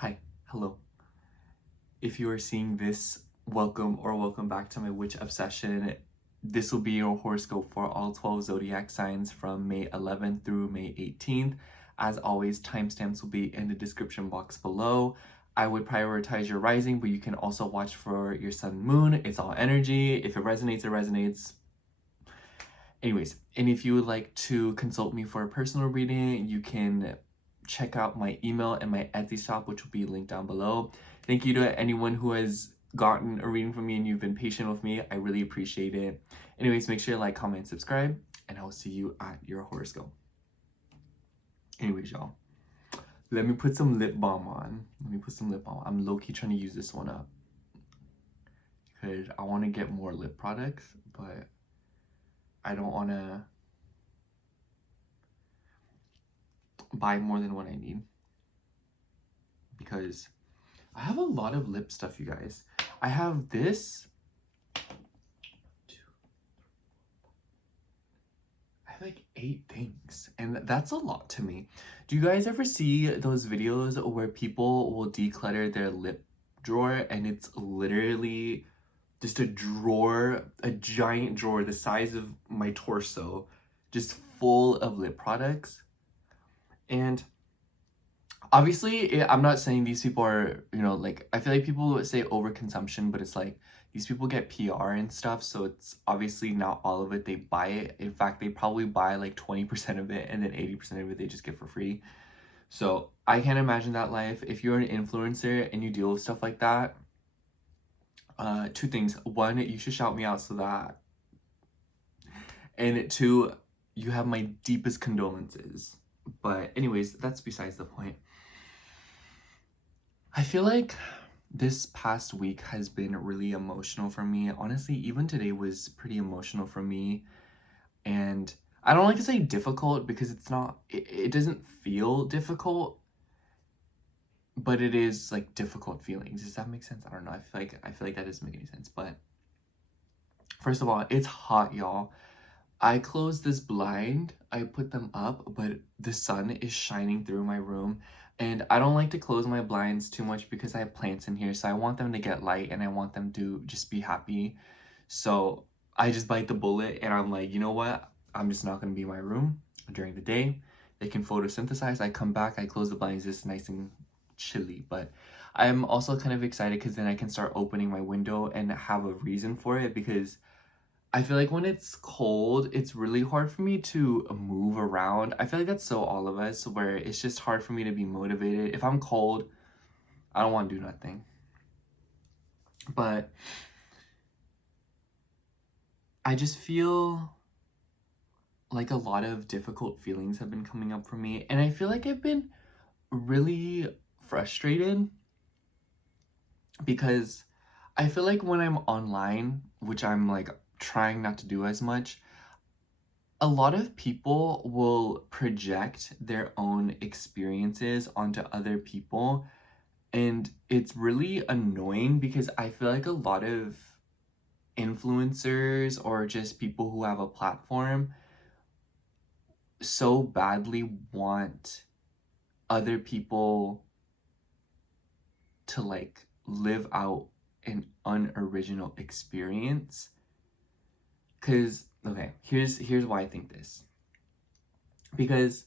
Hi, hello. If you are seeing this, welcome back to my witch obsession. This will be your horoscope for all 12 zodiac signs from May 11th through May 18th. As always, timestamps will be in the description box below. I would prioritize your rising, but you can also watch for your sun moon. It's all energy. If it resonates, it resonates. Anyways, and if you would like to consult me for a personal reading, you can check out my email and my Etsy shop, which will be linked down below. Thank you to anyone who has gotten a reading from me and you've been patient with me. I really appreciate it. Anyways, make sure to like, comment, subscribe, and I will see you at your horoscope. Anyways, y'all, let me put some lip balm on. I'm low-key trying to use this one up because I want to get more lip products, but I don't want to buy more than what I need because I have a lot of lip stuff, you guys. I have this. I have like 8 things, and that's a lot to me. Do you guys ever see those videos where people will declutter their lip drawer and it's literally just a drawer, a giant drawer the size of my torso, just full of lip products? And obviously, I'm not saying these people are, like, I feel like people would say overconsumption, but it's like these people get PR and stuff, so it's obviously not all of it they buy it. In fact, they probably buy like 20% of it and then 80% of it they just get for free. So I can't imagine that life. If you're an influencer and you deal with stuff like that, 2 things. 1, you should shout me out so that, and 2, you have my deepest condolences. But anyways, that's besides the point. I feel like this past week has been really emotional for me. Honestly, even today was pretty emotional for me. And I don't like to say difficult because it's not, it doesn't feel difficult, but it is like difficult feelings. Does that make sense? I don't know. I feel like that doesn't make any sense. But first of all, it's hot, y'all. I closed this blind, I put them up, but the sun is shining through my room. And I don't like to close my blinds too much because I have plants in here. So I want them to get light and I want them to just be happy. So I just bite the bullet and I'm like, you know what? I'm just not going to be in my room during the day. They can photosynthesize. I come back, I close the blinds, it's nice and chilly. But I'm also kind of excited because then I can start opening my window and have a reason for it, because I feel like when it's cold, it's really hard for me to move around. I feel like that's so all of us, where it's just hard for me to be motivated. If I'm cold, I don't want to do nothing. But I just feel like a lot of difficult feelings have been coming up for me. And I feel like I've been really frustrated because I feel like when I'm online, which I'm like trying not to do as much, a lot of people will project their own experiences onto other people, and it's really annoying because I feel like a lot of influencers or just people who have a platform so badly want other people to like live out an unoriginal experience. Because okay, here's why I think this. Because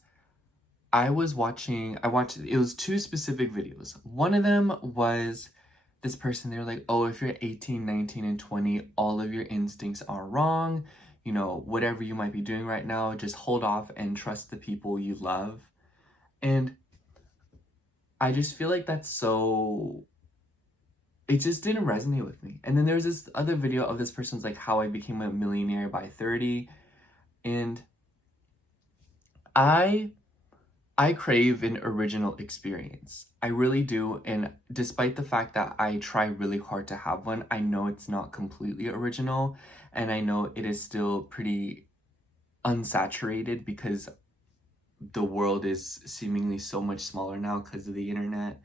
I watched, it was 2 specific videos. One of them was this person, they're like, oh, if you're 18, 19, and 20, all of your instincts are wrong. You know, whatever you might be doing right now, just hold off and trust the people you love. And I just feel like that's so, it just didn't resonate with me. And then there's this other video of this person's like, how I became a millionaire by 30. And I crave an original experience. I really do. And despite the fact that I try really hard to have one, I know it's not completely original. And I know it is still pretty unsaturated because the world is seemingly so much smaller now because of the internet.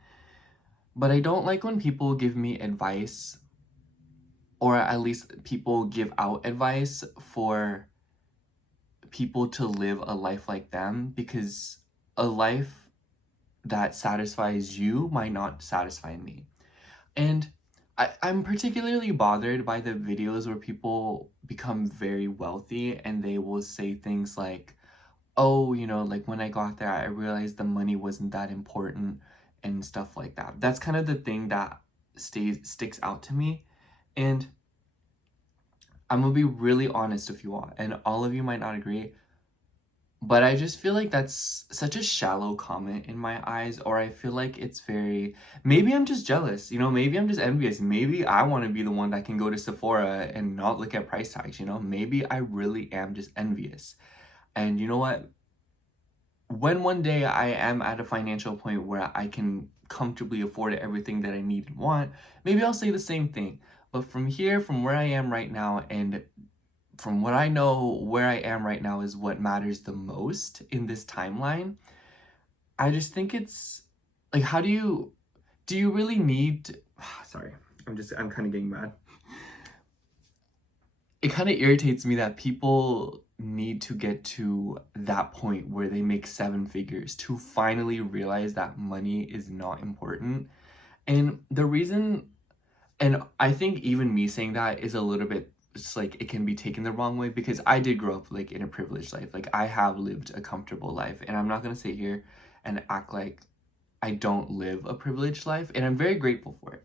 But I don't like when people give me advice, or at least people give out advice for people to live a life like them, because a life that satisfies you might not satisfy me. And I'm particularly bothered by the videos where people become very wealthy and they will say things like, oh, you know, like when I got there, I realized the money wasn't that important and stuff like that. That's kind of the thing that sticks out to me. And I'm gonna be really honest with you all, and all of you might not agree, but I just feel like that's such a shallow comment in my eyes, or I feel like it's very, maybe I'm just jealous, you know, maybe I'm just envious. Maybe I want to be the one that can go to Sephora and not look at price tags, you know, maybe I really am just envious. And you know what? When one day I am at a financial point where I can comfortably afford everything that I need and want, maybe I'll say the same thing. But from here, from where I am right now, and from what I know, where I am right now is what matters the most in this timeline. I just think it's like, how do you really need, sorry, I'm kind of getting mad. It kind of irritates me that people need to get to that point where they make 7 figures to finally realize that money is not important. And the reason, and I think even me saying that is a little bit, it's like it can be taken the wrong way, because I did grow up like in a privileged life. Like I have lived a comfortable life, and I'm not gonna sit here and act like I don't live a privileged life, and I'm very grateful for it.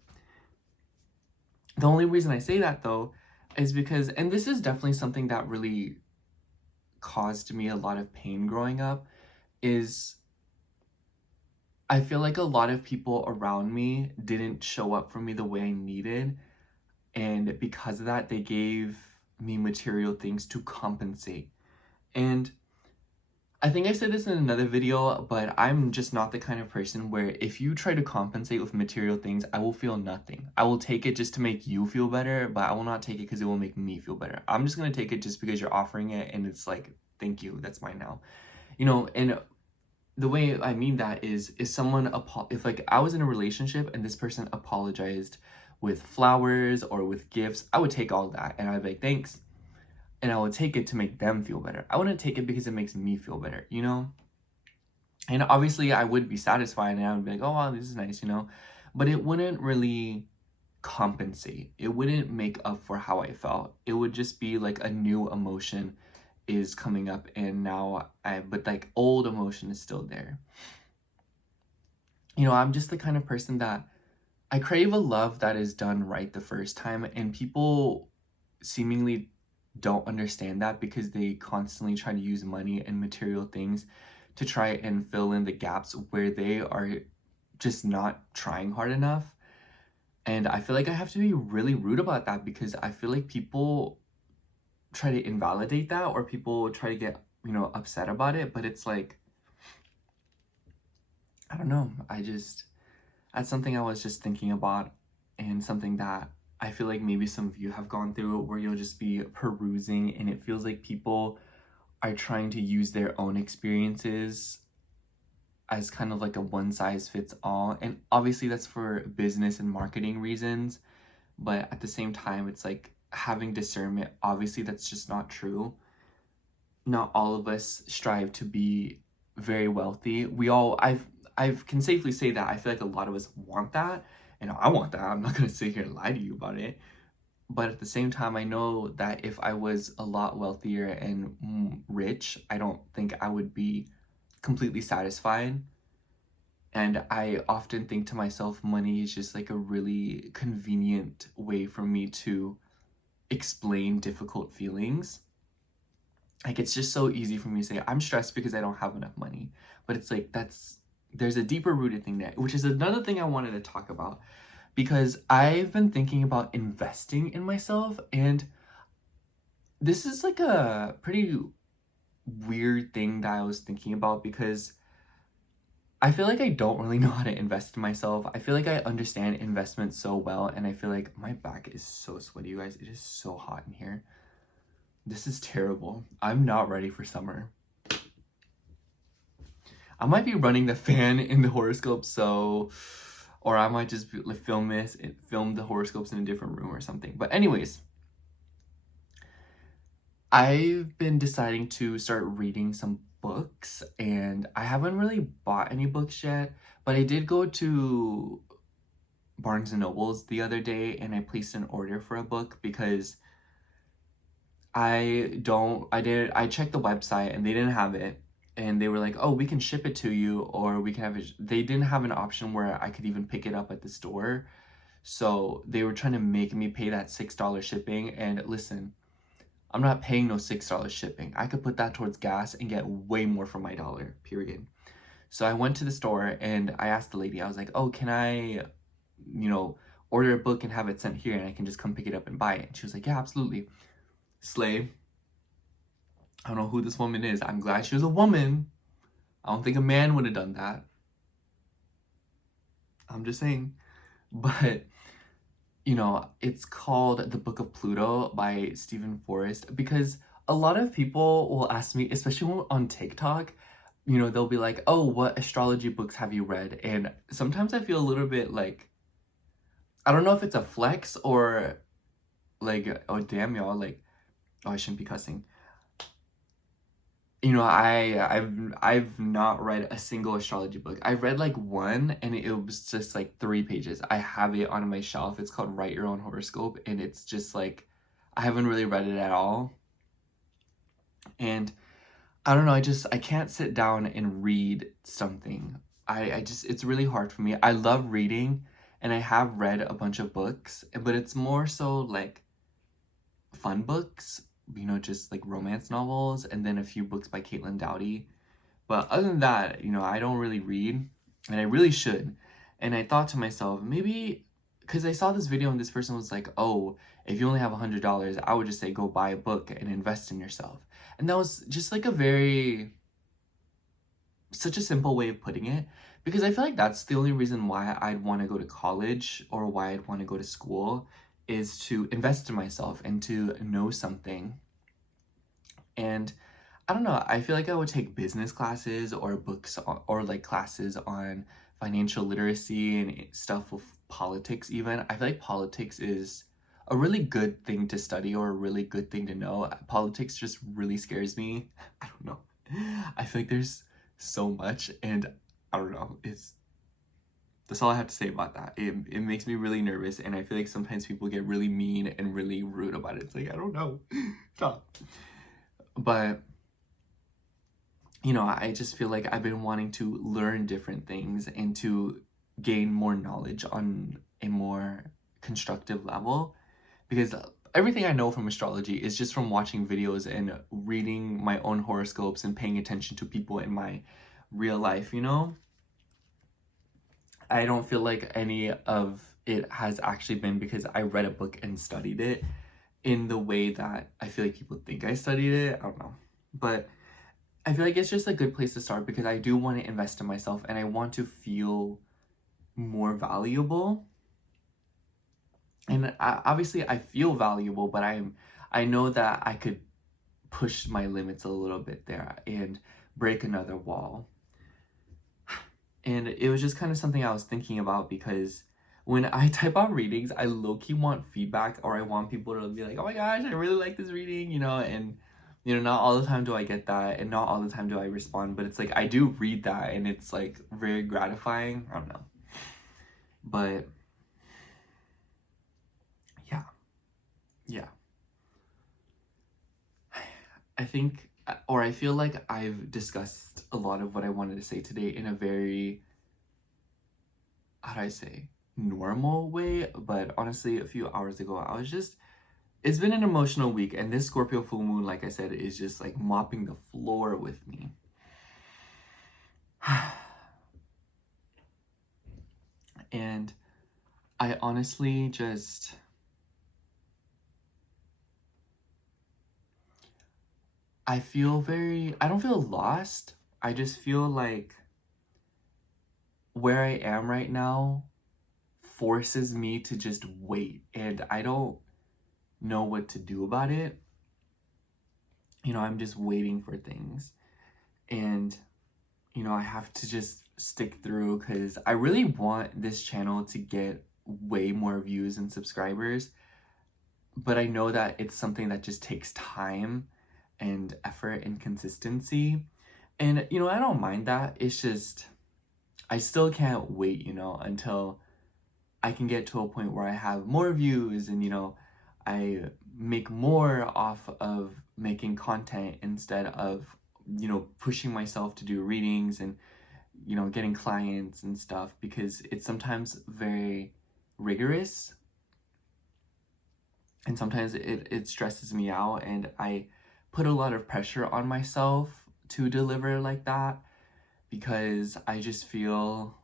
The only reason I say that though is because, and this is definitely something that really caused me a lot of pain growing up, is I feel like a lot of people around me didn't show up for me the way I needed. And because of that, they gave me material things to compensate. And I think I said this in another video, but I'm just not the kind of person where if you try to compensate with material things, I will feel nothing. I will take it just to make you feel better, but I will not take it because it will make me feel better. I'm just going to take it just because you're offering it, and it's like, thank you, that's mine now. You know, and the way I mean that is someone, if like I was in a relationship and this person apologized with flowers or with gifts, I would take all that and I'd be like, thanks. And I would take it to make them feel better. I wouldn't take it because it makes me feel better, you know? And obviously I would be satisfied and I would be like, oh wow, this is nice, you know? But it wouldn't really compensate. It wouldn't make up for how I felt. It would just be like a new emotion is coming up, and now but like old emotion is still there. You know, I'm just the kind of person that I crave a love that is done right the first time, and people seemingly don't understand that because they constantly try to use money and material things to try and fill in the gaps where they are just not trying hard enough. And I feel like I have to be really rude about that, because I feel like people try to invalidate that, or people try to get, you know, upset about it. But it's like, I don't know, that's something I was just thinking about, and something that I feel like maybe some of you have gone through, where you'll just be perusing and it feels like people are trying to use their own experiences as kind of like a one size fits all. And obviously that's for business and marketing reasons, but at the same time, it's like having discernment. Obviously that's just not true. Not all of us strive to be very wealthy. I can safely say that I feel like a lot of us want that, and I want that. I'm not gonna sit here and lie to you about it. But at the same time, I know that if I was a lot wealthier and rich, I don't think I would be completely satisfied. And I often think to myself, money is just like a really convenient way for me to explain difficult feelings. Like, it's just so easy for me to say, I'm stressed because I don't have enough money. But it's like, there's a deeper rooted thing there, which is another thing I wanted to talk about, because I've been thinking about investing in myself, and this is like a pretty weird thing that I was thinking about, because I feel like I don't really know how to invest in myself. I feel like I understand investment so well, and I feel like my back is so sweaty, you guys. It is so hot in here. This is terrible. I'm not ready for summer. I might be running the fan in the horoscope, or I might just film the horoscopes in a different room or something. But anyways, I've been deciding to start reading some books, and I haven't really bought any books yet, but I did go to Barnes and Nobles the other day and I placed an order for a book because I checked the website and they didn't have it, and they were like, oh, we can ship it to you, or we can have it. They didn't have an option where I could even pick it up at the store, so they were trying to make me pay that $6 shipping. And listen, I'm not paying no $6 shipping. I could put that towards gas and get way more for my dollar, period. So I went to the store and I asked the lady, I was like, oh, can I, order a book and have it sent here and I can just come pick it up and buy it? And she was like, yeah, absolutely. Slay. I don't know who this woman is. I'm glad she was a woman. I don't think a man would have done that. I'm just saying. But, it's called The Book of Pluto by Stephen Forrest, because a lot of people will ask me, especially on TikTok, they'll be like, oh, what astrology books have you read? And sometimes I feel a little bit like, I don't know if it's a flex or like, oh, damn, y'all, like, oh, I shouldn't be cussing. I've not read a single astrology book. I read like one and it was just like 3 pages. I have it on my shelf. It's called Write Your Own Horoscope, and it's just like, I haven't really read it at all. And I don't know, I can't sit down and read something. It's really hard for me. I love reading and I have read a bunch of books, but it's more so like fun books, just like romance novels, and then a few books by Caitlin Doughty. But other than that, I don't really read, and I really should. And I thought to myself, maybe, because I saw this video and this person was like, oh, if you only have $100, I would just say go buy a book and invest in yourself. And that was just like such a simple way of putting it, because I feel like that's the only reason why I'd want to go to college or why I'd want to go to school, is to invest in myself and to know something. And I don't know, I feel like I would take business classes or books or like classes on financial literacy and stuff with politics even. I feel like politics is a really good thing to study or a really good thing to know. Politics just really scares me. I don't know. I feel like there's so much, and I don't know, that's all I have to say about that. It makes me really nervous, and I feel like sometimes people get really mean and really rude about it. It's like, I don't know. Stop. But, I just feel like I've been wanting to learn different things and to gain more knowledge on a more constructive level, because everything I know from astrology is just from watching videos and reading my own horoscopes and paying attention to people in my real life, I don't feel like any of it has actually been because I read a book and studied it in the way that I feel like people think I studied it. I don't know. But I feel like it's just a good place to start, because I do want to invest in myself and I want to feel more valuable. And obviously I feel valuable, but I know that I could push my limits a little bit there and break another wall. And it was just kind of something I was thinking about, because when I type out readings, I low-key want feedback, or I want people to be like, oh my gosh, I really like this reading, and not all the time do I get that, and not all the time do I respond, but it's like I do read that and it's like very gratifying. I don't know. But yeah. I think, or I feel like I've discussed a lot of what I wanted to say today in a very, how do I say, normal way. But honestly, a few hours ago, it's been an emotional week, and this Scorpio full moon, like I said, is just like mopping the floor with me. And I honestly just, I don't feel lost. I just feel like where I am right now forces me to just wait, and I don't know what to do about it. I'm just waiting for things, and I have to just stick through, because I really want this channel to get way more views and subscribers, but I know that it's something that just takes time and effort and consistency. And, you know, I don't mind that. It's just, I still can't wait, you know, until I can get to a point where I have more views and, you know, I make more off of making content instead of, you know, pushing myself to do readings and, you know, getting clients and stuff, because it's sometimes very rigorous and sometimes it stresses me out, and I put a lot of pressure on myself to deliver like that, because I just feel,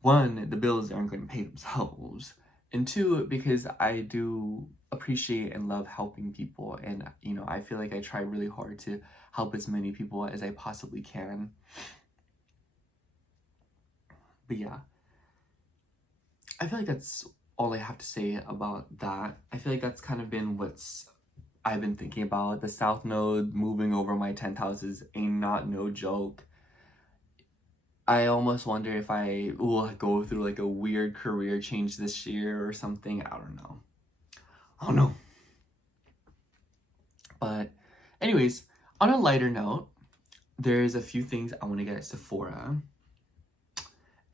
one, the bills aren't going to pay themselves, and two, because I do appreciate and love helping people, and, you know, I feel like I try really hard to help as many people as I possibly can. But yeah, I feel like that's all I have to say about that. I feel like that's kind of been what's I've been thinking about. The South Node moving over my 10th houses ain't not no joke. I almost wonder if I will go through like a weird career change this year or something. I don't know. I don't know. But anyways, on a lighter note, there's a few things I want to get at Sephora,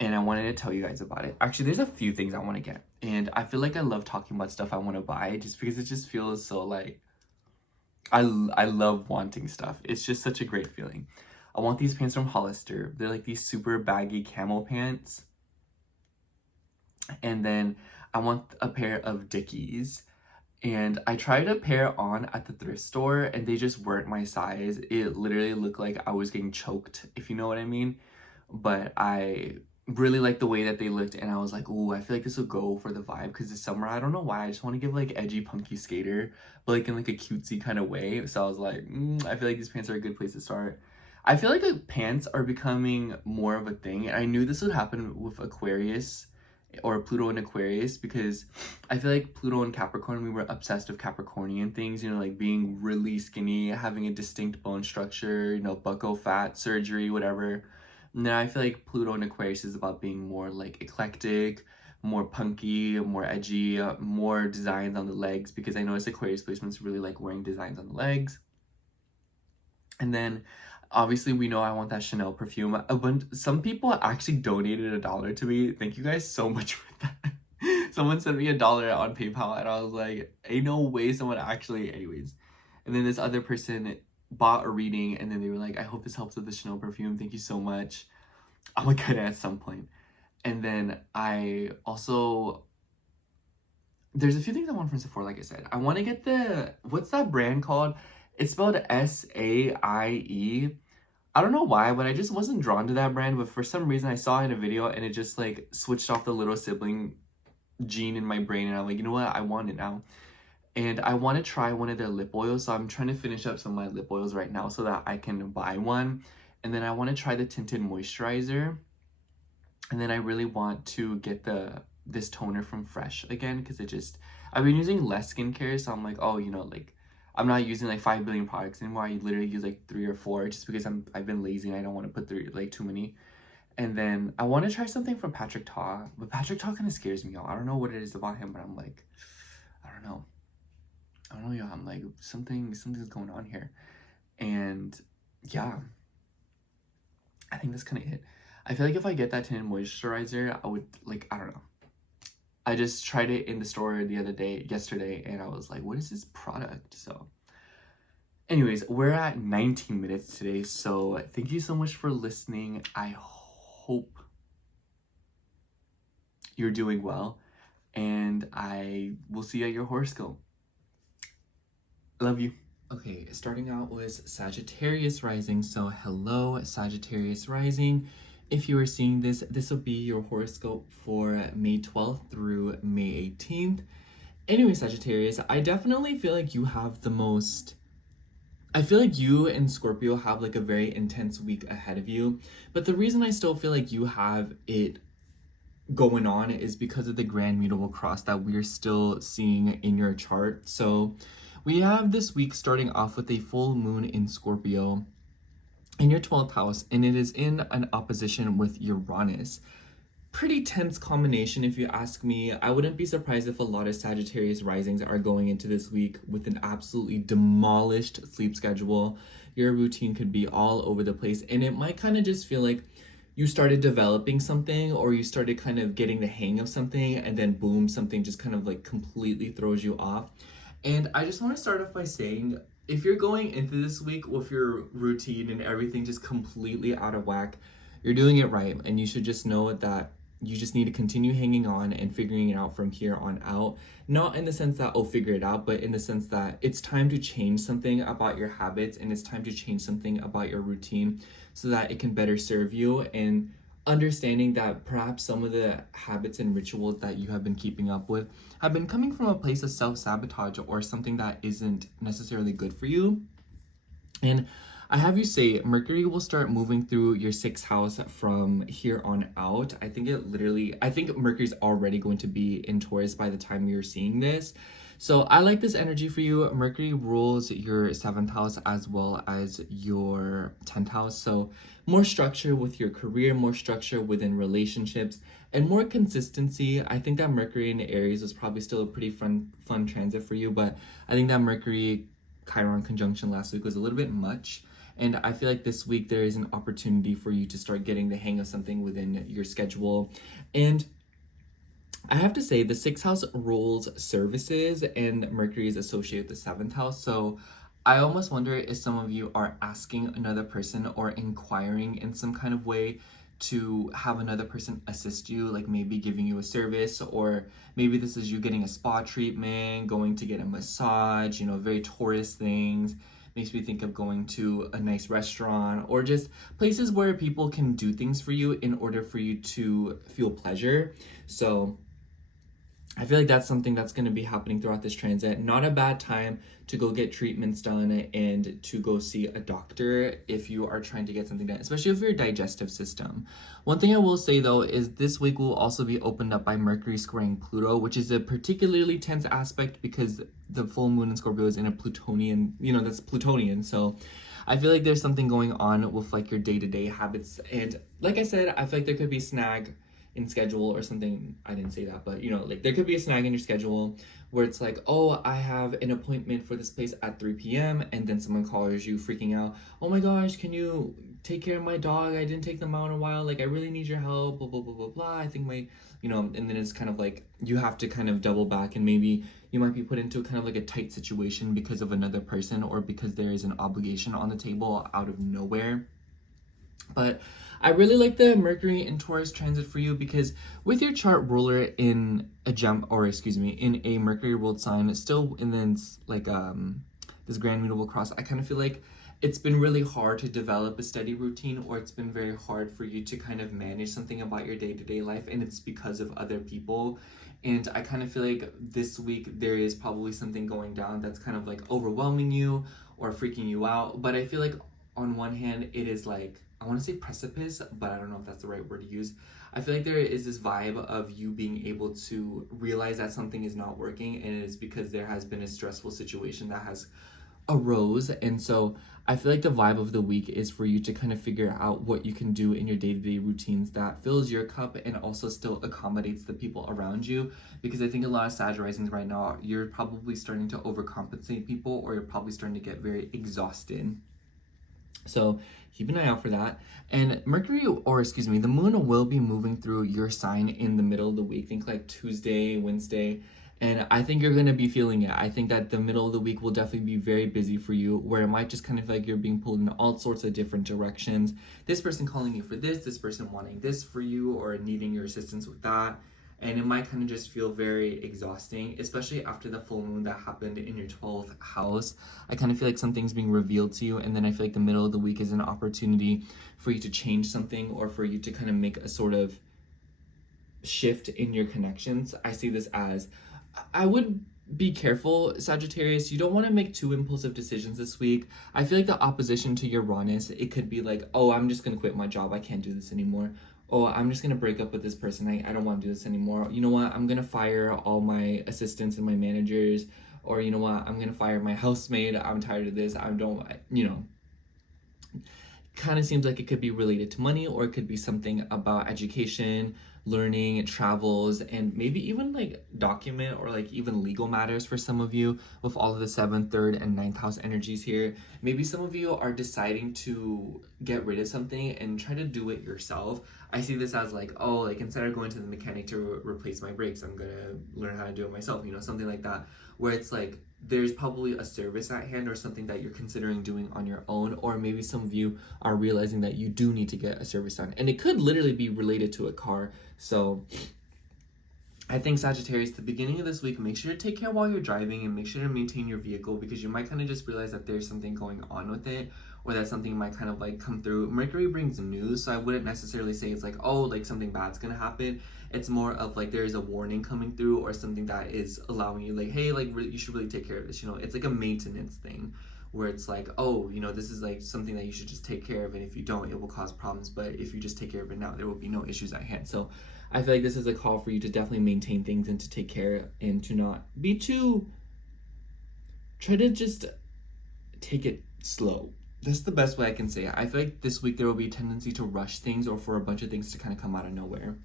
and I wanted to tell you guys about it. Actually, there's a few things I want to get, and I feel like I love talking about stuff I want to buy just because it just feels so like I love wanting stuff. It's just such a great feeling. I want these pants from Hollister. They're like these super baggy camel pants. And then I want a pair of Dickies. And I tried a pair on at the thrift store and they just weren't my size. It literally looked like I was getting choked, if you know what I mean. But I really liked the way that they looked, and I was like, ooh, I feel like this will go for the vibe, because this summer, I don't know why, I just want to give like edgy punky skater, but like in like a cutesy kind of way. So I was like, I feel like these pants are a good place to start. I feel like pants are becoming more of a thing, and I knew this would happen with Aquarius or Pluto and Aquarius, because I feel like Pluto and Capricorn, we were obsessed with Capricornian things, you know, like being really skinny, having a distinct bone structure, you know, buccal fat surgery, whatever. Now I feel like Pluto and Aquarius is about being more like eclectic, more punky, more edgy, more designs on the legs, because I noticed Aquarius placements really like wearing designs on the legs. And then obviously we know I want that Chanel perfume. Some people actually donated $1 to me. Thank you guys so much for that. Someone sent me $1 on PayPal, and I was like, ain't no way someone actually, anyways. And then this other person bought a reading, and then they were like, I hope this helps with the Chanel perfume. Thank you so much. I'm gonna get it at some point. And then I also, there's a few things I want from Sephora, like I said. I want to get what's that brand called? It's spelled SAIE. I don't know why, but I just wasn't drawn to that brand, but for some reason I saw it in a video and it just like switched off the little sibling gene in my brain, and I'm like, you know what? I want it now. And I want to try one of their lip oils, so I'm trying to finish up some of my lip oils right now so that I can buy one. And then I want to try the tinted moisturizer. And then I really want to get this toner from Fresh again, because I've been using less skincare, so I'm like, oh, you know, like, I'm not using like 5 billion products anymore. I literally use like 3 or 4 just because I've been lazy and I don't want to put too many. And then I want to try something from Patrick Ta, but Patrick Ta kind of scares me, y'all. I don't know what it is about him, but I'm like, I don't know, y'all. I'm like, something's going on here. And yeah, I think that's kind of it. I feel like if I get that tinted moisturizer, I would, like, I don't know. I just tried it in the store yesterday, and I was like, what is this product? So anyways, we're at 19 minutes today, so thank you so much for listening. I hope you're doing well, and I will see you at your horoscope. Love you. Okay, starting out was Sagittarius rising. So hello, Sagittarius rising. If you are seeing this, this will be your horoscope for May 12th through May 18th. Anyway, Sagittarius, I definitely feel like you have I feel like you and Scorpio have like a very intense week ahead of you. But the reason I still feel like you have it going on is because of the grand mutable cross that we're still seeing in your chart. So we have this week starting off with a full moon in Scorpio in your 12th house, and it is in an opposition with Uranus. pretty tense combination if you ask me. I wouldn't be surprised if a lot of Sagittarius risings are going into this week with an absolutely demolished sleep schedule. Your routine could be all over the place, and it might kind of just feel like you started developing something, or you started kind of getting the hang of something, and then boom, something just kind of like completely throws you off. And I just want to start off by saying, if you're going into this week with your routine and everything just completely out of whack, you're doing it right, and you should just know that you just need to continue hanging on and figuring it out from here on out. Not in the sense that, oh, figure it out, but in the sense that it's time to change something about your habits, and it's time to change something about your routine so that it can better serve you. And understanding that perhaps some of the habits and rituals that you have been keeping up with have been coming from a place of self-sabotage or something that isn't necessarily good for you. And I have you say Mercury will start moving through your 6th house from here on out. I think Mercury's already going to be in Taurus by the time you're seeing this. So I like this energy for you. Mercury rules your 7th house as well as your 10th house. So more structure with your career, more structure within relationships, and more consistency. I think that Mercury in Aries is probably still a pretty fun transit for you, but I think that Mercury Chiron conjunction last week was a little bit much. And I feel like this week there is an opportunity for you to start getting the hang of something within your schedule. And I have to say, the 6th house rules services, and Mercury is associated with the 7th house. So I almost wonder if some of you are asking another person or inquiring in some kind of way to have another person assist you, like maybe giving you a service, or maybe this is you getting a spa treatment, going to get a massage, very Taurus things. Makes me think of going to a nice restaurant, or just places where people can do things for you in order for you to feel pleasure. So I feel like that's something that's going to be happening throughout this transit. Not a bad time to go get treatments done and to go see a doctor if you are trying to get something done, especially with your digestive system. One thing I will say though is this week will also be opened up by Mercury squaring Pluto, which is a particularly tense aspect because the full moon in Scorpio is in a Plutonian, that's Plutonian. So I feel like there's something going on with like your day-to-day habits. And like I said, I feel like there could be a snag in schedule or something. I didn't say that, but like there could be a snag in your schedule where it's like, oh, I have an appointment for this place at 3 p.m. and then someone calls you freaking out, oh my gosh, can you take care of my dog? I didn't take them out in a while, like I really need your help, blah blah blah blah blah. I think my and then it's kind of like you have to kind of double back, and maybe you might be put into kind of like a tight situation because of another person, or because there is an obligation on the table out of nowhere. But I really like the Mercury in Taurus transit for you, because with your chart ruler in in a Mercury ruled sign, it's still in this this grand mutable cross. I kind of feel like it's been really hard to develop a steady routine, or it's been very hard for you to kind of manage something about your day-to-day life, and it's because of other people. And I kind of feel like this week there is probably something going down that's kind of like overwhelming you or freaking you out. But I feel like on one hand it is like, I want to say precipice, but I don't know if that's the right word to use. I feel like there is this vibe of you being able to realize that something is not working, and it's because there has been a stressful situation that has arose. And so I feel like the vibe of the week is for you to kind of figure out what you can do in your day-to-day routines that fills your cup and also still accommodates the people around you. Because I think a lot of Sag risings right now, you're probably starting to overcompensate people, or you're probably starting to get very exhausted. So keep an eye out for that. And the moon will be moving through your sign in the middle of the week. Think like Tuesday, Wednesday. And I think you're going to be feeling it. I think that the middle of the week will definitely be very busy for you, where it might just kind of feel like you're being pulled in all sorts of different directions. This person calling you for this person wanting this for you, or needing your assistance with that. And it might kind of just feel very exhausting, especially after the full moon that happened in your 12th house. I kind of feel like something's being revealed to you, and then I feel like the middle of the week is an opportunity for you to change something, or for you to kind of make a sort of shift in your connections. I see this as, I would be careful, Sagittarius. You don't want to make too impulsive decisions this week. I feel like the opposition to Uranus, it could be like, oh, I'm just going to quit my job. I can't do this anymore. Oh, I'm just going to break up with this person. I don't want to do this anymore. You know what? I'm going to fire all my assistants and my managers. Or you know what? I'm going to fire my housemaid. I'm tired of this. Kind of seems like it could be related to money, or it could be something about education, learning, travels, and maybe even like document or like even legal matters for some of you with all of the 7th, 3rd, and 9th house energies here. Maybe some of you are deciding to get rid of something and try to do it yourself. I see this as like, oh, like instead of going to the mechanic to replace my brakes, I'm gonna learn how to do it myself, you know, something like that, where it's like there's probably a service at hand or something that you're considering doing on your own, or maybe some of you are realizing that you do need to get a service done, and it could literally be related to a car. So I think Sagittarius, the beginning of this week, make sure to take care while you're driving and make sure to maintain your vehicle, because you might kind of just realize that there's something going on with it, or that something might kind of like come through. Mercury brings news, so I wouldn't necessarily say it's like, oh, like something bad's gonna happen. It's more of like there is a warning coming through, or something that is allowing you like, hey, like you should really take care of this, you know. It's like a maintenance thing where it's like, oh, you know, this is like something that you should just take care of, and if you don't, it will cause problems, but if you just take care of it now, there will be no issues at hand. So I feel like this is a call for you to definitely maintain things and to take care and to not be too, try to just take it slow. That's the best way I can say it. I feel like this week there will be a tendency to rush things, or for a bunch of things to kind of come out of nowhere.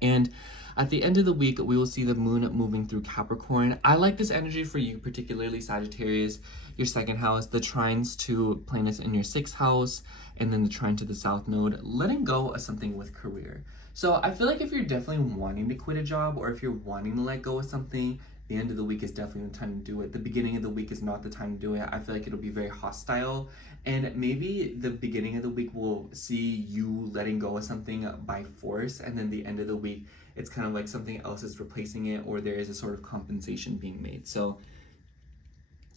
And at the end of the week, we will see the moon moving through Capricorn. I like this energy for you, particularly Sagittarius, your 2nd house, the trines to planets in your 6th house, and then the trine to the south node, letting go of something with career. So I feel like if you're definitely wanting to quit a job, or if you're wanting to let go of something, the end of the week is definitely the time to do it. The beginning of the week is not the time to do it. I feel like it'll be very hostile, and maybe the beginning of the week will see you letting go of something by force, and then the end of the week, it's kind of like something else is replacing it, or there is a sort of compensation being made. So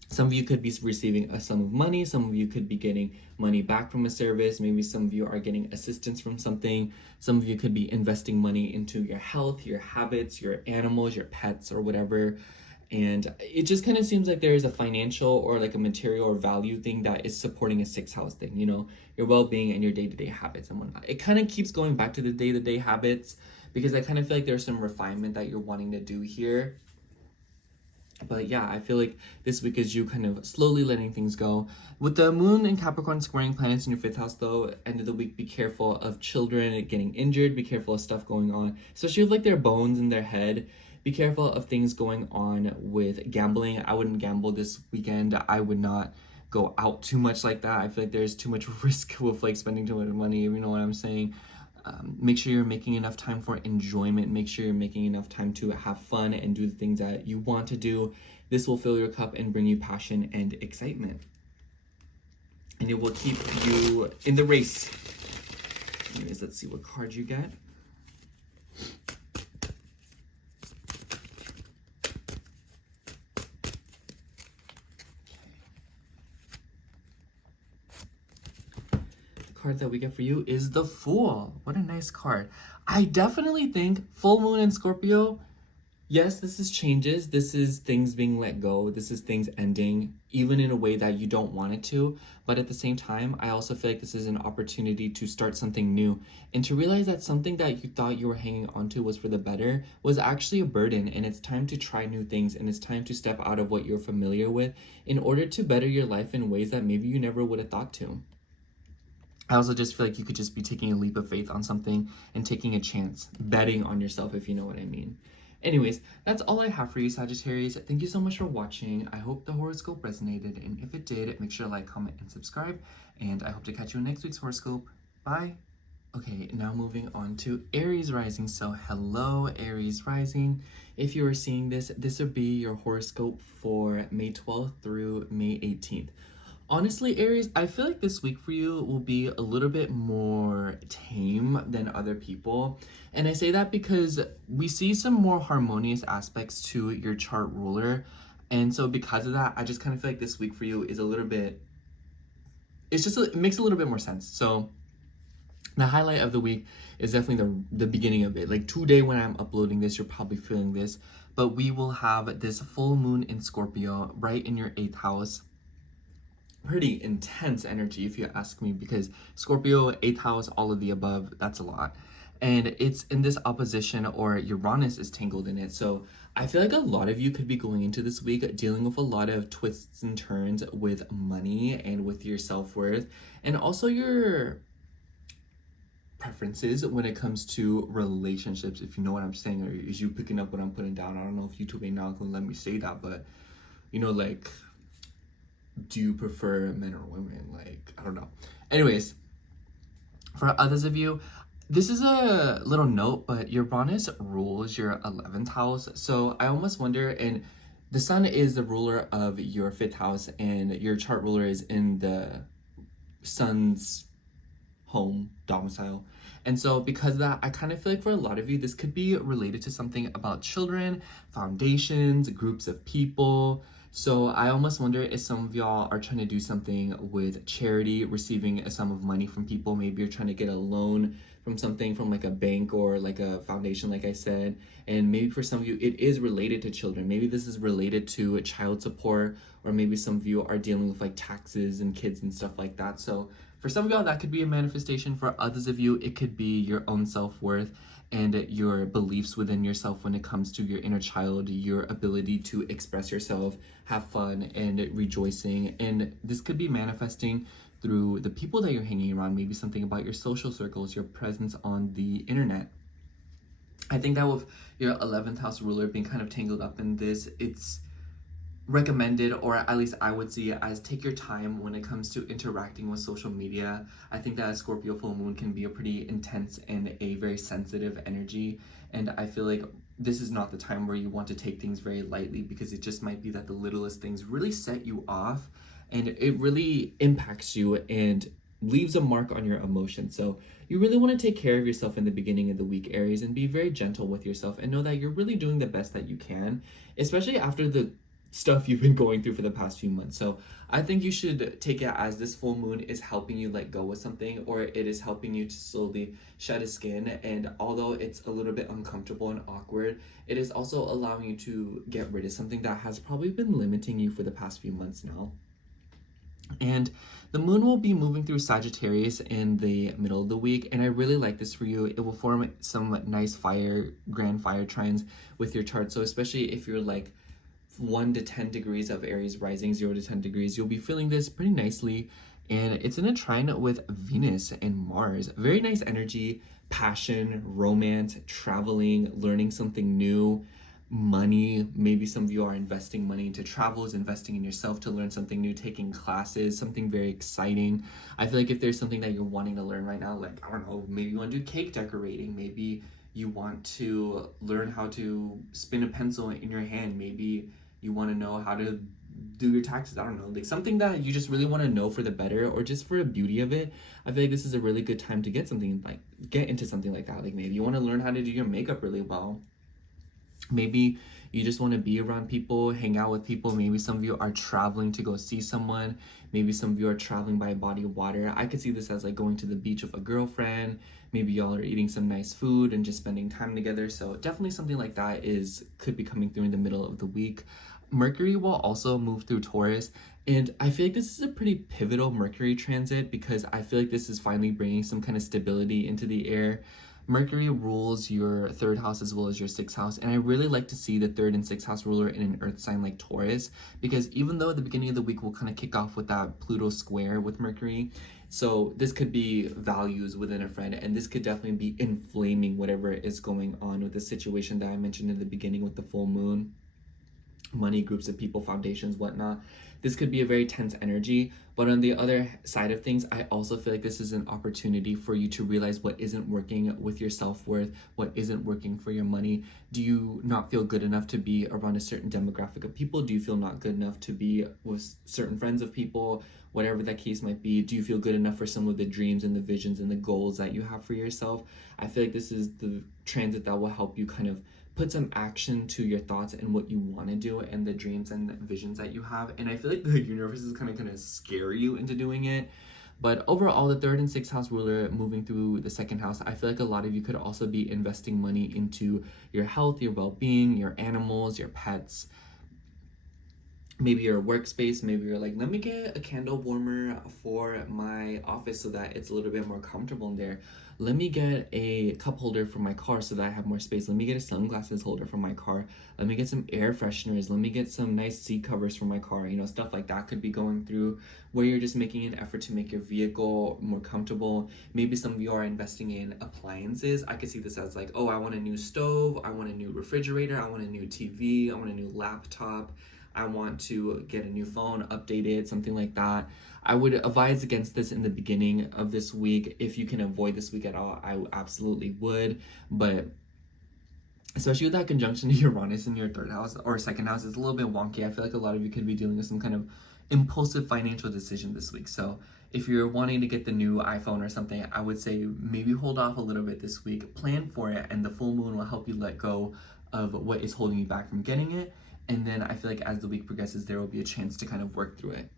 some of you could be receiving a sum of money. Some of you could be getting money back from a service. Maybe some of you are getting assistance from something. Some of you could be investing money into your health, your habits, your animals, your pets, or whatever. And it just kind of seems like there is a financial or like a material or value thing that is supporting a 6th house thing, you know, your well-being and your day-to-day habits and whatnot. It kind of keeps going back to the day-to-day habits, because I kind of feel like there's some refinement that you're wanting to do here. But yeah, I feel like this week is you kind of slowly letting things go. With the moon in Capricorn squaring planets in your 5th house, though, end of the week, be careful of children getting injured. Be careful of stuff going on, especially with like their bones in their head. Be careful of things going on with gambling. I wouldn't gamble this weekend. I would not go out too much like that. I feel like there's too much risk with like spending too much money, you know what I'm saying? Make sure you're making enough time for enjoyment. Make sure you're making enough time to have fun and do the things that you want to do. This will fill your cup and bring you passion and excitement. And it will keep you in the race. Anyways, let's see what card you get. Card that we get for you is the Fool. What a nice card. I definitely think full moon in Scorpio, yes, this is changes. This is things being let go. This is things ending, even in a way that you don't want it to. But at the same time, I also feel like this is an opportunity to start something new and to realize that something that you thought you were hanging onto was for the better was actually a burden, and it's time to try new things, and it's time to step out of what you're familiar with in order to better your life in ways that maybe you never would have thought to. I also just feel like you could just be taking a leap of faith on something and taking a chance, betting on yourself, if you know what I mean. Anyways, that's all I have for you, Sagittarius. Thank you so much for watching. I hope the horoscope resonated, and if it did, make sure to like, comment, and subscribe, and I hope to catch you in next week's horoscope. Bye! Okay, now moving on to Aries rising. So hello, Aries rising. If you are seeing this, this would be your horoscope for May 12th through May 18th. Honestly, Aries, I feel like this week for you will be a little bit more tame than other people. And I say that because we see some more harmonious aspects to your chart ruler. And so because of that, I just kind of feel like this week for you is a little bit, it makes a little bit more sense. So the highlight of the week is definitely the beginning of it. Like today when I'm uploading this, you're probably feeling this. But we will have this full moon in Scorpio right in your 8th house. Pretty intense energy if you ask me, because Scorpio, 8th house, all of the above, that's a lot. And it's in this opposition, or Uranus is tangled in it. So I feel like a lot of you could be going into this week dealing with a lot of twists and turns with money and with your self-worth, and also your preferences when it comes to relationships, if you know what I'm saying, or is you picking up what I'm putting down. I don't know if YouTube ain't now gonna let me say that, but you know, like, do you prefer men or women? Like, I don't know. Anyways, for others of you, this is a little note, but Uranus rules your 11th house. So I almost wonder, and the sun is the ruler of your 5th house, and your chart ruler is in the sun's home domicile. And so because of that, I kind of feel like for a lot of you, this could be related to something about children, foundations, groups of people. So I almost wonder if some of y'all are trying to do something with charity, receiving a sum of money from people. Maybe you're trying to get a loan from something, from like a bank or like a foundation, like I said. And maybe for some of you, it is related to children. Maybe this is related to child support, or maybe some of you are dealing with like taxes and kids and stuff like that. So for some of y'all, that could be a manifestation. For others of you, it could be your own self-worth and your beliefs within yourself when it comes to your inner child, your ability to express yourself, have fun, and rejoicing. And this could be manifesting through the people that you're hanging around, maybe something about your social circles, your presence on the internet. I think that with your 11th house ruler being kind of tangled up in this, it's recommended, or at least I would see it as, take your time when it comes to interacting with social media. I think that a Scorpio full moon can be a pretty intense and a very sensitive energy, and I feel like this is not the time where you want to take things very lightly, because it just might be that the littlest things really set you off and it really impacts you and leaves a mark on your emotions. So you really want to take care of yourself in the beginning of the week, Aries, and be very gentle with yourself and know that you're really doing the best that you can, especially after the stuff you've been going through for the past few months. So I think you should take it as this full moon is helping you let go of something, or it is helping you to slowly shed a skin. And although it's a little bit uncomfortable and awkward, it is also allowing you to get rid of something that has probably been limiting you for the past few months now. And the moon will be moving through Sagittarius in the middle of the week, and I really like this for you. It will form some nice grand fire trines with your chart. So especially if you're like 1 to 10 degrees of Aries rising, 0 to 10 degrees, you'll be feeling this pretty nicely. And it's in a trine with Venus and Mars. Very nice energy, passion, romance, traveling, learning something new, money. Maybe some of you are investing money into travels, investing in yourself to learn something new, taking classes, something very exciting. I feel like if there's something that you're wanting to learn right now, like, I don't know, maybe you want to do cake decorating, maybe you want to learn how to spin a pencil in your hand, maybe you want to know how to do your taxes, I don't know, like something that you just really want to know for the better, or just for the beauty of it. I feel like this is a really good time to get into something like that. Like maybe you want to learn how to do your makeup really well. Maybe you just want to be around people, hang out with people. Maybe some of you are traveling to go see someone. Maybe some of you are traveling by a body of water. I could see this as like going to the beach with a girlfriend. Maybe y'all are eating some nice food and just spending time together. So definitely something like that could be coming through in the middle of the week. Mercury will also move through Taurus, and I feel like this is a pretty pivotal Mercury transit, because I feel like this is finally bringing some kind of stability into the air. Mercury rules your 3rd house as well as your 6th house, and I really like to see the 3rd and 6th house ruler in an earth sign like Taurus, because even though at the beginning of the week we'll kind of kick off with that Pluto square with Mercury, so this could be values within a friend, and this could definitely be inflaming whatever is going on with the situation that I mentioned in the beginning with the full moon. Money, groups of people, foundations, whatnot. This could be a very tense energy, but on the other side of things, I also feel like this is an opportunity for you to realize what isn't working with your self-worth, what isn't working for your money. Do you not feel good enough to be around a certain demographic of people? Do you feel not good enough to be with certain friends of people? Whatever that case might be, do you feel good enough for some of the dreams and the visions and the goals that you have for yourself? I feel like this is the transit that will help you kind of put some action to your thoughts and what you want to do and the dreams and visions that you have. And I feel like the universe is kind of going to scare you into doing it. But overall, the 3rd and 6th house ruler moving through the 2nd house, I feel like a lot of you could also be investing money into your health, your well-being, your animals, your pets. maybe your workspace, maybe you're like, let me get a candle warmer for my office so that it's a little bit more comfortable in there. Let me get a cup holder for my car so that I have more space. Let me get a sunglasses holder for my car. Let me get some air fresheners. Let me get some nice seat covers for my car. You know, stuff like that could be going through where you're just making an effort to make your vehicle more comfortable. Maybe some of you are investing in appliances. I could see this as like, oh, I want a new stove. I want a new refrigerator. I want a new TV. I want a new laptop. I want to get a new phone, update it, something like that. I would advise against this in the beginning of this week. If you can avoid this week at all, I absolutely would. But especially with that conjunction to Uranus in your third house or second house, it's a little bit wonky. I feel like a lot of you could be dealing with some kind of impulsive financial decision this week. So if you're wanting to get the new iPhone or something, I would say maybe hold off a little bit this week, plan for it, and the full moon will help you let go of what is holding you back from getting it. And then I feel like as the week progresses, there will be a chance to kind of work through it.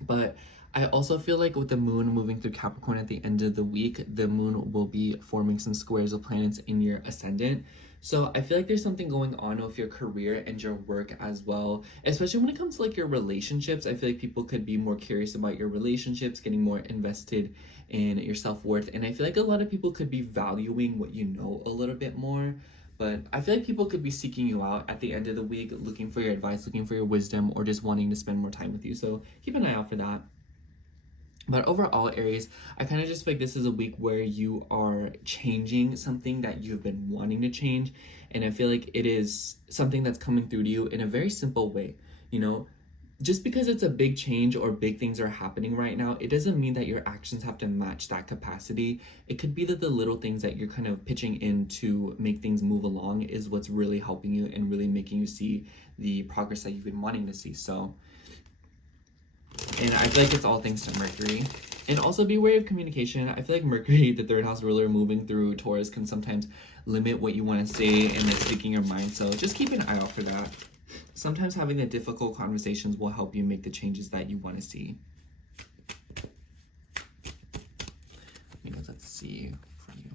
But I also feel like with the moon moving through Capricorn at the end of the week, the moon will be forming some squares of planets in your ascendant. So I feel like there's something going on with your career and your work as well, especially when it comes to like your relationships. I feel like people could be more curious about your relationships, getting more invested in your self-worth. And I feel like a lot of people could be valuing what you know a little bit more. But I feel like people could be seeking you out at the end of the week, looking for your advice, looking for your wisdom, or just wanting to spend more time with you. So keep an eye out for that. But overall, Aries, I kind of just feel like this is a week where you are changing something that you've been wanting to change. And I feel like it is something that's coming through to you in a very simple way. You know, just because it's a big change or big things are happening right now, it doesn't mean that your actions have to match that capacity. It could be that the little things that you're kind of pitching in to make things move along is what's really helping you and really making you see the progress that you've been wanting to see. So, and I feel like it's all thanks to Mercury. And also be wary of communication. I feel like Mercury, the third house ruler, moving through Taurus can sometimes limit what you want to say and like speaking your mind. So just keep an eye out for that. Sometimes having the difficult conversations will help you make the changes that you want to see. Let's see for you.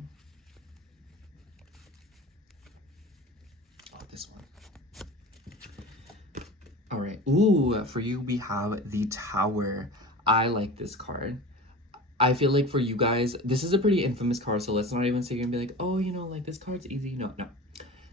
Oh, this one. All right. Ooh, for you, we have the Tower. I like this card. I feel like for you guys, this is a pretty infamous card, so let's not even sit here and be like, oh, you know, like this card's easy. No.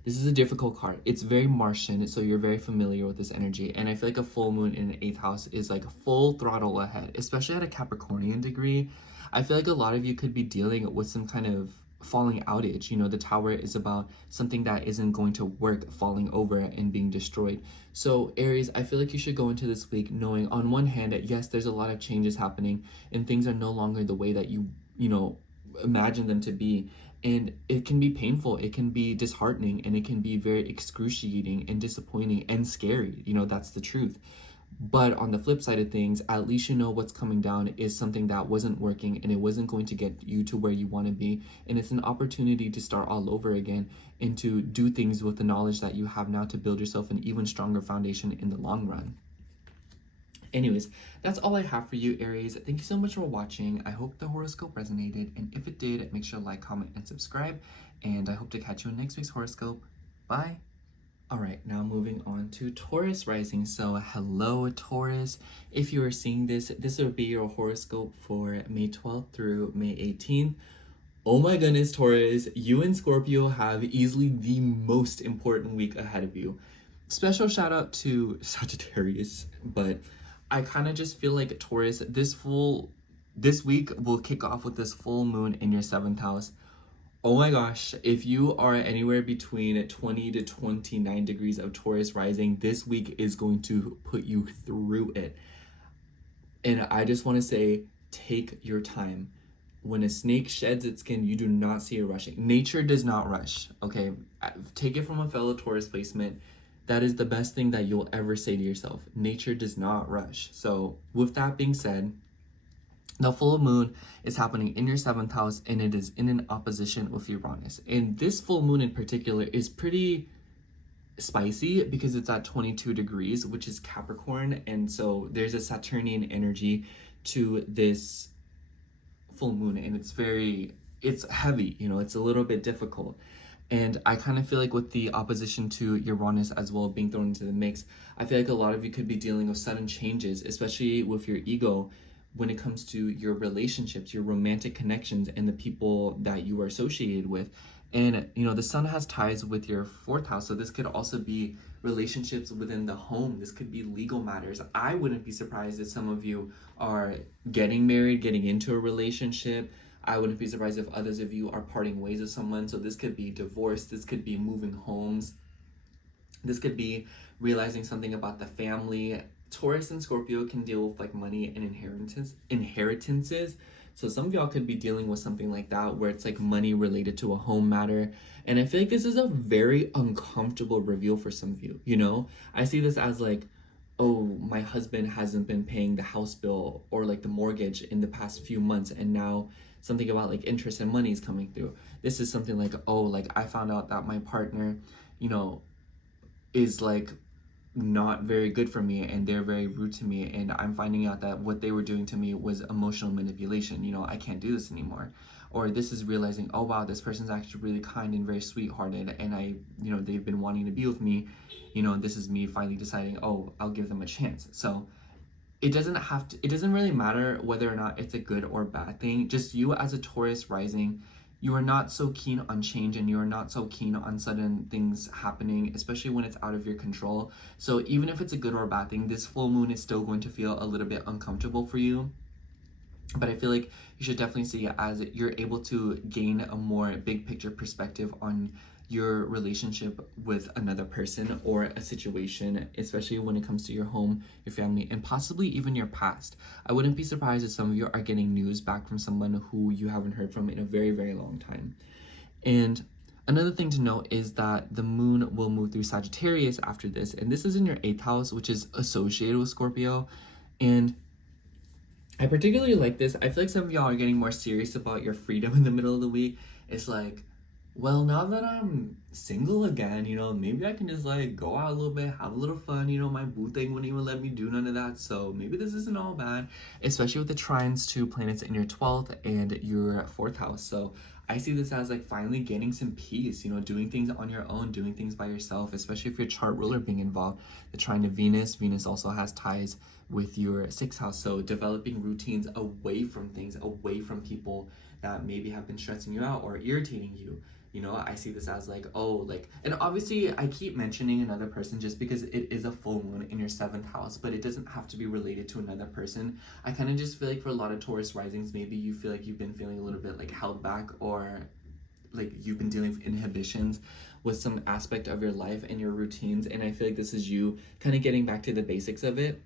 This is a difficult card. It's very Martian, so you're very familiar with this energy. And I feel like a full moon in an 8th house is like full throttle ahead, especially at a Capricornian degree. I feel like a lot of you could be dealing with some kind of falling outage. You know, the Tower is about something that isn't going to work falling over and being destroyed. So Aries, I feel like you should go into this week knowing on one hand that yes, there's a lot of changes happening and things are no longer the way that you know, imagine them to be. And it can be painful, it can be disheartening, and it can be very excruciating and disappointing and scary. You know, that's the truth. But on the flip side of things, at least you know what's coming down is something that wasn't working and it wasn't going to get you to where you want to be. And it's an opportunity to start all over again and to do things with the knowledge that you have now to build yourself an even stronger foundation in the long run. Anyways, that's all I have for you, Aries. Thank you so much for watching. I hope the horoscope resonated, and if it did, make sure to like, comment, and subscribe, and I hope to catch you in next week's horoscope. Bye! Alright, now moving on to Taurus rising. So, hello, Taurus. If you are seeing this, this will be your horoscope for May 12th through May 18th. Oh my goodness, Taurus, you and Scorpio have easily the most important week ahead of you. Special shout out to Sagittarius, but I kind of just feel like Taurus, this week will kick off with this full moon in your 7th house. Oh my gosh, if you are anywhere between 20 to 29 degrees of Taurus rising, this week is going to put you through it. And I just want to say, take your time. When a snake sheds its skin, you do not see it rushing. Nature does not rush, okay? Take it from a fellow Taurus placement. That is the best thing that you'll ever say to yourself. Nature does not rush. So with that being said, the full moon is happening in your 7th house and it is in an opposition with Uranus. And this full moon in particular is pretty spicy because it's at 22 degrees, which is Capricorn. And so there's a Saturnian energy to this full moon and it's heavy, you know, it's a little bit difficult. And I kind of feel like with the opposition to Uranus as well being thrown into the mix, I feel like a lot of you could be dealing with sudden changes, especially with your ego when it comes to your relationships, your romantic connections, and the people that you are associated with. And, you know, the sun has ties with your fourth house. So this could also be relationships within the home. This could be legal matters. I wouldn't be surprised if some of you are getting married, getting into a relationship. I wouldn't be surprised if others of you are parting ways with someone. So this could be divorce. This could be moving homes. This could be realizing something about the family. Taurus and Scorpio can deal with like money and inheritances. So some of y'all could be dealing with something like that where it's like money related to a home matter. And I feel like this is a very uncomfortable reveal for some of you, you know? I see this as like, oh, my husband hasn't been paying the house bill or like the mortgage in the past few months, and now something about like interest and money is coming through. This is something like, oh, like I found out that my partner, you know, is like not very good for me and they're very rude to me, and I'm finding out that what they were doing to me was emotional manipulation. You know, I can't do this anymore. Or this is realizing, oh wow, this person's actually really kind and very sweethearted, and you know, they've been wanting to be with me. You know, this is me finally deciding, oh, I'll give them a chance. So it doesn't really matter whether or not it's a good or bad thing. Just you as a Taurus rising, you are not so keen on change, and you are not so keen on sudden things happening, especially when it's out of your control. So even if it's a good or a bad thing, this full moon is still going to feel a little bit uncomfortable for you. But I feel like you should definitely see it as you're able to gain a more big picture perspective on your relationship with another person or a situation, especially when it comes to your home, your family, and possibly even your past. I wouldn't be surprised if some of you are getting news back from someone who you haven't heard from in a very, very long time. And another thing to note is that the moon will move through Sagittarius after this, and this is in your 8th house, which is associated with Scorpio. And I particularly like this. I feel like some of y'all are getting more serious about your freedom in the middle of the week. It's like, well, now that I'm single again, you know, maybe I can just like go out a little bit, have a little fun. You know, my boo thing wouldn't even let me do none of that. So maybe this isn't all bad, especially with the trines to planets in your 12th and your 4th house. So I see this as like finally getting some peace, you know, doing things on your own, doing things by yourself, especially if your chart ruler being involved. The trine to Venus also has ties with your 6th house. So developing routines away from things, away from people that maybe have been stressing you out or irritating you. You know, I see this as like, oh, like, and obviously I keep mentioning another person just because it is a full moon in your 7th house, but it doesn't have to be related to another person. I kind of just feel like for a lot of Taurus risings, maybe you feel like you've been feeling a little bit like held back, or like you've been dealing with inhibitions with some aspect of your life and your routines. And I feel like this is you kind of getting back to the basics of it.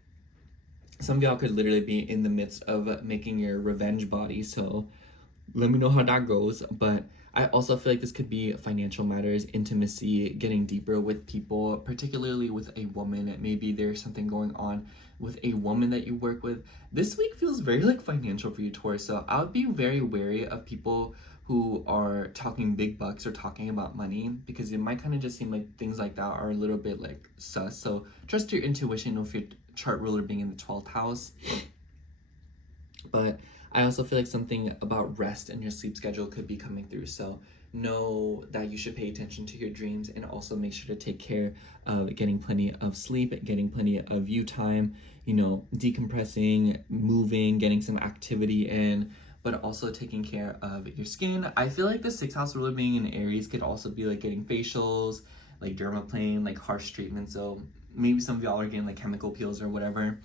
Some of y'all could literally be in the midst of making your revenge body. So let me know how that goes. But I also feel like this could be financial matters, intimacy, getting deeper with people, particularly with a woman. Maybe there's something going on with a woman that you work with. This week feels very like financial for you, Taurus. So I would be very wary of people who are talking big bucks or talking about money, because it might kind of just seem like things like that are a little bit like sus. So trust your intuition with your chart ruler being in the 12th house. But I also feel like something about rest and your sleep schedule could be coming through. So know that you should pay attention to your dreams, and also make sure to take care of getting plenty of sleep, getting plenty of you time, you know, decompressing, moving, getting some activity in, but also taking care of your skin. I feel like the 6th house ruler being in Aries could also be like getting facials, like dermaplane, like harsh treatment. So maybe some of y'all are getting like chemical peels or whatever.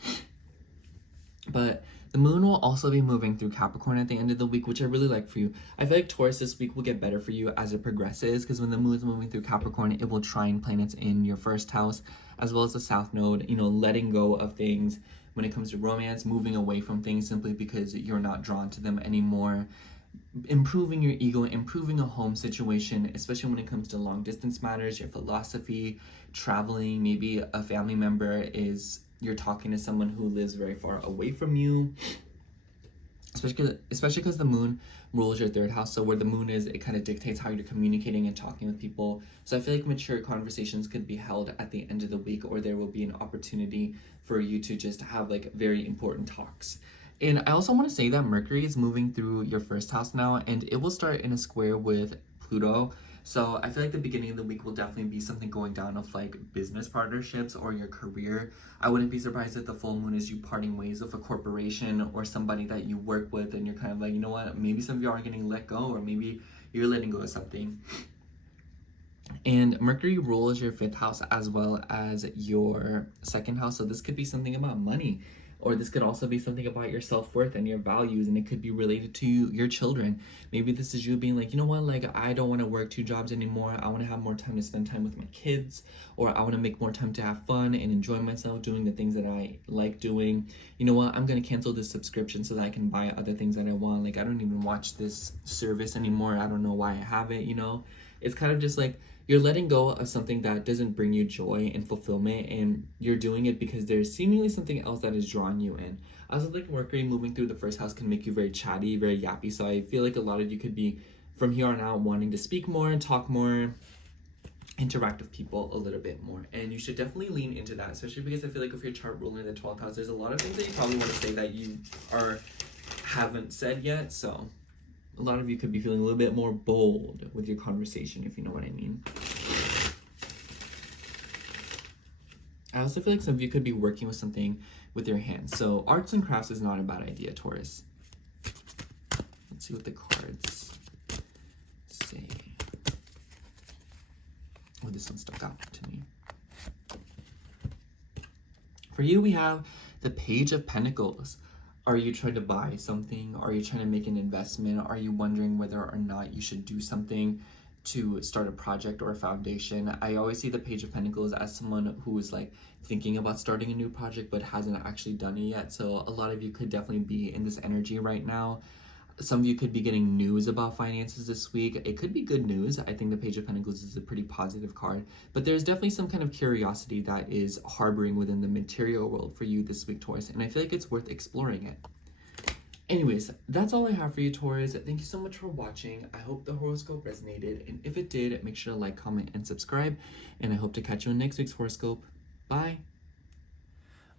But the moon will also be moving through Capricorn at the end of the week, which I really like for you. I feel like Taurus this week will get better for you as it progresses, because when the moon is moving through Capricorn, it will trine planets in your 1st house, as well as the South Node, you know, letting go of things when it comes to romance, moving away from things simply because you're not drawn to them anymore, improving your ego, improving a home situation, especially when it comes to long distance matters, your philosophy, traveling. Maybe a family member you're talking to someone who lives very far away from you, especially because the moon rules your 3rd house. So where the moon is, it kind of dictates how you're communicating and talking with people. So I feel like mature conversations could be held at the end of the week, or there will be an opportunity for you to just have like very important talks. And I also want to say that Mercury is moving through your 1st house now, and it will start in a square with Pluto. So I feel like the beginning of the week will definitely be something going down of like business partnerships or your career. I wouldn't be surprised if the full moon is you parting ways with a corporation or somebody that you work with, and you're kind of like, you know what, maybe some of you are getting let go, or maybe you're letting go of something. And Mercury rules your 5th house as well as your 2nd house. So this could be something about money, or this could also be something about your self-worth and your values, and it could be related to your children. Maybe this is you being like, you know what, like I don't want to work 2 jobs anymore. I want to have more time to spend time with my kids, or I want to make more time to have fun and enjoy myself doing the things that I like doing. You know what, I'm going to cancel this subscription so that I can buy other things that I want. Like I don't even watch this service anymore. I don't know why I have it, you know. It's kind of just like you're letting go of something that doesn't bring you joy and fulfillment, and you're doing it because there's seemingly something else that is drawing you in. I also think Mercury moving through the 1st house can make you very chatty, very yappy. So I feel like a lot of you could be, from here on out, wanting to speak more and talk more, interact with people a little bit more. And you should definitely lean into that, especially because I feel like with your chart ruling the 12th house, there's a lot of things that you probably want to say that you haven't said yet. So a lot of you could be feeling a little bit more bold with your conversation, if you know what I mean. I also feel like some of you could be working with something with your hands. So arts and crafts is not a bad idea, Taurus. Let's see what the cards say. Oh, this one stuck out to me. For you, we have the Page of Pentacles. Are you trying to buy something? Are you trying to make an investment? Are you wondering whether or not you should do something to start a project or a foundation? I always see the Page of Pentacles as someone who is like thinking about starting a new project but hasn't actually done it yet. So a lot of you could definitely be in this energy right now. Some of you could be getting news about finances this week. It could be good news. I think the Page of Pentacles is a pretty positive card, but there's definitely some kind of curiosity that is harboring within the material world for you this week, Taurus, and I feel like it's worth exploring it. Anyways, that's all I have for you, Taurus. Thank you so much for watching. I hope the horoscope resonated, and if it did, make sure to like, comment, and subscribe, and I hope to catch you in next week's horoscope. Bye!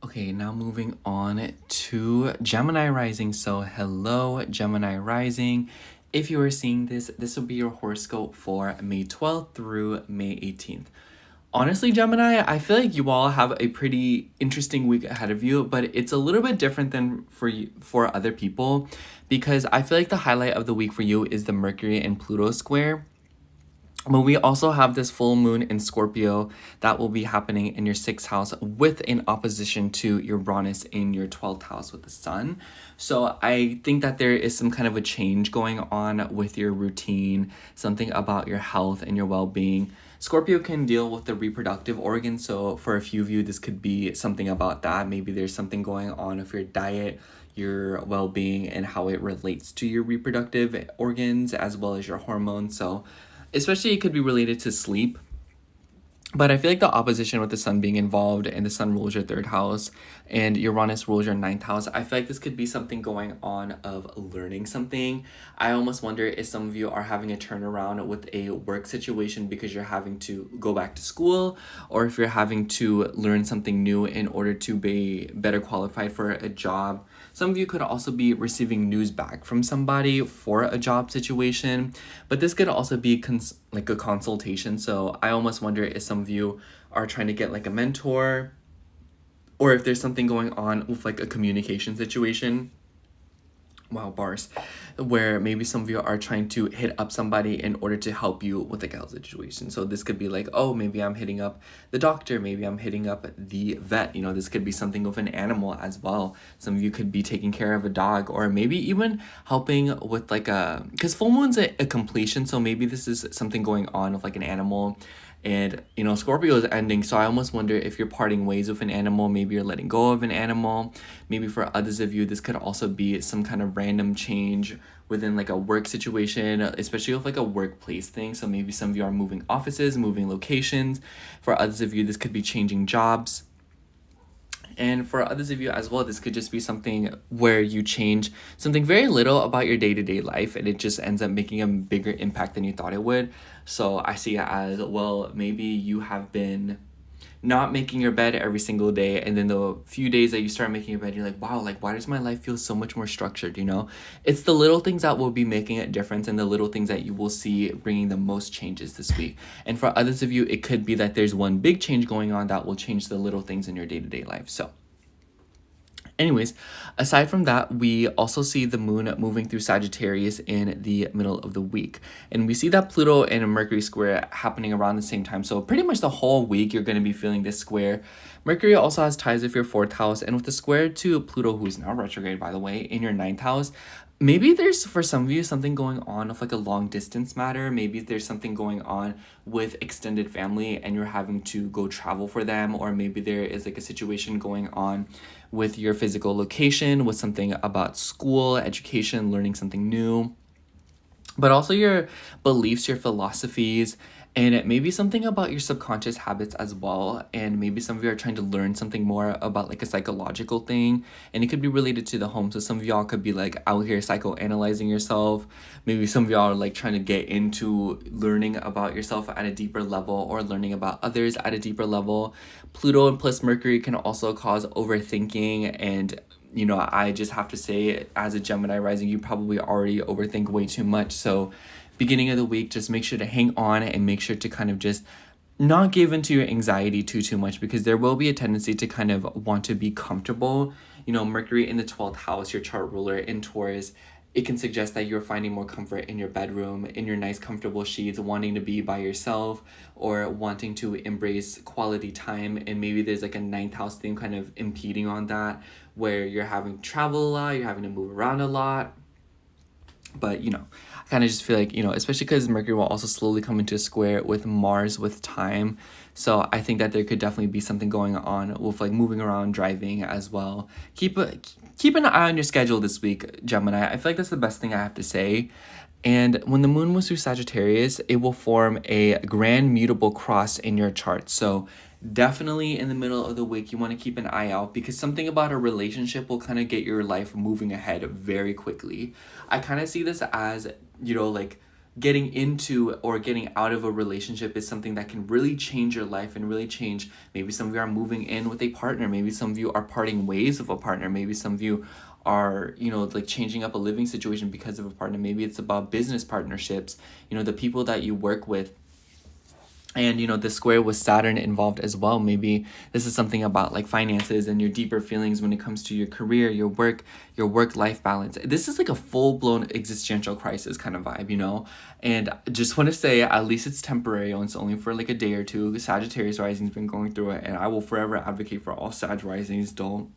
Okay, now moving on to Gemini rising. So hello, Gemini rising. If you are seeing this, this will be your horoscope for May 12th through May 18th. Honestly, Gemini, I feel like you all have a pretty interesting week ahead of you, but it's a little bit different than for other people, because I feel like the highlight of the week for you is the Mercury and Pluto square. But we also have this full moon in Scorpio that will be happening in your 6th house with an opposition to Uranus in your 12th house with the sun. So I think that there is some kind of a change going on with your routine, something about your health and your well-being. Scorpio can deal with the reproductive organs, so for a few of you, this could be something about that. Maybe there's something going on with your diet, your well-being, and how it relates to your reproductive organs as well as your hormones. So especially it could be related to sleep. But I feel like the opposition with the sun being involved, and the sun rules your 3rd house and Uranus rules your 9th house, I feel like this could be something going on of learning something. I almost wonder if some of you are having a turnaround with a work situation because you're having to go back to school, or if you're having to learn something new in order to be better qualified for a job. Some of you could also be receiving news back from somebody for a job situation, but this could also be like a consultation. So I almost wonder if some of you are trying to get like a mentor, or if there's something going on with like a communication situation. Wow, bars. Where maybe some of you are trying to hit up somebody in order to help you with the health situation. So this could be like, oh, maybe I'm hitting up the doctor, maybe I'm hitting up the vet. You know, this could be something with an animal as well. Some of you could be taking care of a dog, or maybe even helping with like because full moon's a completion. So maybe this is something going on with like an animal. And, you know, Scorpio is ending, so I almost wonder if you're parting ways with an animal, maybe you're letting go of an animal. Maybe for others of you, this could also be some kind of random change within like a work situation, especially with like a workplace thing. So maybe some of you are moving offices, moving locations. For others of you, this could be changing jobs. And for others of you as well, this could just be something where you change something very little about your day-to-day life, and it just ends up making a bigger impact than you thought it would. So I see it as, well, maybe you have been not making your bed every single day, and then the few days that you start making your bed, you're like, wow, like why does my life feel so much more structured, you know? It's the little things that will be making a difference, and the little things that you will see bringing the most changes this week. And for others of you, it could be that there's one big change going on that will change the little things in your day-to-day life. So anyways, aside from that, we also see the moon moving through Sagittarius in the middle of the week. And we see that Pluto and Mercury square happening around the same time. So pretty much the whole week, you're going to be feeling this square. Mercury also has ties with your 4th house. And with the square to Pluto, who's now retrograde, by the way, in your 9th house, maybe there's, for some of you, something going on with like a long distance matter. Maybe there's something going on with extended family and you're having to go travel for them. Or maybe there is like a situation going on with your physical location, with something about school, education, learning something new, but also your beliefs, your philosophies, and it may be something about your subconscious habits as well. And maybe some of you are trying to learn something more about like a psychological thing, and it could be related to the home. So some of y'all could be like out here psychoanalyzing yourself. Maybe some of y'all are like trying to get into learning about yourself at a deeper level, or learning about others at a deeper level. Pluto and plus Mercury can also cause overthinking, and you know, I just have to say, as a Gemini rising, you probably already overthink way too much. So beginning of the week, just make sure to hang on and make sure to kind of just not give into your anxiety too much, because there will be a tendency to kind of want to be comfortable. You know, Mercury in the 12th house, your chart ruler in Taurus, it can suggest that you're finding more comfort in your bedroom, in your nice comfortable sheets, wanting to be by yourself, or wanting to embrace quality time. And maybe there's like a 9th house theme kind of impeding on that, where you're having to travel a lot, you're having to move around a lot. But, you know, I kind of just feel like, you know, especially because Mercury will also slowly come into a square with Mars with time. So I think that there could definitely be something going on with like moving around, driving as well. Keep an eye on your schedule this week, Gemini. I feel like that's the best thing I have to say. And when the moon moves through Sagittarius, it will form a grand mutable cross in your chart. So definitely in the middle of the week, you want to keep an eye out, because something about a relationship will kind of get your life moving ahead very quickly. I kind of see this as, you know, like getting into or getting out of a relationship is something that can really change your life and really change. Maybe some of you are moving in with a partner. Maybe some of you are parting ways with a partner. Maybe some of you are, you know, like changing up a living situation because of a partner. Maybe it's about business partnerships, you know, the people that you work with. And, you know, the square with Saturn involved as well. Maybe this is something about like finances and your deeper feelings when it comes to your career, your work-life balance. This is like a full-blown existential crisis kind of vibe, you know? And I just want to say, at least it's temporary, and it's only for like a day or two. Sagittarius rising's been going through it, and I will forever advocate for all Sag risings. Don't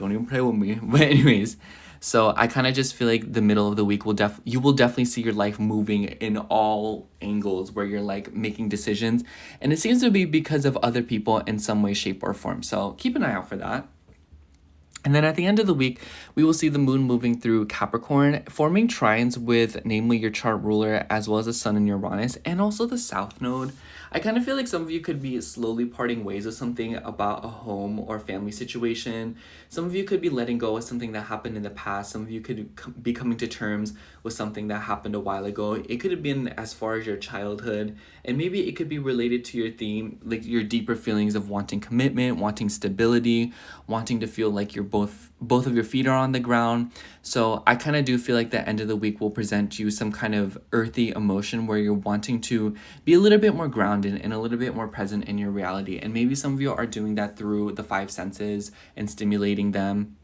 even play with me. But anyways, so I kind of just feel like the middle of the week you will definitely see your life moving in all angles, where you're like making decisions, and it seems to be because of other people in some way, shape, or form. So keep an eye out for that. And then at the end of the week, we will see the moon moving through Capricorn, forming trines with namely your chart ruler, as well as the sun and Uranus, and also the south node. I kind of feel like some of you could be slowly parting ways with something about a home or family situation. Some of you could be letting go of something that happened in the past. Some of you could be coming to terms with something that happened a while ago. It could have been as far as your childhood, and maybe it could be related to your theme, like your deeper feelings of wanting commitment, wanting stability, wanting to feel like you're both of your feet are on the ground. So I kind of do feel like the end of the week will present you some kind of earthy emotion, where you're wanting to be a little bit more grounded and a little bit more present in your reality. And maybe some of you are doing that through the 5 senses and stimulating them.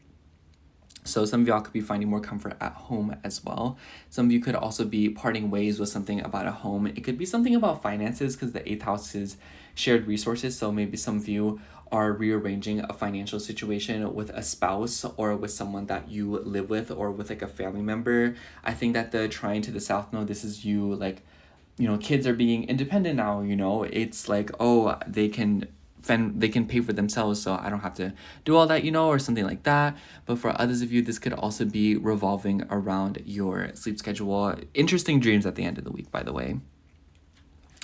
So some of y'all could be finding more comfort at home as well. Some of you could also be parting ways with something about a home. It could be something about finances, because the 8th house is shared resources. So maybe some of you are rearranging a financial situation with a spouse, or with someone that you live with, or with like a family member. I think that the trine to the south node, this is you, like, you know, kids are being independent now, you know. It's like, oh, they can pay for themselves, so I don't have to do all that, you know, or something like that. But for others of you, this could also be revolving around your sleep schedule. Interesting dreams at the end of the week, by the way.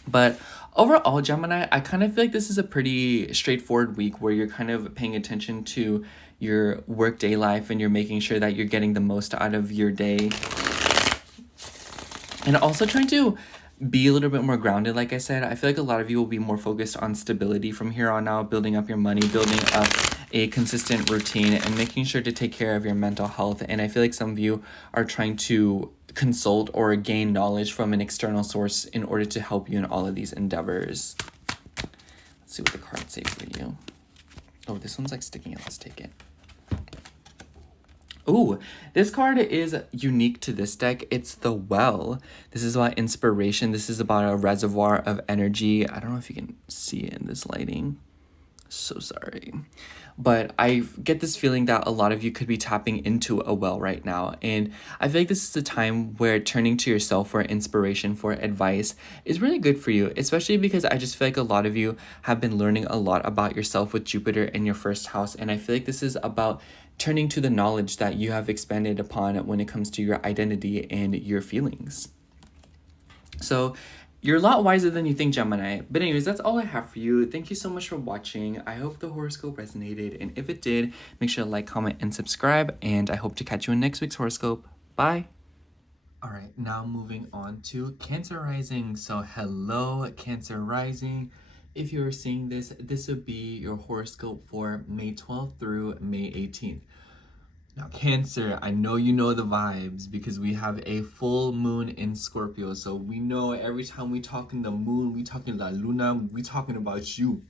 But overall, Gemini, I kind of feel like this is a pretty straightforward week, where you're kind of paying attention to your workday life, and you're making sure that you're getting the most out of your day, and also trying to be a little bit more grounded. Like I said, I feel like a lot of you will be more focused on stability from here on out, building up your money, building up a consistent routine, and making sure to take care of your mental health. And I feel like some of you are trying to consult or gain knowledge from an external source in order to help you in all of these endeavors. Let's see what the cards say for you. Oh, this one's like sticking out. Let's take it. Ooh, this card is unique to this deck. It's the Well. This is about inspiration. This is about a reservoir of energy. I don't know if you can see it in this lighting. So sorry. But I get this feeling that a lot of you could be tapping into a well right now. And I feel like this is a time where turning to yourself for inspiration, for advice is really good for you, especially because I just feel like a lot of you have been learning a lot about yourself with Jupiter in your first house. And I feel like this is about turning to the knowledge that you have expanded upon when it comes to your identity and your feelings. So you're a lot wiser than you think, Gemini. But anyways, that's all I have for you. Thank you so much for watching. I hope the horoscope resonated. And if it did, make sure to like, comment, and subscribe. And I hope to catch you in next week's horoscope. Bye. All right, now moving on to Cancer Rising. So hello, Cancer Rising. If you're seeing this, this would be your horoscope for May 12th through May 18th. Now, Cancer, I know you know the vibes because we have a full moon in Scorpio. So we know every time we talking the moon, we talking La Luna, we talking about you.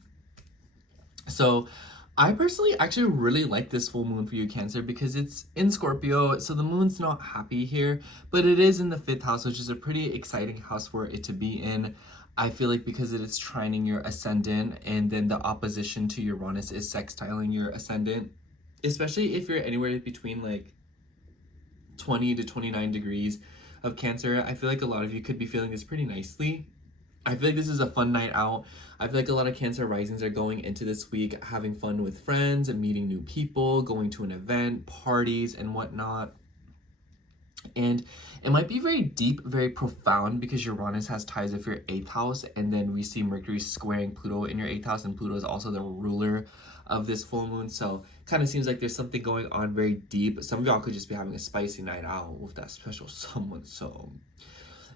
So I personally actually really like this full moon for you, Cancer, because it's in Scorpio. So the moon's not happy here, but it is in the 5th house, which is a pretty exciting house for it to be in. I feel like because it is trining your ascendant, and then the opposition to Uranus is sextiling your ascendant. Especially if you're anywhere between like 20 to 29 degrees of Cancer, I feel like a lot of you could be feeling this pretty nicely. I feel like this is a fun night out. I feel like a lot of Cancer risings are going into this week having fun with friends and meeting new people, going to an event, parties, and whatnot. And it might be very deep, very profound because Uranus has ties with your 8th house, and then we see Mercury squaring Pluto in your 8th house, and Pluto is also the ruler of this full moon. So kind of seems like there's something going on very deep. Some of y'all could just be having a spicy night out with that special someone. So,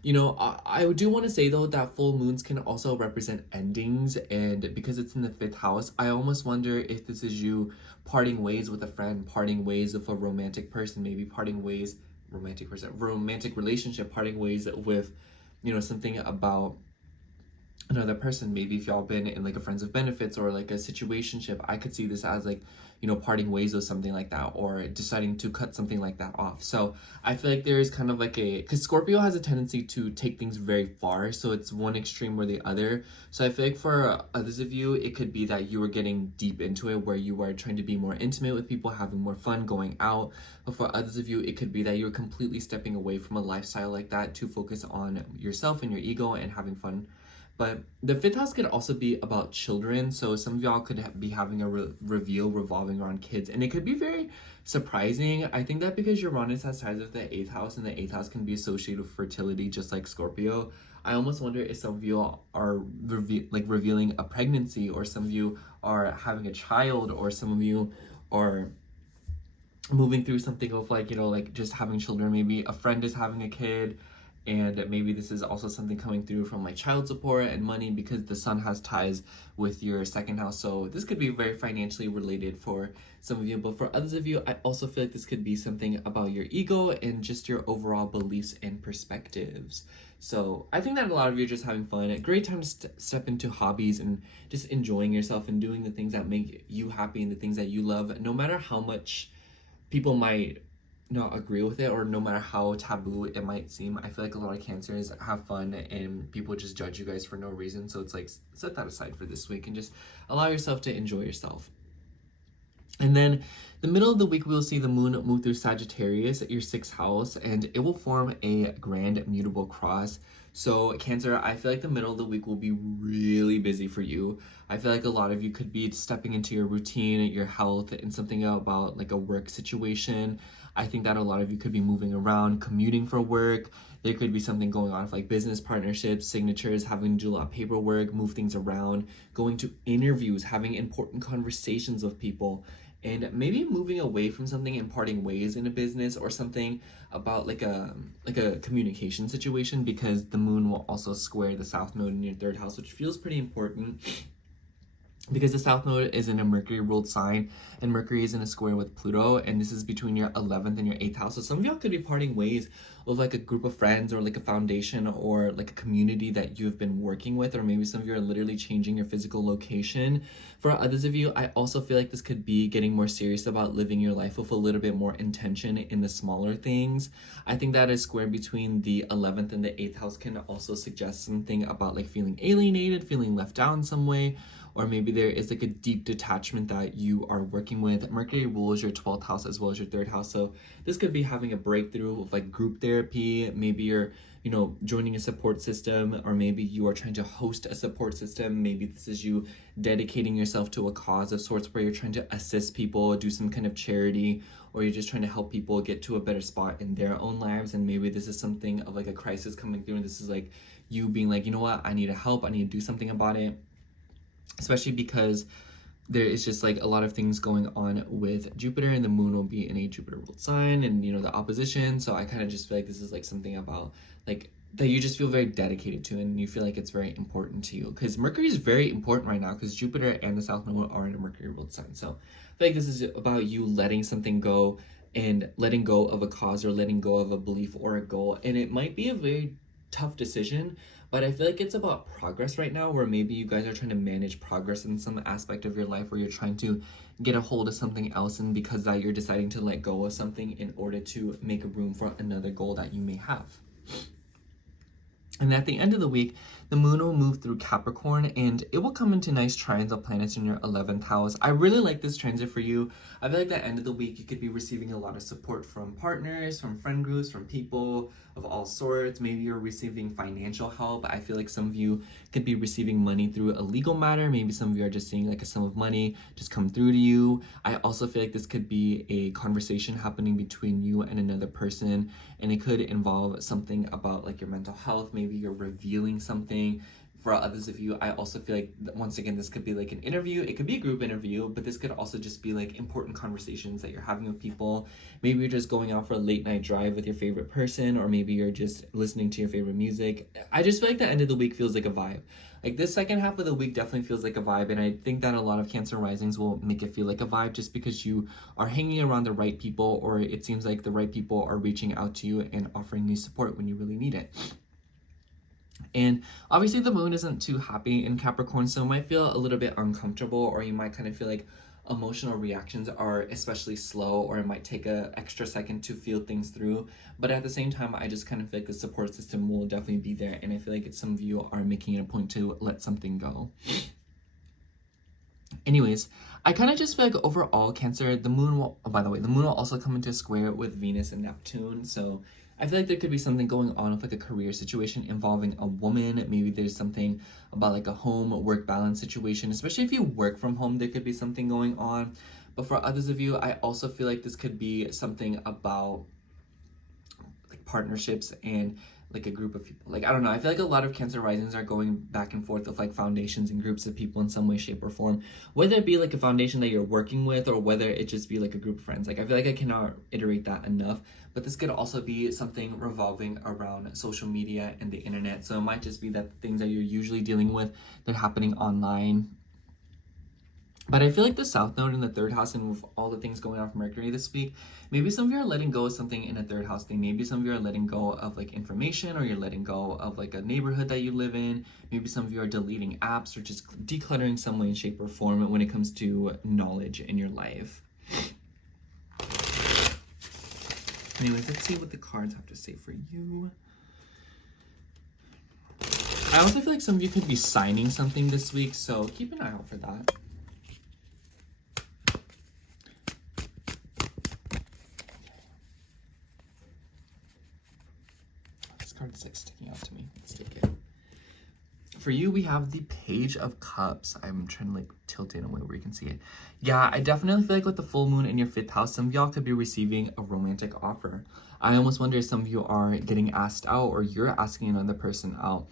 you know, I do want to say though that full moons can also represent endings, and because it's in the 5th house, I almost wonder if this is you parting ways with a friend, parting ways with a romantic person, maybe parting ways, romantic relationship, parting ways with, you know, something about another person. Maybe if y'all been in like a friends with benefits or like a situationship, I could see this as like, you know, parting ways with something like that, or deciding to cut something like that off. So I feel like there is kind of like because Scorpio has a tendency to take things very far, so it's one extreme or the other. So I feel like for others of you, it could be that you are getting deep into it, where you are trying to be more intimate with people, having more fun, going out. But for others of you, it could be that you're completely stepping away from a lifestyle like that to focus on yourself and your ego and having fun. But the 5th house could also be about children. So some of y'all could be having a reveal revolving around kids. And it could be very surprising. I think that because Uranus has ties with the 8th house, and the 8th house can be associated with fertility, just like Scorpio. I almost wonder if some of you are revealing a pregnancy, or some of you are having a child, or some of you are moving through something of like, you know, like just having children. Maybe a friend is having a kid, and maybe this is also something coming through from like child support and money, because the sun has ties with your 2nd house. So this could be very financially related for some of you, but for others of you, I also feel like this could be something about your ego and just your overall beliefs and perspectives. So I think that a lot of you are just having fun. A great time to step into hobbies and just enjoying yourself and doing the things that make you happy and the things that you love, no matter how much people might not agree with it, or no matter how taboo it might seem. I feel like a lot of Cancers have fun and people just judge you guys for no reason. So it's like, set that aside for this week and just allow yourself to enjoy yourself. And then the middle of the week, we'll see the moon move through Sagittarius, your 6th house, and it will form a grand mutable cross. So Cancer, I feel like the middle of the week will be really busy for you. I feel like a lot of you could be stepping into your routine, your health, and something about like a work situation. I think that a lot of you could be moving around, commuting for work. There could be something going on with like business partnerships, signatures, having to do a lot of paperwork, move things around, going to interviews, having important conversations with people. and maybe moving away from something and parting ways in a business, or something about like a communication situation, because the moon will also square the south node in your third house, which feels pretty important because the south node is in a Mercury ruled sign, and Mercury is in a square with Pluto, and this is between your 11th and your 8th house. So some of y'all could be parting ways with like a group of friends, or like a foundation, or like a community that you've been working with, or maybe some of you are literally changing your physical location. For others of you, I also feel like this could be getting more serious about living your life with a little bit more intention in the smaller things. I think that a square between the 11th and the 8th house can also suggest something about like feeling alienated, feeling left out in some way, or maybe there is like a deep detachment that you are working with. Mercury rules your 12th house as well as your 3rd house. So this could be having a breakthrough with like group therapy. Maybe you're, joining a support system, or maybe you are trying to host a support system. Maybe this is you dedicating yourself to a cause of sorts where you're trying to assist people, do some kind of charity, or you're just trying to help people get to a better spot in their own lives. And maybe this is something of like a crisis coming through, and this is like you being like, you know what, I need help, I need to do something about it. Especially because there is just like a lot of things going on with Jupiter, and the moon will be in a Jupiter ruled sign, and the opposition. So I kind of just feel like this is like something about like that you just feel very dedicated to, and you feel like it's very important to you, because Mercury is very important right now, because Jupiter and the south node are in a Mercury ruled sign. So I feel like this is about you letting something go, and letting go of a cause, or letting go of a belief or a goal. And it might be a very tough decision, but I feel like it's about progress right now, where maybe you guys are trying to manage progress in some aspect of your life, where you're trying to get a hold of something else, and because that you're deciding to let go of something in order to make room for another goal that you may have. And at the end of the week, the moon will move through Capricorn, and it will come into nice trines of planets in your 11th house. I really like this transit for you. I feel like at the end of the week, you could be receiving a lot of support from partners, from friend groups, from people of all sorts. Maybe you're receiving financial help. I feel like some of you could be receiving money through a legal matter. Maybe some of you are just seeing like a sum of money just come through to you. I also feel like this could be a conversation happening between you and another person, and it could involve something about like your mental health. Maybe you're revealing something. For others of you, I also feel like, once again, this could be like an interview. It could be a group interview, but this could also just be like important conversations that you're having with people. Maybe you're just going out for a late night drive with your favorite person, or maybe you're just listening to your favorite music. I just feel like the end of the week feels like a vibe. Like this second half of the week definitely feels like a vibe, and I think that a lot of Cancer risings will make it feel like a vibe, just because you are hanging around the right people, or it seems like the right people are reaching out to you and offering you support when you really need it. And obviously the moon isn't too happy in Capricorn, so it might feel a little bit uncomfortable, or you might kind of feel like emotional reactions are especially slow, or it might take an extra second to feel things through. But at the same time, I just kind of feel like the support system will definitely be there, and I feel like some of you are making it a point to let something go. Anyways, I kind of just feel like overall, Cancer, the moon will, oh, by the way, the moon will also come into square with Venus and Neptune. So I feel like there could be something going on with like a career situation involving a woman. Maybe there's something about like a home work balance situation, especially if you work from home, there could be something going on. But for others of you, I also feel like this could be something about like partnerships and like a group of people. Like, I don't know, I feel like a lot of Cancer risings are going back and forth with like foundations and groups of people in some way, shape, or form, whether it be like a foundation that you're working with, or whether it just be like a group of friends. Like, I feel like I cannot iterate that enough. But this could also be something revolving around social media and the internet. So it might just be that the things that you're usually dealing with, they're happening online. But I feel like the South Node in the 3rd house, and with all the things going on with Mercury this week, maybe some of you are letting go of something in a 3rd house thing. Maybe some of you are letting go of like information, or you're letting go of like a neighborhood that you live in. Maybe some of you are deleting apps, or just decluttering some way, shape, or form when it comes to knowledge in your life. Anyways, let's see what the cards have to say for you. I also feel like some of you could be signing something this week, so keep an eye out for that. This card is like sticking out to me. Let's take it. For you, we have the Page of Cups. I'm trying to like tilt it in a way where you can see it. Yeah, I definitely feel like with the full moon in your 5th house, some of y'all could be receiving a romantic offer. I almost wonder if some of you are getting asked out, or you're asking another person out.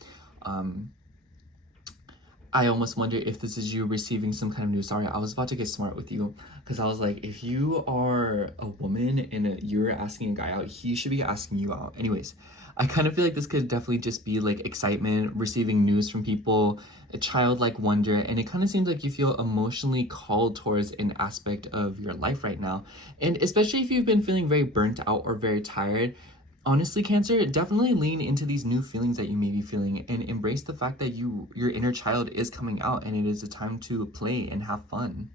I almost wonder if this is you receiving some kind of news. Sorry, I was about to get smart with you because I was like, if you are a woman and you're asking a guy out, he should be asking you out. Anyways, I kind of feel like this could definitely just be like excitement, receiving news from people, a childlike wonder, and it kind of seems like you feel emotionally called towards an aspect of your life right now. And especially if you've been feeling very burnt out or very tired, honestly, Cancer, definitely lean into these new feelings that you may be feeling and embrace the fact that your inner child is coming out and it is a time to play and have fun.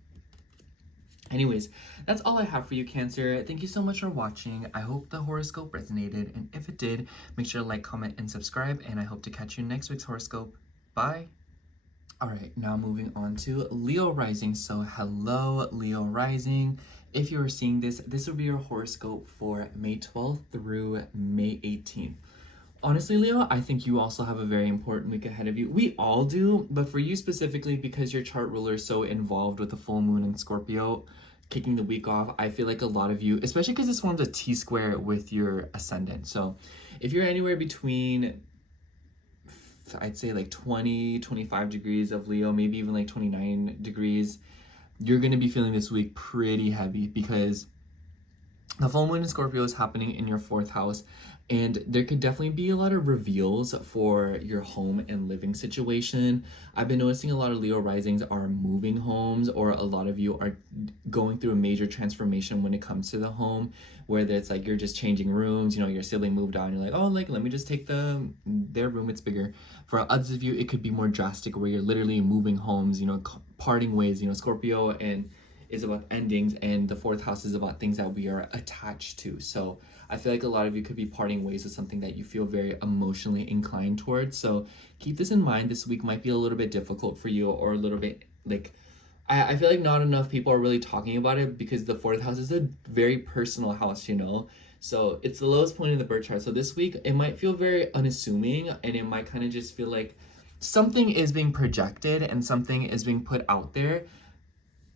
Anyways, that's all I have for you, Cancer. Thank you so much for watching. I hope the horoscope resonated, and if it did, make sure to like, comment, and subscribe, and I hope to catch you in next week's horoscope. Bye! Alright, now moving on to Leo rising. So hello, Leo rising. If you are seeing this, this will be your horoscope for May 12th through May 18th. Honestly, Leo, I think you also have a very important week ahead of you. We all do, but for you specifically, because your chart ruler is so involved with the full moon in Scorpio, kicking the week off, I feel like a lot of you, especially because this forms a T-square with your ascendant. So if you're anywhere between, I'd say like 20, 25 degrees of Leo, maybe even like 29 degrees, you're going to be feeling this week pretty heavy because the full moon in Scorpio is happening in your 4th house, and there could definitely be a lot of reveals for your home and living situation. I've been noticing a lot of Leo risings are moving homes, or a lot of you are going through a major transformation when it comes to the home, where it's like you're just changing rooms, you know, your sibling moved out, and you're like, oh, like, let me just take their room, it's bigger. For others of you, it could be more drastic, where you're literally moving homes, you know, parting ways. You know, Scorpio and is about endings, and the 4th house is about things that we are attached to. So I feel like a lot of you could be parting ways with something that you feel very emotionally inclined towards. So keep this in mind. This week might be a little bit difficult for you, or a little bit like, I feel like not enough people are really talking about it because the 4th house is a very personal house, you know? So it's the lowest point in the birth chart. So this week, it might feel very unassuming, and it might kind of just feel like something is being projected and something is being put out there,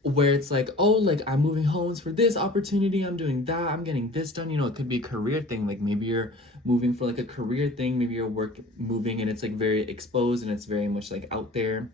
where it's like, oh, like, I'm moving homes for this opportunity, I'm doing that, I'm getting this done. You know, it could be a career thing. Like maybe you're moving for like a career thing, maybe your work moving, and it's like very exposed and it's very much like out there.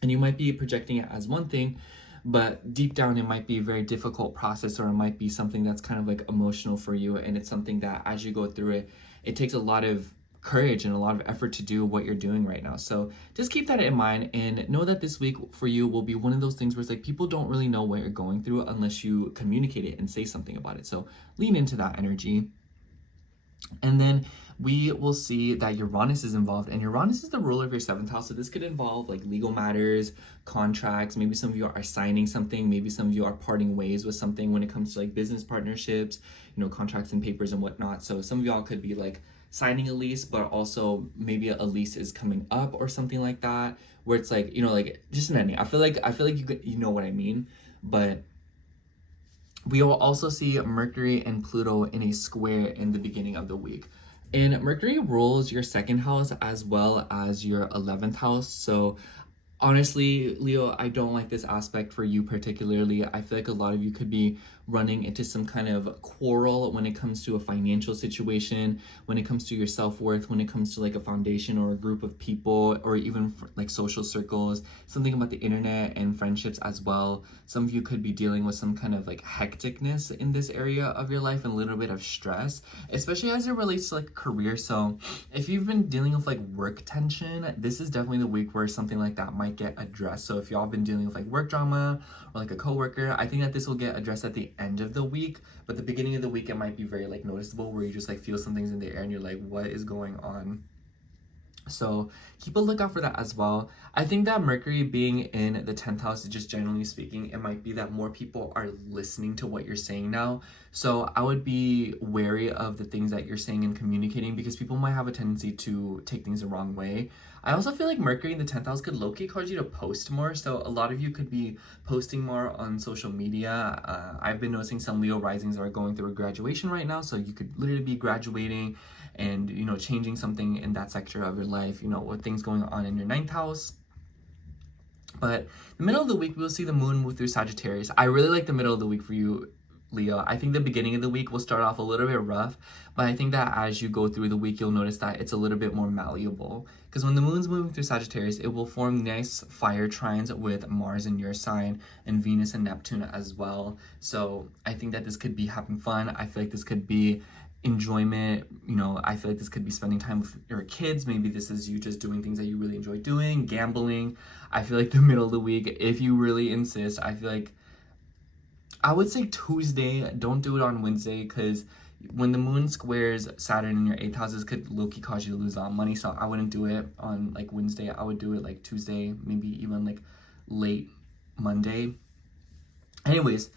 And you might be projecting it as one thing, but deep down it might be a very difficult process, or it might be something that's kind of like emotional for you. And it's something that as you go through it, it takes a lot of courage and a lot of effort to do what you're doing right now. So just keep that in mind, and know that this week for you will be one of those things where it's like people don't really know what you're going through unless you communicate it and say something about it. So lean into that energy. And then we will see that Uranus is involved, and Uranus is the ruler of your 7th house. So this could involve like legal matters, contracts. Maybe some of you are signing something. Maybe some of you are parting ways with something when it comes to like business partnerships, you know, contracts and papers and whatnot. So some of y'all could be like signing a lease, but also maybe a lease is coming up or something like that, where it's like, you know, like just an ending. I feel like you know what I mean. But we will also see Mercury and Pluto in a square in the beginning of the week. And Mercury rules your 2nd house as well as your 11th house. So honestly, Leo, I don't like this aspect for you particularly. I feel like a lot of you could be running into some kind of quarrel when it comes to a financial situation, when it comes to your self-worth, when it comes to like a foundation or a group of people, or even like social circles, something about the internet and friendships as well. Some of you could be dealing with some kind of like hecticness in this area of your life and a little bit of stress, especially as it relates to like career. So if you've been dealing with like work tension, this is definitely the week where something like that might get addressed. So if y'all been dealing with like work drama or like a coworker, I think that this will get addressed at the end of the week. But the beginning of the week, it might be very like noticeable, where you just like feel something's in the air and you're like, what is going on? So keep a lookout for that as well. I think that Mercury being in the 10th house, just generally speaking, it might be that more people are listening to what you're saying now. So I would be wary of the things that you're saying and communicating, because people might have a tendency to take things the wrong way. I also feel like Mercury in the 10th house could low-key cause you to post more. So a lot of you could be posting more on social media. I've been noticing some Leo risings are going through a graduation right now. So you could literally be graduating and, you know, changing something in that sector of your life, you know, with things going on in your 9th house. But the middle of the week, we'll see the moon move through Sagittarius. I really like the middle of the week for you Leo. I think the beginning of the week will start off a little bit rough, but I think that as you go through the week, you'll notice that it's a little bit more malleable. Because when the moon's moving through Sagittarius, it will form nice fire trines with Mars in your sign and Venus and Neptune as well. So I think that this could be having fun. I feel like this could be enjoyment. You know, I feel like this could be spending time with your kids. Maybe this is you just doing things that you really enjoy doing, gambling. I feel like the middle of the week, if you really insist, I feel like I would say Tuesday. Don't do it on Wednesday, because when the moon squares Saturn in your 8th houses could low-key cause you to lose money. So I wouldn't do it on like Wednesday. I would do it like Tuesday, maybe even like late Monday. Anyways,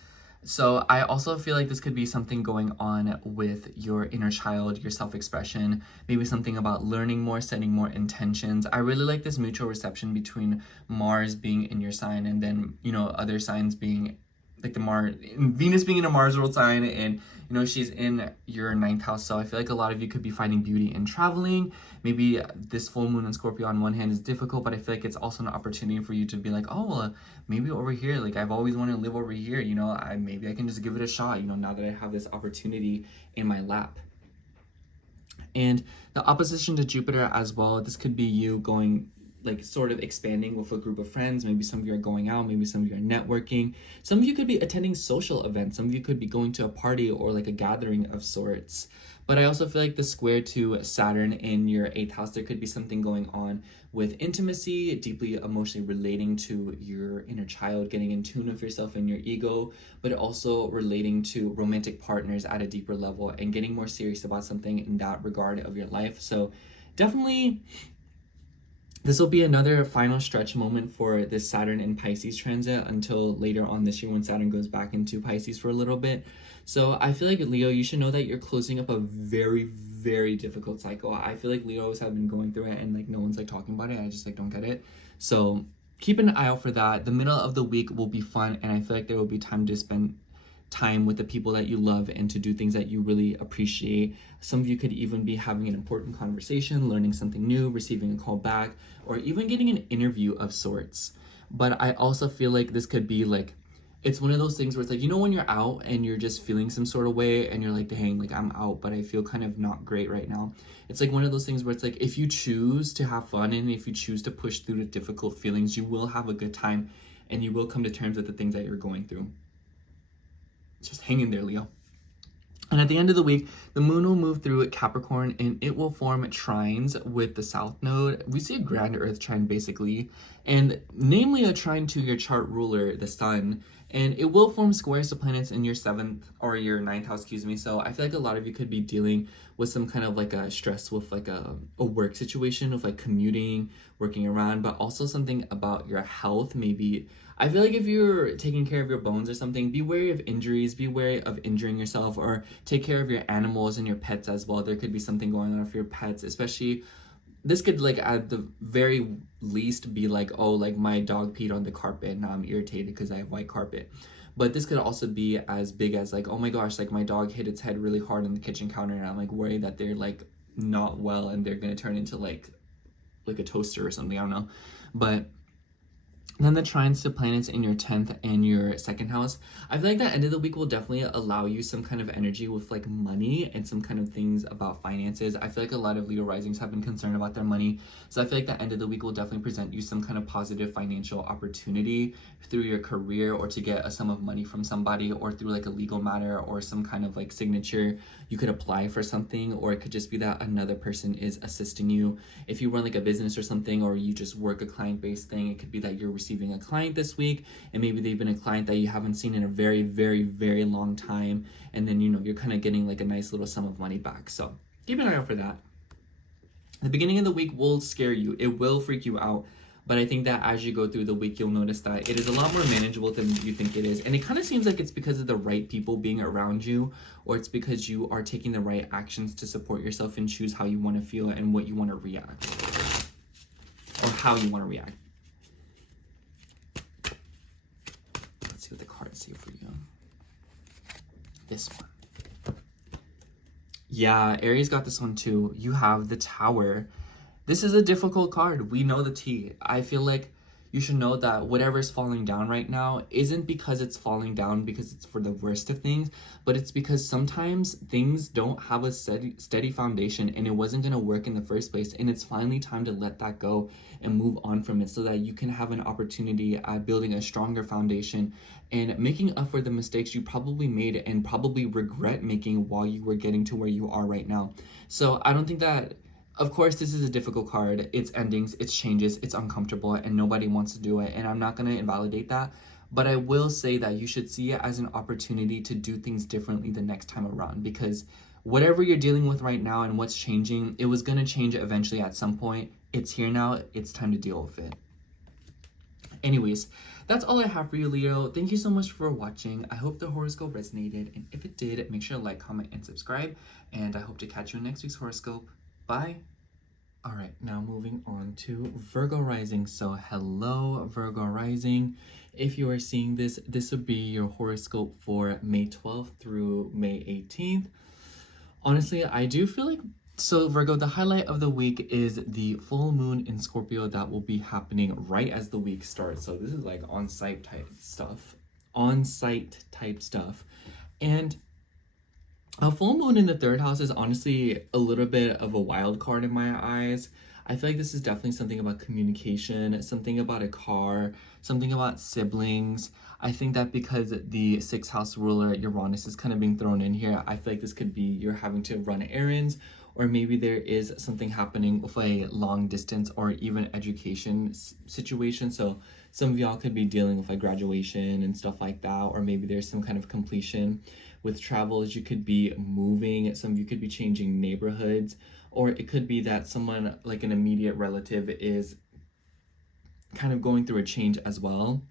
so I also feel like this could be something going on with your inner child, your self-expression, maybe something about learning more, setting more intentions. I really like this mutual reception between Mars being in your sign and then, you know, other signs being like the Mars, Venus being in a Mars world sign, and you know, she's in your 9th house. So I feel like a lot of you could be finding beauty in traveling. Maybe this full moon in Scorpio on one hand is difficult, but I feel like it's also an opportunity for you to be like, oh, well, maybe over here, like I've always wanted to live over here, you know, maybe I can just give it a shot, you know, now that I have this opportunity in my lap. And the opposition to Jupiter as well, this could be you going like sort of expanding with a group of friends. Maybe some of you are going out, maybe some of you are networking. Some of you could be attending social events. Some of you could be going to a party or like a gathering of sorts. But I also feel like the square to Saturn in your 8th house, there could be something going on with intimacy, deeply emotionally relating to your inner child, getting in tune with yourself and your ego, but also relating to romantic partners at a deeper level and getting more serious about something in that regard of your life. So definitely, this will be another final stretch moment for this Saturn in Pisces transit until later on this year when Saturn goes back into Pisces for a little bit. So I feel like, Leo, you should know that you're closing up a very, very difficult cycle. I feel like Leos have been going through it and like no one's like talking about it. I just like don't get it. So keep an eye out for that. The middle of the week will be fun, and I feel like there will be time to spend time with the people that you love and to do things that you really appreciate. Some of you could even be having an important conversation, learning something new, receiving a call back, or even getting an interview of sorts. But I also feel like this could be like, it's one of those things where it's like, you know, when you're out and you're just feeling some sort of way and you're like, dang, like I'm out, but I feel kind of not great right now. It's like one of those things where it's like, if you choose to have fun and if you choose to push through the difficult feelings, you will have a good time and you will come to terms with the things that you're going through. Just hang in there, Leo. And at the end of the week, the moon will move through Capricorn and it will form trines with the south node. We see a grand earth trine basically, and namely a trine to your chart ruler, the sun. And it will form squares to planets in your 7th or your 9th house, excuse me. So I feel like a lot of you could be dealing with some kind of like a stress with like a work situation, with like commuting, working around, but also something about your health. Maybe I feel like if you're taking care of your bones or something, be wary of injuries, be wary of injuring yourself, or take care of your animals and your pets as well. There could be something going on with your pets, especially this could like at the very least be like, oh, like my dog peed on the carpet, now I'm irritated because I have white carpet. But this could also be as big as like, oh my gosh, like my dog hit its head really hard on the kitchen counter and I'm like worried that they're like not well and they're gonna turn into like a toaster or something, I don't know. But then the trines to planets in your 10th and your 2nd house. I feel like the end of the week will definitely allow you some kind of energy with like money and some kind of things about finances. I feel like a lot of Leo risings have been concerned about their money. So I feel like the end of the week will definitely present you some kind of positive financial opportunity through your career, or to get a sum of money from somebody, or through like a legal matter or some kind of like signature. You could apply for something, or it could just be that another person is assisting you. If you run like a business or something, or you just work a client-based thing, it could be that you're receiving a client this week and maybe they've been a client that you haven't seen in a very, very, very long time, and then, you know, you're kind of getting like a nice little sum of money back. So keep an eye out for that. The beginning of the week will scare you, it will freak you out, but I think that as you go through the week, you'll notice that it is a lot more manageable than you think it is. And it kind of seems like it's because of the right people being around you, or it's because you are taking the right actions to support yourself and choose how you want to feel and what you want to react, or how you want to react. Let's see what the cards say for you. This one. Yeah, Aries got this one too. You have the Tower. This is a difficult card. We know the tea. I feel like you should know that whatever's falling down right now isn't because it's falling down because it's for the worst of things, but it's because sometimes things don't have a steady foundation and it wasn't going to work in the first place. And it's finally time to let that go and move on from it so that you can have an opportunity at building a stronger foundation and making up for the mistakes you probably made and probably regret making while you were getting to where you are right now. So I don't think that, of course, this is a difficult card. It's endings, it's changes, it's uncomfortable, and nobody wants to do it. And I'm not going to invalidate that. But I will say that you should see it as an opportunity to do things differently the next time around. Because whatever you're dealing with right now and what's changing, it was going to change eventually at some point. It's here now. It's time to deal with it. Anyways, that's all I have for you, Leo. Thank you so much for watching. I hope the horoscope resonated. And if it did, make sure to like, comment, and subscribe. And I hope to catch you in next week's horoscope. Bye. All right, now moving on to Virgo rising. So hello, Virgo rising. If you are seeing this, this would be your horoscope for May 12th through May 18th. Honestly, I do feel like, so Virgo, the highlight of the week is the full moon in Scorpio that will be happening right as the week starts. So this is like on-site type stuff. And a full moon in the third house is honestly a little bit of a wild card in my eyes. I feel like this is definitely something about communication, something about a car, something about siblings. I think that because the 6th house ruler, Uranus, is kind of being thrown in here, I feel like this could be you're having to run errands, or maybe there is something happening with a long distance or even education situation. So some of y'all could be dealing with like graduation and stuff like that, or maybe there's some kind of completion. With travels, you could be moving, some of you could be changing neighborhoods, or it could be that someone like an immediate relative is kind of going through a change as well.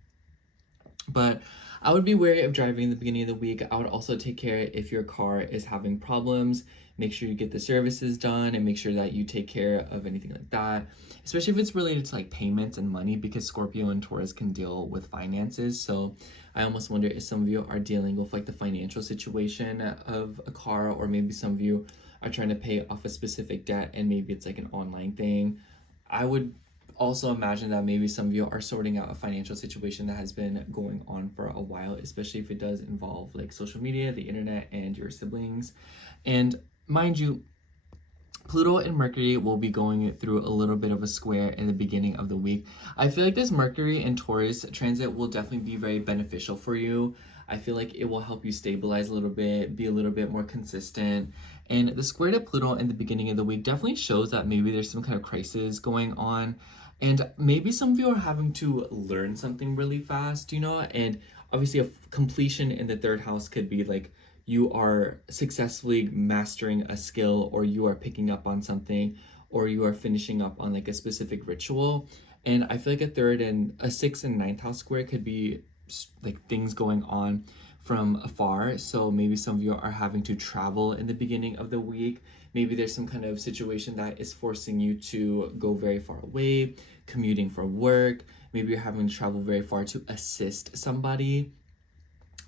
But I would be wary of driving in the beginning of the week. I would also take care if your car is having problems. Make sure you get the services done and make sure that you take care of anything like that, especially if it's related to like payments and money, because Scorpio and Taurus can deal with finances. So I almost wonder if some of you are dealing with like the financial situation of a car, or maybe some of you are trying to pay off a specific debt and maybe it's like an online thing. I would also imagine that maybe some of you are sorting out a financial situation that has been going on for a while, especially if it does involve like social media, the internet, and your siblings. And mind you, Pluto and Mercury will be going through a little bit of a square in the beginning of the week. I feel like this Mercury and Taurus transit will definitely be very beneficial for you. I feel like it will help you stabilize a little bit, be a little bit more consistent. And the square to Pluto in the beginning of the week definitely shows that maybe there's some kind of crisis going on. And maybe some of you are having to learn something really fast, and obviously a completion in the third house could be like you are successfully mastering a skill, or you are picking up on something, or you are finishing up on like a specific ritual. And I feel like a 6th and 9th house square could be like things going on from afar. So maybe some of you are having to travel in the beginning of the week. Maybe there's some kind of situation that is forcing you to go very far away, commuting for work. Maybe you're having to travel very far to assist somebody.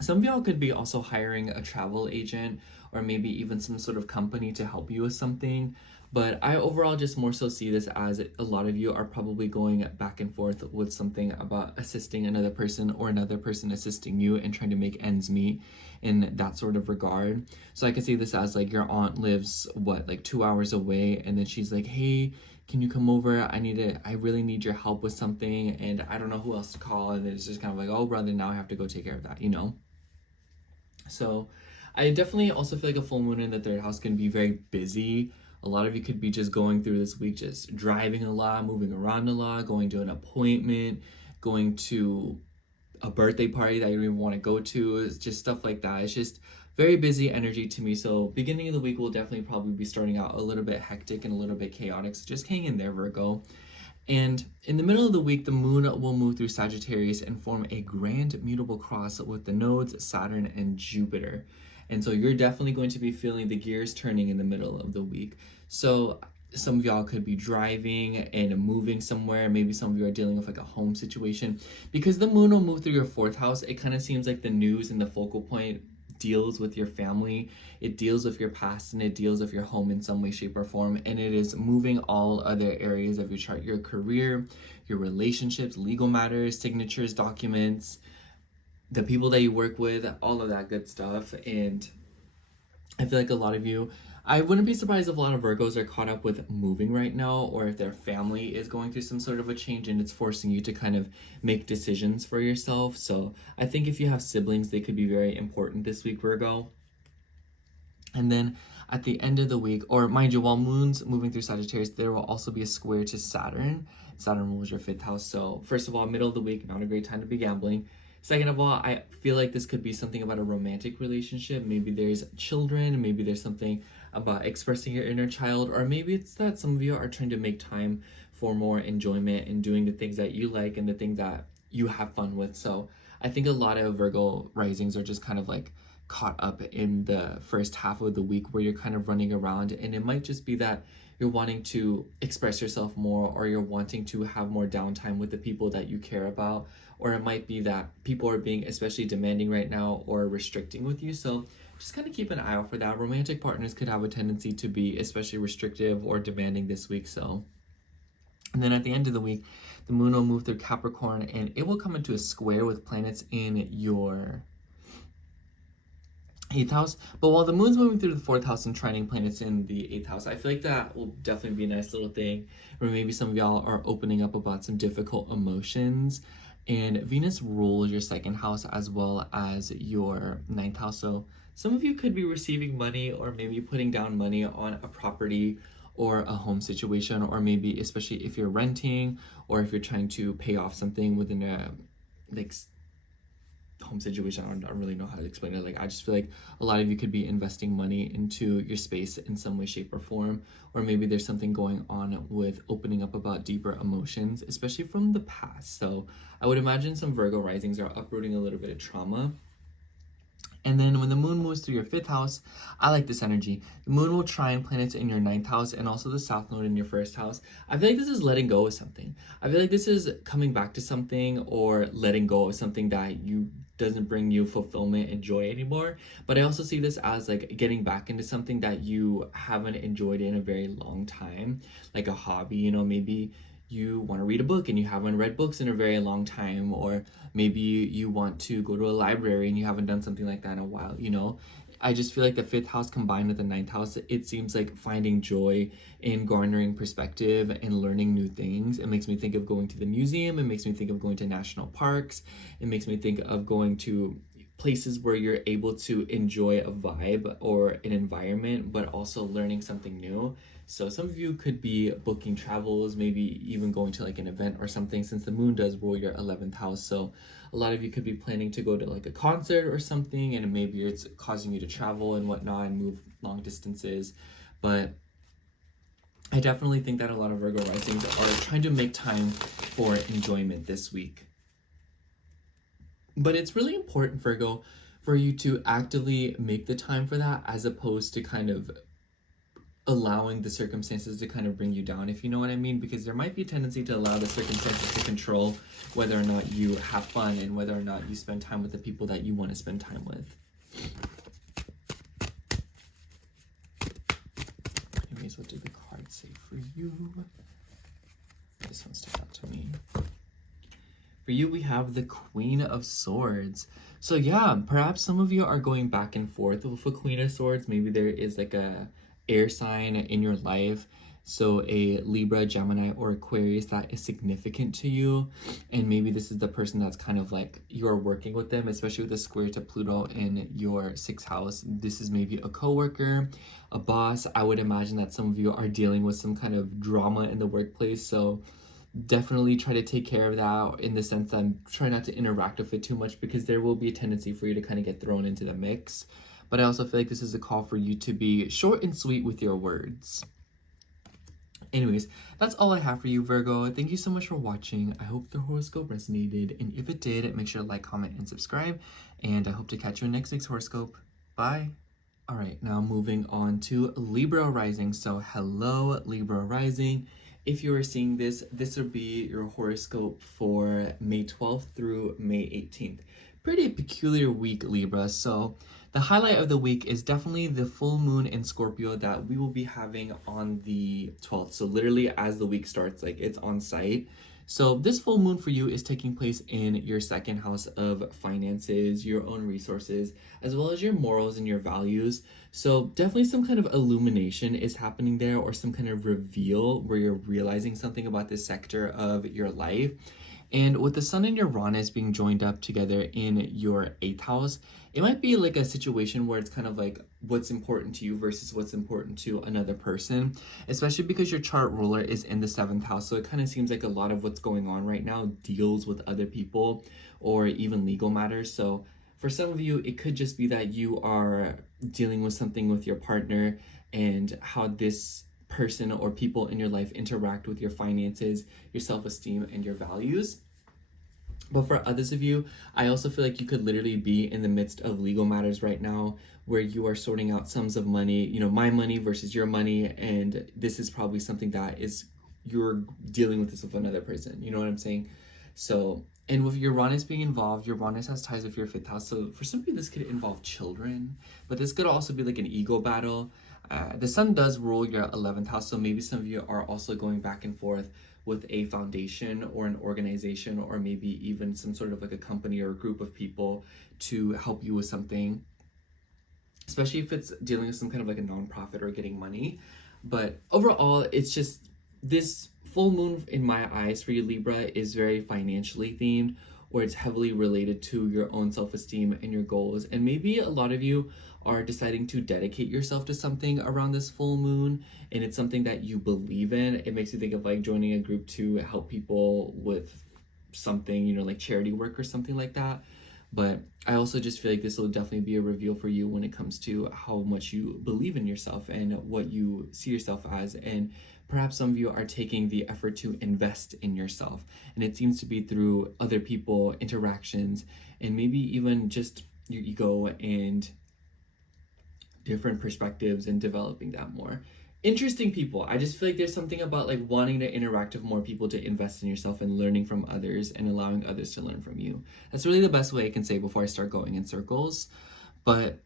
Some of y'all could be also hiring a travel agent, or maybe even some sort of company to help you with something. But I overall just more so see this as a lot of you are probably going back and forth with something about assisting another person, or another person assisting you, and trying to make ends meet in that sort of regard. So I can see this as like your aunt lives, like 2 hours away, and then she's like, hey, can you come over? I really need your help with something, and I don't know who else to call. And it's just kind of like, oh brother, now I have to go take care of that, So I definitely also feel like a full moon in the third house can be very busy. A lot of you could be just going through this week, just driving a lot, moving around a lot, going to an appointment, going to a birthday party that you don't even want to go to. It's just stuff like that. It's just very busy energy to me. So beginning of the week will definitely probably be starting out a little bit hectic and a little bit chaotic. So just hang in there, Virgo. And in the middle of the week, the moon will move through Sagittarius and form a grand mutable cross with the nodes Saturn and Jupiter. And so you're definitely going to be feeling the gears turning in the middle of the week. So some of y'all could be driving and moving somewhere. Maybe some of you are dealing with like a home situation. Because the moon will move through your 4th house, it kind of seems like the news and the focal point deals with your family, it deals with your past, and it deals with your home in some way, shape, or form. And it is moving all other areas of your chart, your career, your relationships, legal matters, signatures, documents, the people that you work with, all of that good stuff. And I feel like a lot of you, I wouldn't be surprised if a lot of Virgos are caught up with moving right now, or if their family is going through some sort of a change and it's forcing you to kind of make decisions for yourself. So I think if you have siblings, they could be very important this week, Virgo. And then at the end of the week, or mind you, while Moon's moving through Sagittarius, there will also be a square to Saturn. Saturn rules your 5th house. So first of all, middle of the week, not a great time to be gambling. Second of all, I feel like this could be something about a romantic relationship. Maybe there's children, maybe there's something about expressing your inner child, or maybe it's that some of you are trying to make time for more enjoyment and doing the things that you like and the things that you have fun with. So I think a lot of Virgo risings are just kind of like caught up in the first half of the week where you're kind of running around, and it might just be that you're wanting to express yourself more, or you're wanting to have more downtime with the people that you care about, or it might be that people are being especially demanding right now or restricting with you. So just kind of keep an eye out for that. Romantic partners could have a tendency to be especially restrictive or demanding this week. So, and then at the end of the week, the moon will move through Capricorn, and it will come into a square with planets in your 8th house. But while the moon's moving through the 4th house and trining planets in the 8th house, I feel like that will definitely be a nice little thing where maybe some of y'all are opening up about some difficult emotions. And Venus rules your 2nd house as well as your 9th house. So some of you could be receiving money, or maybe putting down money on a property or a home situation, or maybe especially if you're renting, or if you're trying to pay off something within a like home situation. I don't really know how to explain it. Like, I just feel like a lot of you could be investing money into your space in some way, shape, or form, or maybe there's something going on with opening up about deeper emotions, especially from the past. So I would imagine some Virgo risings are uprooting a little bit of trauma. And then when the moon moves through your 5th house, I like this energy. The moon will trine planets in your 9th house and also the south node in your 1st house. I feel like this is letting go of something. I feel like this is coming back to something, or letting go of something that doesn't bring you fulfillment and joy anymore. But I also see this as like getting back into something that you haven't enjoyed in a very long time, like a hobby. You know, maybe you want to read a book and you haven't read books in a very long time, or maybe you want to go to a library and you haven't done something like that in a while. You know, I just feel like the 5th house combined with the 9th house, it seems like finding joy in garnering perspective and learning new things. It makes me think of going to the museum. It makes me think of going to national parks. It makes me think of going to places where you're able to enjoy a vibe or an environment, but also learning something new. So some of you could be booking travels, maybe even going to like an event or something, since the moon does rule your 11th house. So a lot of you could be planning to go to like a concert or something, and maybe it's causing you to travel and whatnot and move long distances. But I definitely think that a lot of Virgo risings are trying to make time for enjoyment this week. But it's really important, Virgo, for you to actively make the time for that, as opposed to kind of allowing the circumstances to kind of bring you down, if you know what I mean. Because there might be a tendency to allow the circumstances to control whether or not you have fun and whether or not you spend time with the people that you want to spend time with. Anyways, what did the card say for you? This one stuck out to me. For you, we have the Queen of Swords. So yeah, perhaps some of you are going back and forth with a Queen of Swords. Maybe there is like a air sign in your life, so a Libra, Gemini, or Aquarius that is significant to you, and maybe this is the person that's kind of like you're working with them, especially with the square to Pluto in your 6th house. This is maybe a coworker, a boss. I would imagine that some of you are dealing with some kind of drama in the workplace, so definitely try to take care of that, in the sense that try not to interact with it too much, because there will be a tendency for you to kind of get thrown into the mix. But I also feel like this is a call for you to be short and sweet with your words. Anyways, that's all I have for you, Virgo. Thank you so much for watching. I hope the horoscope resonated, and if it did, make sure to like, comment, and subscribe, and I hope to catch you in next week's horoscope. Bye. All right, now moving on to Libra rising. So hello, Libra rising. If you are seeing this, this will be your horoscope for May 12th through May 18th. Pretty peculiar week, Libra. So The highlight of the week is definitely the full moon in Scorpio that we will be having on the 12th. So literally as the week starts, like it's on site. So this full moon for you is taking place in your second house of finances, your own resources, as well as your morals and your values. So definitely some kind of illumination is happening there, or some kind of reveal where you're realizing something about this sector of your life. And with the sun and Uranus being joined up together in your 8th house, it might be like a situation where it's kind of like what's important to you versus what's important to another person, especially because your chart ruler is in the 7th house. So it kind of seems like a lot of what's going on right now deals with other people or even legal matters. So for some of you, it could just be that you are dealing with something with your partner and how this person or people in your life interact with your finances, your self-esteem, and your values. But for others of you, I also feel like you could literally be in the midst of legal matters right now where you are sorting out sums of money, you know, my money versus your money. And this is probably something that is, you're dealing with this with another person. You know what I'm saying? So, and with Uranus being involved, Uranus has ties with your 5th house. So for some of you, this could involve children, but this could also be like an ego battle. The sun does rule your 11th house, so maybe some of you are also going back and forth with a foundation or an organization, or maybe even some sort of like a company or a group of people to help you with something, especially if it's dealing with some kind of like a nonprofit or getting money. But overall, it's just this full moon in my eyes for you, Libra, is very financially themed, or it's heavily related to your own self-esteem and your goals. And maybe a lot of you are deciding to dedicate yourself to something around this full moon, and it's something that you believe in. It makes you think of like joining a group to help people with something, you know, like charity work or something like that. But I also just feel like this will definitely be a reveal for you when it comes to how much you believe in yourself and what you see yourself as. And perhaps some of you are taking the effort to invest in yourself. And it seems to be through other people, interactions, and maybe even just your ego and different perspectives and developing that more. Interesting people. I just feel like there's something about like wanting to interact with more people, to invest in yourself and learning from others and allowing others to learn from you. That's really the best way I can say before I start going in circles. But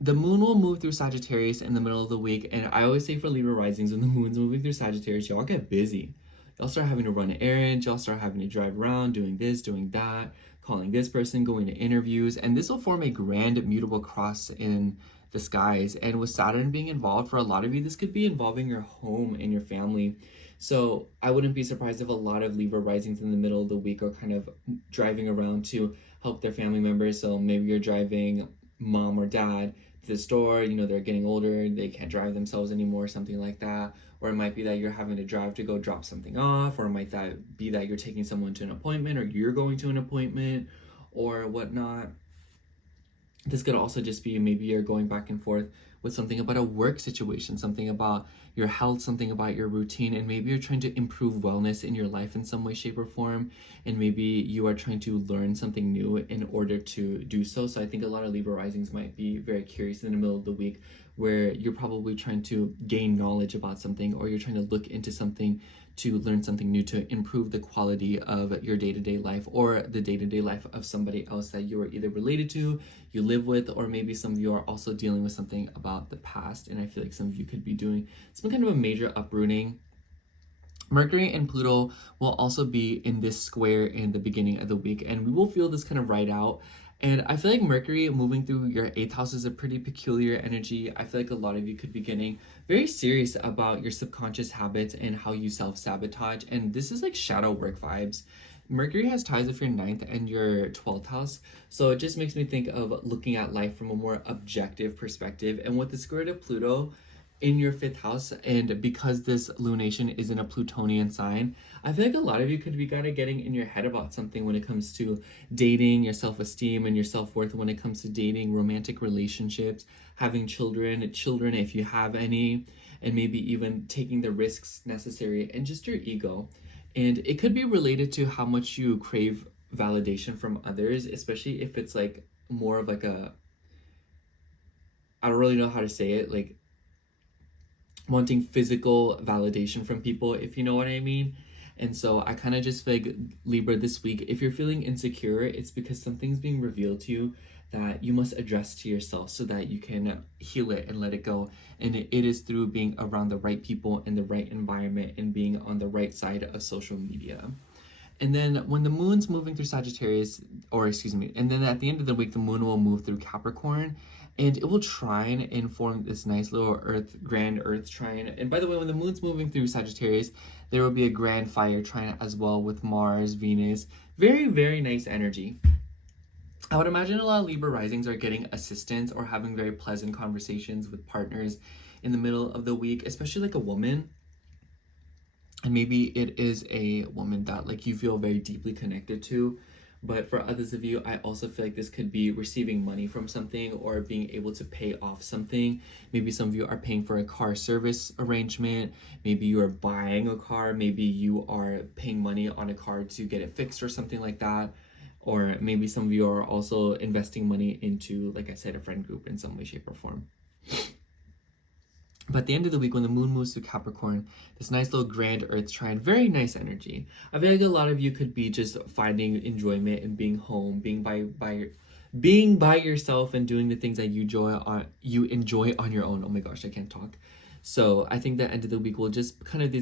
the moon will move through Sagittarius in the middle of the week. And I always say for Libra risings, when the moon's moving through Sagittarius, y'all get busy. Y'all start having to run errands. Y'all start having to drive around, doing this, doing that, calling this person, going to interviews. And this will form a grand mutable cross in the skies. And with Saturn being involved, for a lot of you, this could be involving your home and your family. So I wouldn't be surprised if a lot of Libra risings in the middle of the week are kind of driving around to help their family members. So maybe you're driving mom or dad to the store, you know, they're getting older, they can't drive themselves anymore, something like that. Or it might be that you're having to drive to go drop something off, or it might be that you're taking someone to an appointment, or you're going to an appointment or whatnot. This could also just be maybe you're going back and forth with something about a work situation, something about your health, something about your routine, and maybe you're trying to improve wellness in your life in some way, shape, or form, and maybe you are trying to learn something new in order to do so. So I think a lot of Libra risings might be very curious in the middle of the week, where you're probably trying to gain knowledge about something, or you're trying to look into something to learn something new to improve the quality of your day-to-day life, or the day-to-day life of somebody else that you are either related to, you live with, or maybe some of you are also dealing with something about the past. And I feel like some of you could be doing some kind of a major uprooting. Mercury and Pluto will also be in this square in the beginning of the week, and we will feel this kind of right out. And I feel like Mercury moving through your 8th house is a pretty peculiar energy. I feel like a lot of you could be getting very serious about your subconscious habits and how you self-sabotage. And this is like shadow work vibes. Mercury has ties with your 9th and your 12th house. So it just makes me think of looking at life from a more objective perspective. And with the square to Pluto in your 5th house, and because this lunation is in a Plutonian sign, I feel like a lot of you could be kind of getting in your head about something when it comes to dating, your self-esteem and your self-worth, when it comes to dating, romantic relationships, having children if you have any, and maybe even taking the risks necessary, and just your ego. And it could be related to how much you crave validation from others, especially if it's like more of like a, I don't really know how to say it, like wanting physical validation from people, if you know what I mean. And so I kind of just feel like, Libra, this week, if you're feeling insecure, it's because something's being revealed to you that you must address to yourself so that you can heal it and let it go. And it is through being around the right people in the right environment and being on the right side of social media. And then when the moon's moving through Sagittarius, or excuse me, and then at the end of the week, the moon will move through Capricorn, and it will trine and form this nice little grand earth trine. And by the way, when the moon's moving through Sagittarius, there will be a grand fire trine as well with Mars, Venus. Very, very nice energy. I would imagine a lot of Libra risings are getting assistance or having very pleasant conversations with partners in the middle of the week, especially like a woman. And maybe it is a woman that like you feel very deeply connected to. But for others of you, I also feel like this could be receiving money from something or being able to pay off something. Maybe some of you are paying for a car service arrangement. Maybe you are buying a car. Maybe you are paying money on a car to get it fixed or something like that. Or maybe some of you are also investing money into, like I said, a friend group in some way, shape, or form. But at the end of the week, when the moon moves to Capricorn, this nice little grand earth trine, very nice energy. I feel like a lot of you could be just finding enjoyment in being home, being by yourself and doing the things that you enjoy on your own. Oh my gosh, I can't talk. So I think the end of the week will just kind of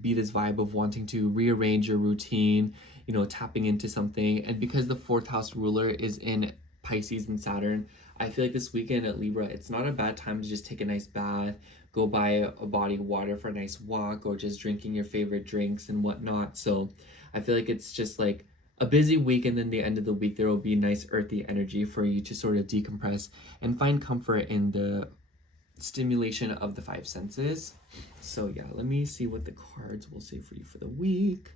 be this vibe of wanting to rearrange your routine, you know, tapping into something. And because the 4th house ruler is in Pisces and Saturn, I feel like this weekend at Libra, it's not a bad time to just take a nice bath, go buy a body of water for a nice walk, or just drinking your favorite drinks and whatnot. So I feel like it's just like a busy week, and then the end of the week, there will be nice earthy energy for you to sort of decompress and find comfort in the stimulation of the 5 senses. So yeah, let me see what the cards will say for you for the week.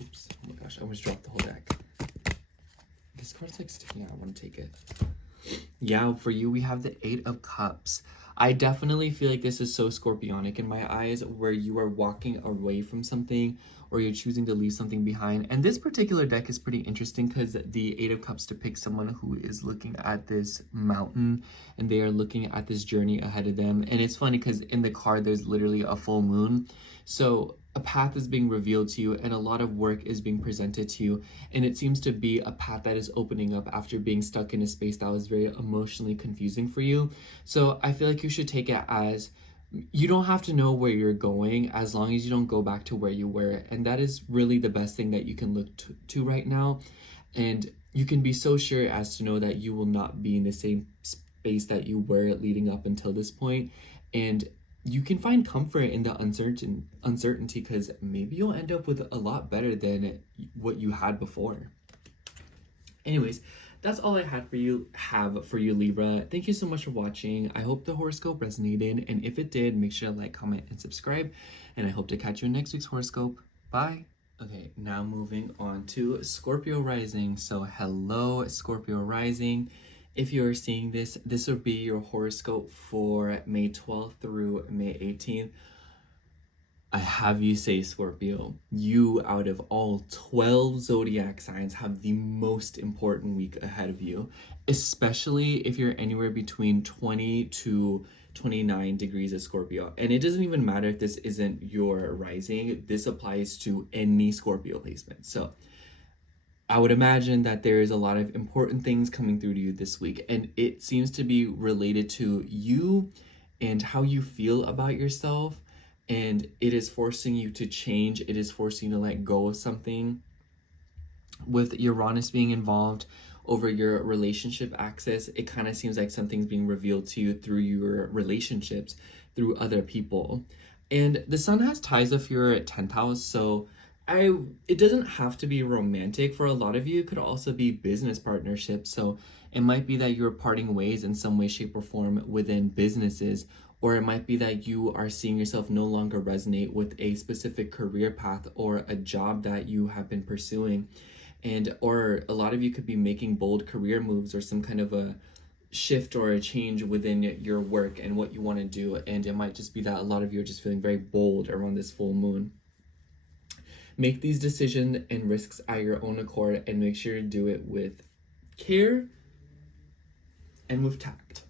Oops, oh my gosh, I almost dropped the whole deck. This card's like sticking out, I want to take it. Yeah, for you, we have the 8 of Cups. I definitely feel like this is so scorpionic in my eyes, where you are walking away from something or you're choosing to leave something behind. And this particular deck is pretty interesting because the 8 of Cups depicts someone who is looking at this mountain and they are looking at this journey ahead of them. And it's funny because in the card, there's literally a full moon. So a path is being revealed to you and a lot of work is being presented to you. And it seems to be a path that is opening up after being stuck in a space that was very emotionally confusing for you. So I feel like you should take it as you don't have to know where you're going as long as you don't go back to where you were. And that is really the best thing that you can look to right now. And you can be so sure as to know that you will not be in the same space that you were leading up until this point. And you can find comfort in the uncertainty because maybe you'll end up with a lot better than what you had before. Anyways, that's all I have for you, Libra. Thank you so much for watching. I hope the horoscope resonated, and if it did, make sure to like, comment, and subscribe. And I hope to catch you in next week's horoscope. Bye. Okay, now moving on to Scorpio rising. So hello, Scorpio rising. If you're seeing this, this will be your horoscope for May 12th through May 18th. I have you say, Scorpio, you out of all 12 zodiac signs have the most important week ahead of you, especially if you're anywhere between 20 to 29 degrees of Scorpio. And it doesn't even matter if this isn't your rising, this applies to any Scorpio placement. So I would imagine that there is a lot of important things coming through to you this week, and it seems to be related to you and how you feel about yourself, and it is forcing you to change. It is forcing you to let go of something. With Uranus being involved over your relationship axis, it kind of seems like something's being revealed to you through your relationships, through other people. And the sun has ties with your 10th house, so it doesn't have to be romantic. For a lot of you, it could also be business partnerships. So it might be that you're parting ways in some way, shape, or form within businesses, or it might be that you are seeing yourself no longer resonate with a specific career path or a job that you have been pursuing. Or a lot of you could be making bold career moves or some kind of a shift or a change within your work and what you want to do. And it might just be that a lot of you are just feeling very bold around this full moon. make these decisions and risks at your own accord, and make sure to do it with care and with tact.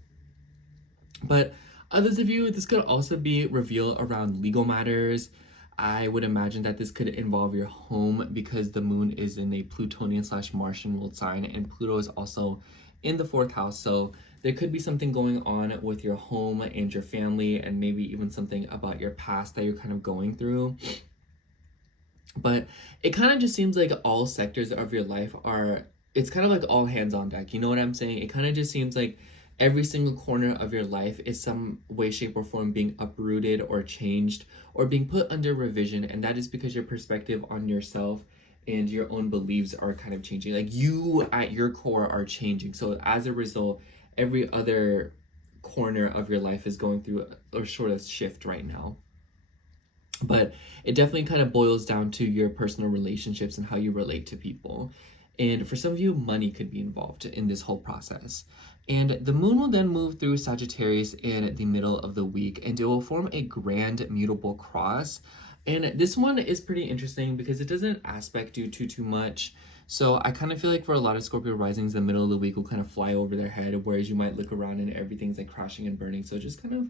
But others of you, this could also be reveal around legal matters. I would imagine that this could involve your home because the moon is in a Plutonian/Martian ruled sign, and Pluto is also in the 4th house. So there could be something going on with your home and your family, and maybe even something about your past that you're kind of going through. But it kind of just seems like all sectors of your life are, it's kind of like all hands on deck. You know what I'm saying? It kind of just seems like every single corner of your life is some way, shape, or form being uprooted or changed or being put under revision. And that is because your perspective on yourself and your own beliefs are kind of changing. Like you at your core are changing. So as a result, every other corner of your life is going through a sort of shift right now. But it definitely kind of boils down to your personal relationships and how you relate to people. And for some of you, money could be involved in this whole process. And the moon will then move through Sagittarius in the middle of the week, and it will form a grand mutable cross. And this one is pretty interesting because it doesn't aspect you too much. So I kind of feel like for a lot of Scorpio risings, the middle of the week will kind of fly over their head, whereas you might look around and everything's like crashing and burning. So just kind of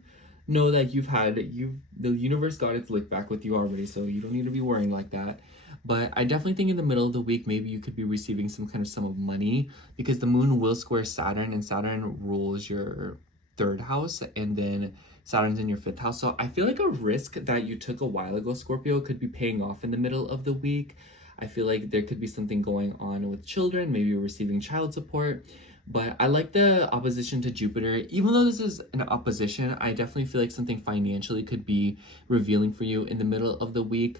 know that the universe got its lick back with you already, so you don't need to be worrying like that. But I definitely think in the middle of the week, maybe you could be receiving some kind of sum of money because the moon will square Saturn, and Saturn rules your 3rd house, and then Saturn's in your 5th house. So I feel like a risk that you took a while ago, Scorpio, could be paying off in the middle of the week. I feel like there could be something going on with children, maybe you're receiving child support. But I like the opposition to Jupiter. Even though this is an opposition, I definitely feel like something financially could be revealing for you in the middle of the week.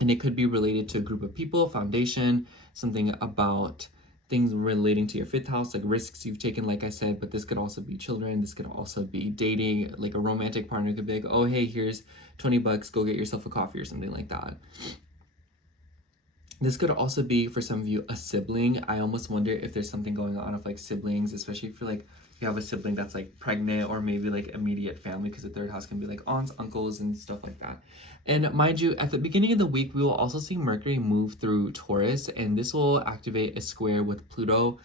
And it could be related to a group of people, foundation, something about things relating to your 5th house, like risks you've taken, like I said. But this could also be children. This could also be dating, like a romantic partner could be like, oh, hey, here's $20, go get yourself a coffee or something like that. This could also be, for some of you, a sibling. I almost wonder if there's something going on with like siblings, especially if you're like, you have a sibling that's like pregnant or maybe like immediate family, because the 3rd house can be like aunts, uncles, and stuff like that. And mind you, at the beginning of the week, we will also see Mercury move through Taurus, and this will activate a square with Pluto.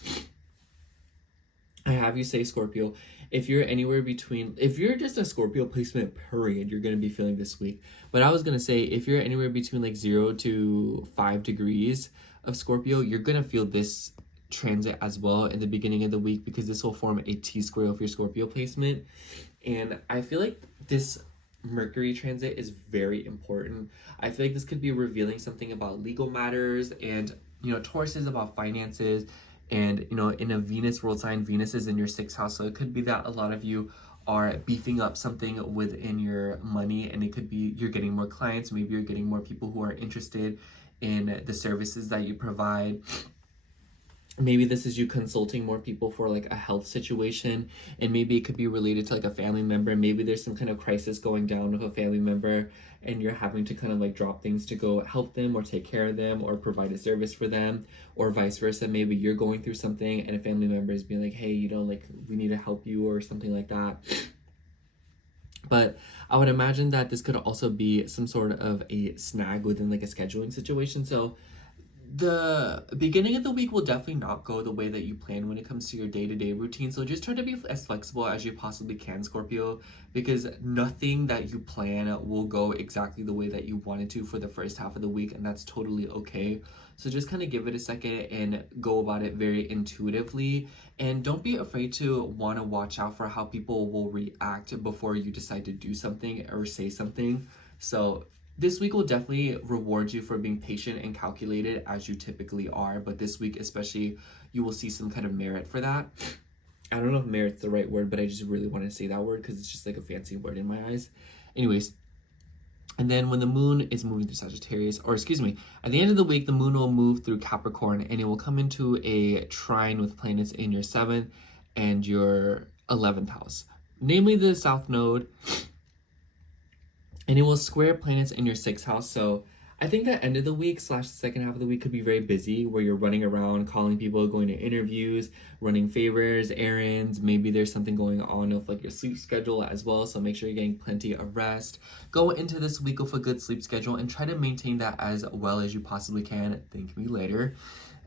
I have you say, Scorpio, if you're anywhere between, if you're just a Scorpio placement period, you're going to be feeling this week. But I was going to say, if you're anywhere between like 0 to 5 degrees of Scorpio, you're going to feel this transit as well in the beginning of the week, because this will form a T-square of your Scorpio placement. And I feel like this Mercury transit is very important. I feel like this could be revealing something about legal matters, and you know, Taurus is about finances, and you know, in a Venus world sign, Venus is in your 6th house, so it could be that a lot of you are beefing up something within your money, and it could be you're getting more clients, maybe you're getting more people who are interested in the services that you provide. Maybe this is you consulting more people for like a health situation, and maybe it could be related to like a family member. Maybe there's some kind of crisis going down with a family member, and you're having to kind of like drop things to go help them or take care of them or provide a service for them, or vice versa. Maybe you're going through something and a family member is being like, hey, you know, like we need to help you or something like that. But I would imagine that this could also be some sort of a snag within like a scheduling situation. So the beginning of the week will definitely not go the way that you plan when it comes to your day-to-day routine. So just try to be as flexible as you possibly can, Scorpio, because nothing that you plan will go exactly the way that you wanted to for the first half of the week, and that's totally okay. So just kind of give it a second and go about it very intuitively, and don't be afraid to want to watch out for how people will react before you decide to do something or say something. So this week will definitely reward you for being patient and calculated as you typically are, but this week especially, you will see some kind of merit for that. I don't know if merit's the right word, but I just really want to say that word because it's just like a fancy word in my eyes. Anyways, and then when the moon is moving through Sagittarius, or excuse me, at the end of the week, the moon will move through Capricorn, and it will come into a trine with planets in your 7th and your 11th house, namely the South Node. And it will square planets in your 6th house. So I think that end of the week / second half of the week could be very busy, where you're running around, calling people, going to interviews, running favors, errands. Maybe there's something going on with like your sleep schedule as well. So make sure you're getting plenty of rest. Go into this week with a good sleep schedule and try to maintain that as well as you possibly can. Thank me later.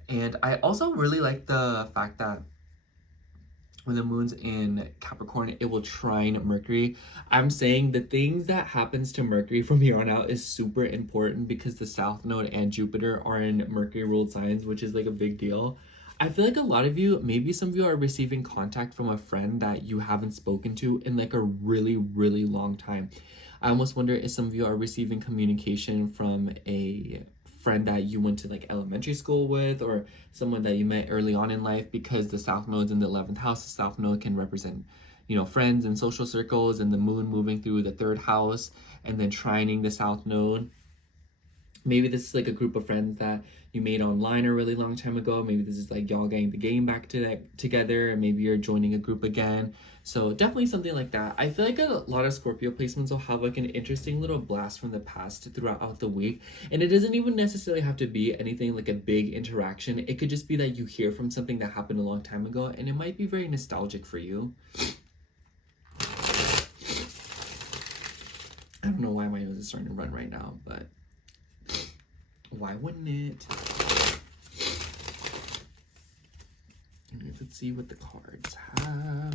And I also really like the fact that when the moon's in Capricorn, it will trine Mercury. I'm saying the things that happens to Mercury from here on out is super important because the South Node and Jupiter are in Mercury ruled signs, which is like a big deal. I feel like a lot of you, maybe some of you are receiving contact from a friend that you haven't spoken to in like a really, really long time. I almost wonder if some of you are receiving communication from a friend that you went to like elementary school with, or someone that you met early on in life, because the South Node's in the 11th house. The South Node can represent, you know, friends and social circles, and the moon moving through the 3rd house and then trining the South Node. Maybe this is like a group of friends that you made online a really long time ago. Maybe this is like y'all getting the game back together, and maybe you're joining a group again. So definitely something like that. I feel like a lot of Scorpio placements will have like an interesting little blast from the past throughout the week. And it doesn't even necessarily have to be anything like a big interaction. It could just be that you hear from something that happened a long time ago, and it might be very nostalgic for you. I don't know why my nose is starting to run right now, but why wouldn't it? Let's see what the cards have.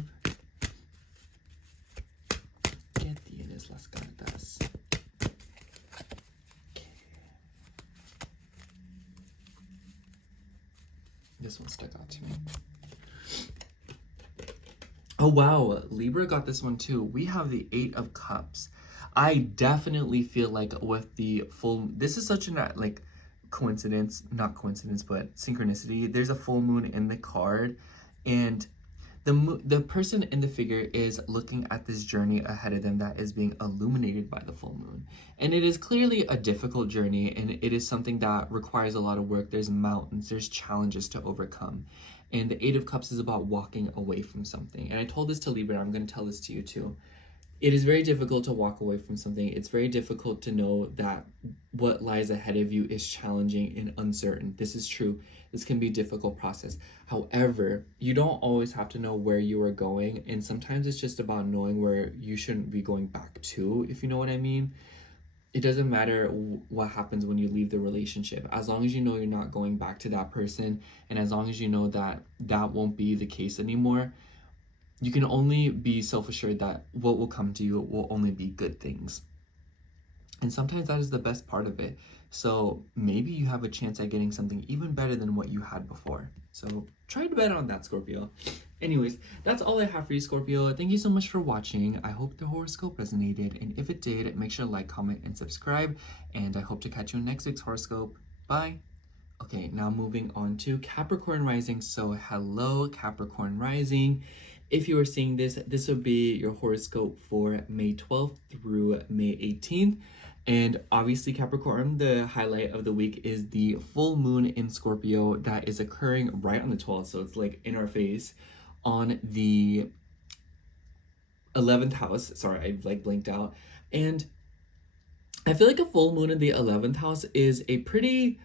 ¿Qué tienes las cartas? Okay. This one stuck out to me. Oh wow, Libra got this one too. We have the 8 of Cups. I definitely feel like with the full, this is such a like coincidence, not coincidence, but synchronicity. There's a full moon in the card, and the person in the figure is looking at this journey ahead of them that is being illuminated by the full moon. And it is clearly a difficult journey, and it is something that requires a lot of work. There's mountains, there's challenges to overcome. And the 8 of Cups is about walking away from something. And I told this to Libra, I'm going to tell this to you too. It is very difficult to walk away from something. It's very difficult to know that what lies ahead of you is challenging and uncertain. This is true. This can be a difficult process. However, you don't always have to know where you are going. And sometimes it's just about knowing where you shouldn't be going back to, if you know what I mean. It doesn't matter what happens when you leave the relationship. As long as you know you're not going back to that person, and as long as you know that that won't be the case anymore, you can only be self-assured that what will come to you will only be good things. And sometimes that is the best part of it. So maybe you have a chance at getting something even better than what you had before. So try to bet on that, Scorpio. Anyways, that's all I have for you, Scorpio. Thank you so much for watching. I hope the horoscope resonated. And if it did, make sure to like, comment, and subscribe. And I hope to catch you in next week's horoscope. Bye. Okay, now moving on to Capricorn rising. So hello, Capricorn rising. If you are seeing this, this will be your horoscope for May 12th through May 18th. And obviously, Capricorn, the highlight of the week is the full moon in Scorpio that is occurring right on the 12th. So it's like in our face on the 11th house. Sorry, I like blinked out. And I feel like a full moon in the 11th house is a pretty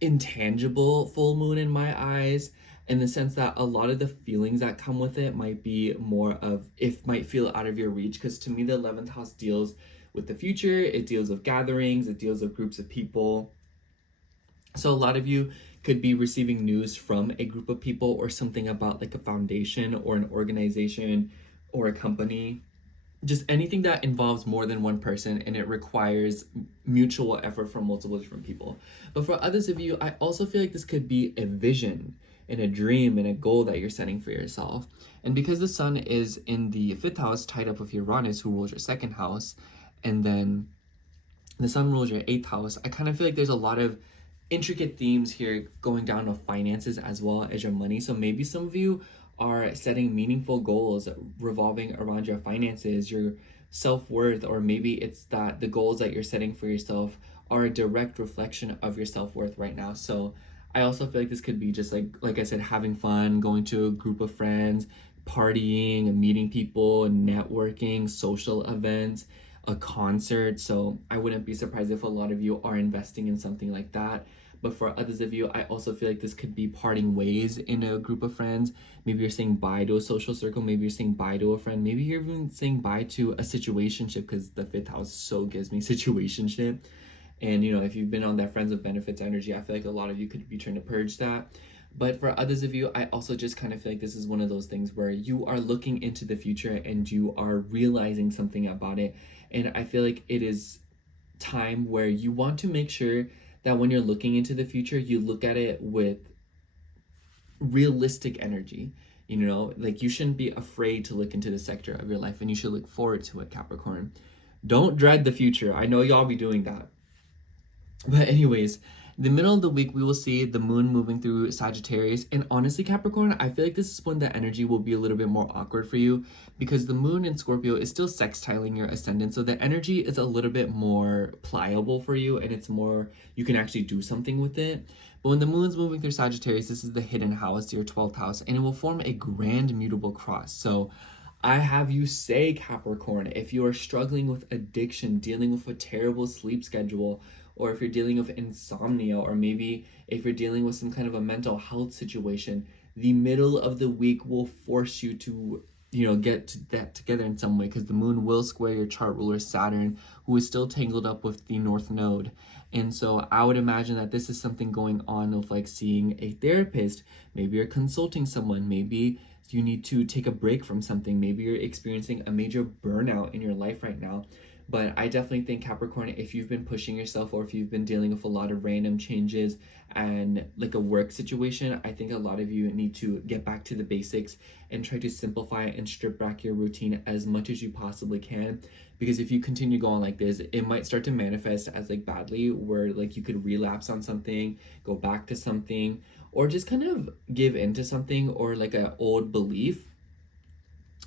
intangible full moon in my eyes, in the sense that a lot of the feelings that come with it might be more of, it might feel out of your reach, because to me the 11th house deals with the future, it deals with gatherings, it deals with groups of people. So a lot of you could be receiving news from a group of people, or something about like a foundation or an organization or a company, just anything that involves more than one person, and it requires mutual effort from multiple different people. But for others of you, I also feel like this could be a vision and a dream and a goal that you're setting for yourself. And because the sun is in the 5th house, tied up with Uranus, who rules your 2nd house, and then the sun rules your 8th house, I kind of feel like there's a lot of intricate themes here going down with finances as well as your money. So maybe some of you are setting meaningful goals revolving around your finances, your self-worth, or maybe it's that the goals that you're setting for yourself are a direct reflection of your self-worth right now. So I also feel like this could be just like I said, having fun, going to a group of friends, partying and meeting people and networking, social events. a concert. So I wouldn't be surprised if a lot of you are investing in something like that. But for others of you, I also feel like this could be parting ways in a group of friends. Maybe you're saying bye to a social circle. Maybe you're saying bye to a friend. Maybe you're even saying bye to a situationship, because the 5th house so gives me situationship. And, you know, if you've been on that friends with benefits energy, I feel like a lot of you could be trying to purge that. But for others of you, I also just kind of feel like this is one of those things where you are looking into the future and you are realizing something about it. And I feel like it is time where you want to make sure that when you're looking into the future, you look at it with realistic energy. You know, like you shouldn't be afraid to look into the sector of your life, and you should look forward to it, Capricorn. Don't dread the future. I know y'all be doing that. But anyways, the middle of the week, we will see the moon moving through Sagittarius. And honestly, Capricorn, I feel like this is when the energy will be a little bit more awkward for you, because the moon in Scorpio is still sextiling your ascendant. So the energy is a little bit more pliable for you, and it's more, you can actually do something with it. But when the moon's moving through Sagittarius, this is the hidden house, your 12th house, and it will form a grand mutable cross. So I have you say, Capricorn, if you are struggling with addiction, dealing with a terrible sleep schedule, or if you're dealing with insomnia, or maybe if you're dealing with some kind of a mental health situation, the middle of the week will force you to, you know, get that together in some way, because the moon will square your chart ruler Saturn, who is still tangled up with the North Node. And so I would imagine that this is something going on of like seeing a therapist. Maybe you're consulting someone. Maybe you need to take a break from something. Maybe you're experiencing a major burnout in your life right now. But I definitely think, Capricorn, if you've been pushing yourself, or if you've been dealing with a lot of random changes and like a work situation, I think a lot of you need to get back to the basics and try to simplify and strip back your routine as much as you possibly can. Because if you continue going like this, it might start to manifest as like badly, where like you could relapse on something, go back to something, or just kind of give into something, or like an old belief.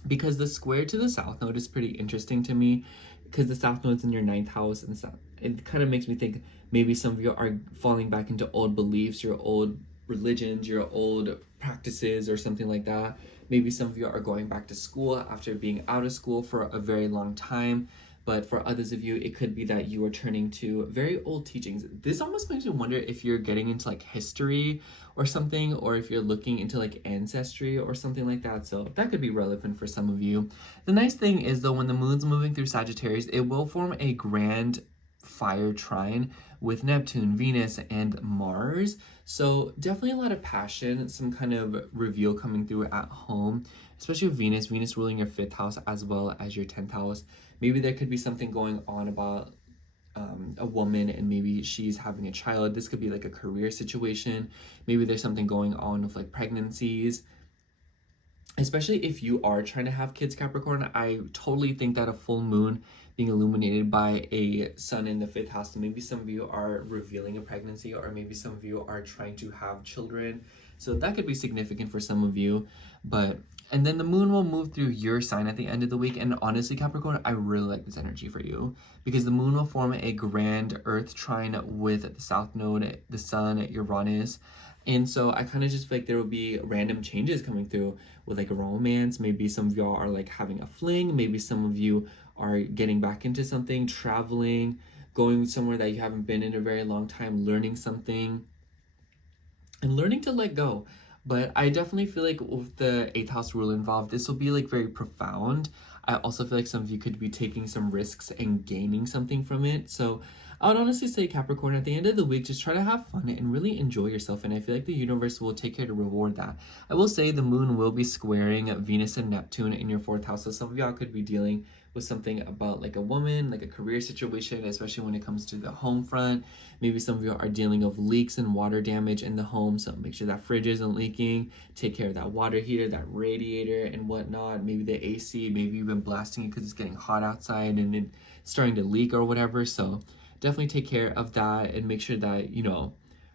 Because the square to the South Node is pretty interesting to me, because the South Node's in your 9th house, and it kind of makes me think maybe some of you are falling back into old beliefs, your old religions, your old practices, or something like that. Maybe some of you are going back to school after being out of school for a very long time. But for others of you, it could be that you are turning to very old teachings. This almost makes me wonder if you're getting into like history or something, or if you're looking into like ancestry or something like that. So that could be relevant for some of you. The nice thing is, though, when the moon's moving through Sagittarius, it will form a grand fire trine with Neptune, Venus, and Mars. So definitely a lot of passion, some kind of reveal coming through at home, especially with Venus ruling your 5th house as well as your 10th house. Maybe there could be something going on about a woman, and maybe she's having a child. This could be like a career situation. Maybe there's something going on with like pregnancies. Especially if you are trying to have kids, Capricorn, I totally think that a full moon being illuminated by a sun in the 5th house, so maybe some of you are revealing a pregnancy, or maybe some of you are trying to have children. So that could be significant for some of you. And then the moon will move through your sign at the end of the week. And honestly, Capricorn, I really like this energy for you, because the moon will form a grand earth trine with the South Node, the sun, Uranus. And so I kind of just feel like there will be random changes coming through with like a romance. Maybe some of y'all are like having a fling. Maybe some of you are getting back into something, traveling, going somewhere that you haven't been in a very long time, learning something, and learning to let go. But I definitely feel like with the 8th house rule involved, this will be like very profound. I also feel like some of you could be taking some risks and gaining something from it. So I would honestly say, Capricorn, at the end of the week, just try to have fun and really enjoy yourself. And I feel like the universe will take care to reward that. I will say the moon will be squaring Venus and Neptune in your 4th house. So some of y'all could be dealing with something about like a woman, like a career situation, especially when it comes to the home front. Maybe some of you are dealing with leaks and water damage in the home. So make sure that fridge isn't leaking. Take care of that water heater, that radiator and whatnot. Maybe the AC, maybe you've been blasting it because it's getting hot outside and it's starting to leak or whatever. So definitely take care of that and make sure that, you know,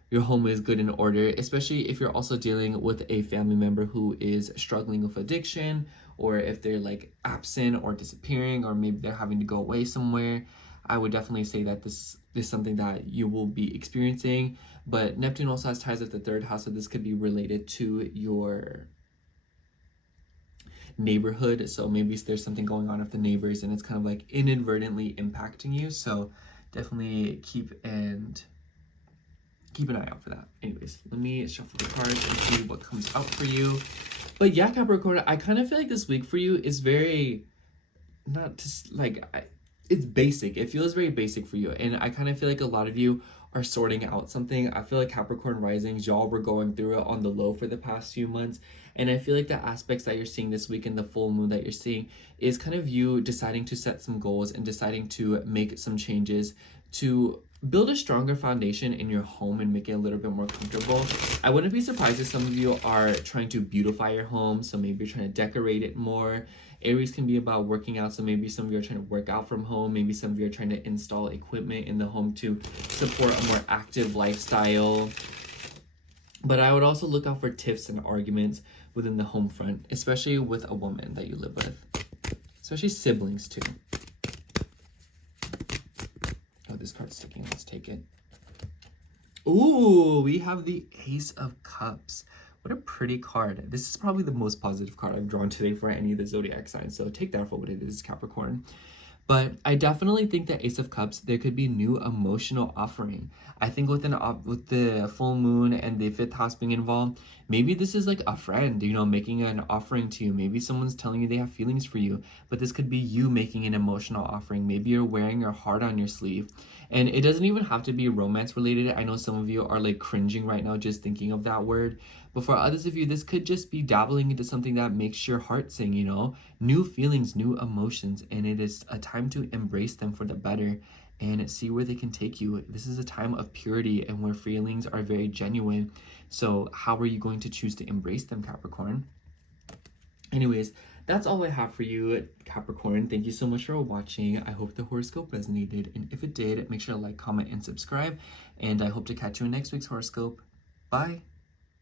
your home is good in order, especially if you're also dealing with a family member who is struggling with addiction, or if they're like absent or disappearing, or maybe they're having to go away somewhere. I would definitely say that this is something that you will be experiencing. But Neptune also has ties with the 3rd house, so this could be related to your neighborhood. So maybe there's something going on with the neighbors and it's kind of like inadvertently impacting you. So definitely keep an eye out for that. Anyways, let me shuffle the cards and see what comes out for you. But yeah, Capricorn, I kind of feel like this week for you is very, not just like, it's basic. It feels very basic for you. And I kind of feel like a lot of you are sorting out something. I feel like Capricorn risings, y'all were going through it on the low for the past few months. And I feel like the aspects that you're seeing this week in the full moon that you're seeing is kind of you deciding to set some goals and deciding to make some changes to build a stronger foundation in your home and make it a little bit more comfortable. I wouldn't be surprised if some of you are trying to beautify your home. So maybe you're trying to decorate it more. Aries can be about working out. So maybe some of you are trying to work out from home. Maybe some of you are trying to install equipment in the home to support a more active lifestyle. But I would also look out for tiffs and arguments within the home front, especially with a woman that you live with, especially siblings too. Oh, this card's sticking. Let's take it. Ooh, we have the Ace of Cups. What a pretty card. This is probably the most positive card I've drawn today for any of the zodiac signs. So take that for what it is, Capricorn. But I definitely think that Ace of Cups, there could be new emotional offering. I think with the full moon and the fifth house being involved, maybe this is like a friend, you know, making an offering to you. Maybe someone's telling you they have feelings for you, but this could be you making an emotional offering. Maybe you're wearing your heart on your sleeve. And it doesn't even have to be romance related. I know some of you are like cringing right now just thinking of that word. But for others of you, this could just be dabbling into something that makes your heart sing, you know? New feelings, new emotions, and it is a time to embrace them for the better and see where they can take you. This is a time of purity and where feelings are very genuine. So how are you going to choose to embrace them, Capricorn? Anyways, that's all I have for you, Capricorn. Thank you so much for watching. I hope the horoscope resonated. And if it did, make sure to like, comment, and subscribe. And I hope to catch you in next week's horoscope. Bye.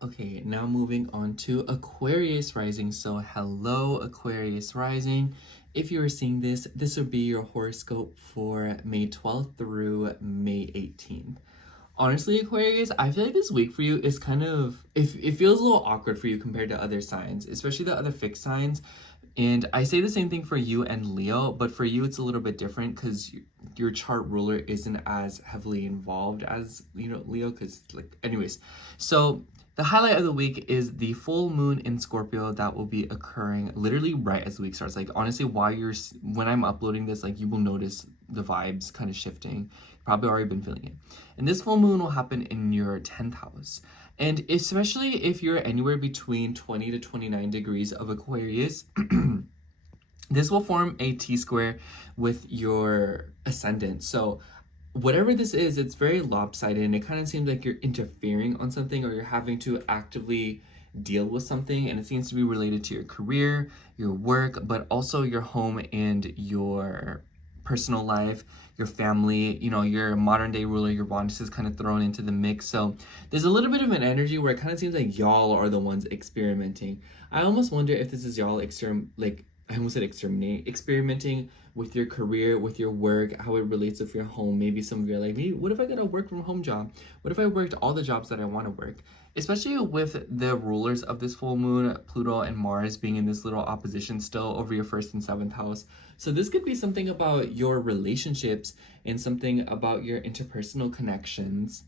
Okay, now moving on to Aquarius rising. So hello, Aquarius rising. If you are seeing this, this would be your horoscope for May 12th through May 18th. Honestly, Aquarius, I feel like this week for you is kind of, it feels a little awkward for you compared to other signs, especially the other fixed signs. And I say the same thing for you and Leo, but for you, it's a little bit different because your chart ruler isn't as heavily involved as, you know, Leo, because like, anyways. So the highlight of the week is the full moon in Scorpio that will be occurring literally right as the week starts. Like, honestly, when I'm uploading this, like, you will notice the vibes kind of shifting. You've probably already been feeling it. And this full moon will happen in your 10th house. And especially if you're anywhere between 20 to 29 degrees of Aquarius, this will form a T-square with your ascendant. So whatever this is, it's very lopsided and it kind of seems like you're interfering on something or you're having to actively deal with something, and it seems to be related to your career, your work, but also your home and your personal life, your family, you know, your modern day ruler, your Uranus is kind of thrown into the mix. So there's a little bit of an energy where it kind of seems like y'all are the ones experimenting. I almost wonder if this is y'all experimenting with your career, with your work, how it relates with your home. Maybe some of you are like, maybe what if I got a work from home job? What if I worked all the jobs that I want to work? Especially with the rulers of this full moon, Pluto and Mars being in this little opposition still over your 1st and 7th house. So this could be something about your relationships and something about your interpersonal connections.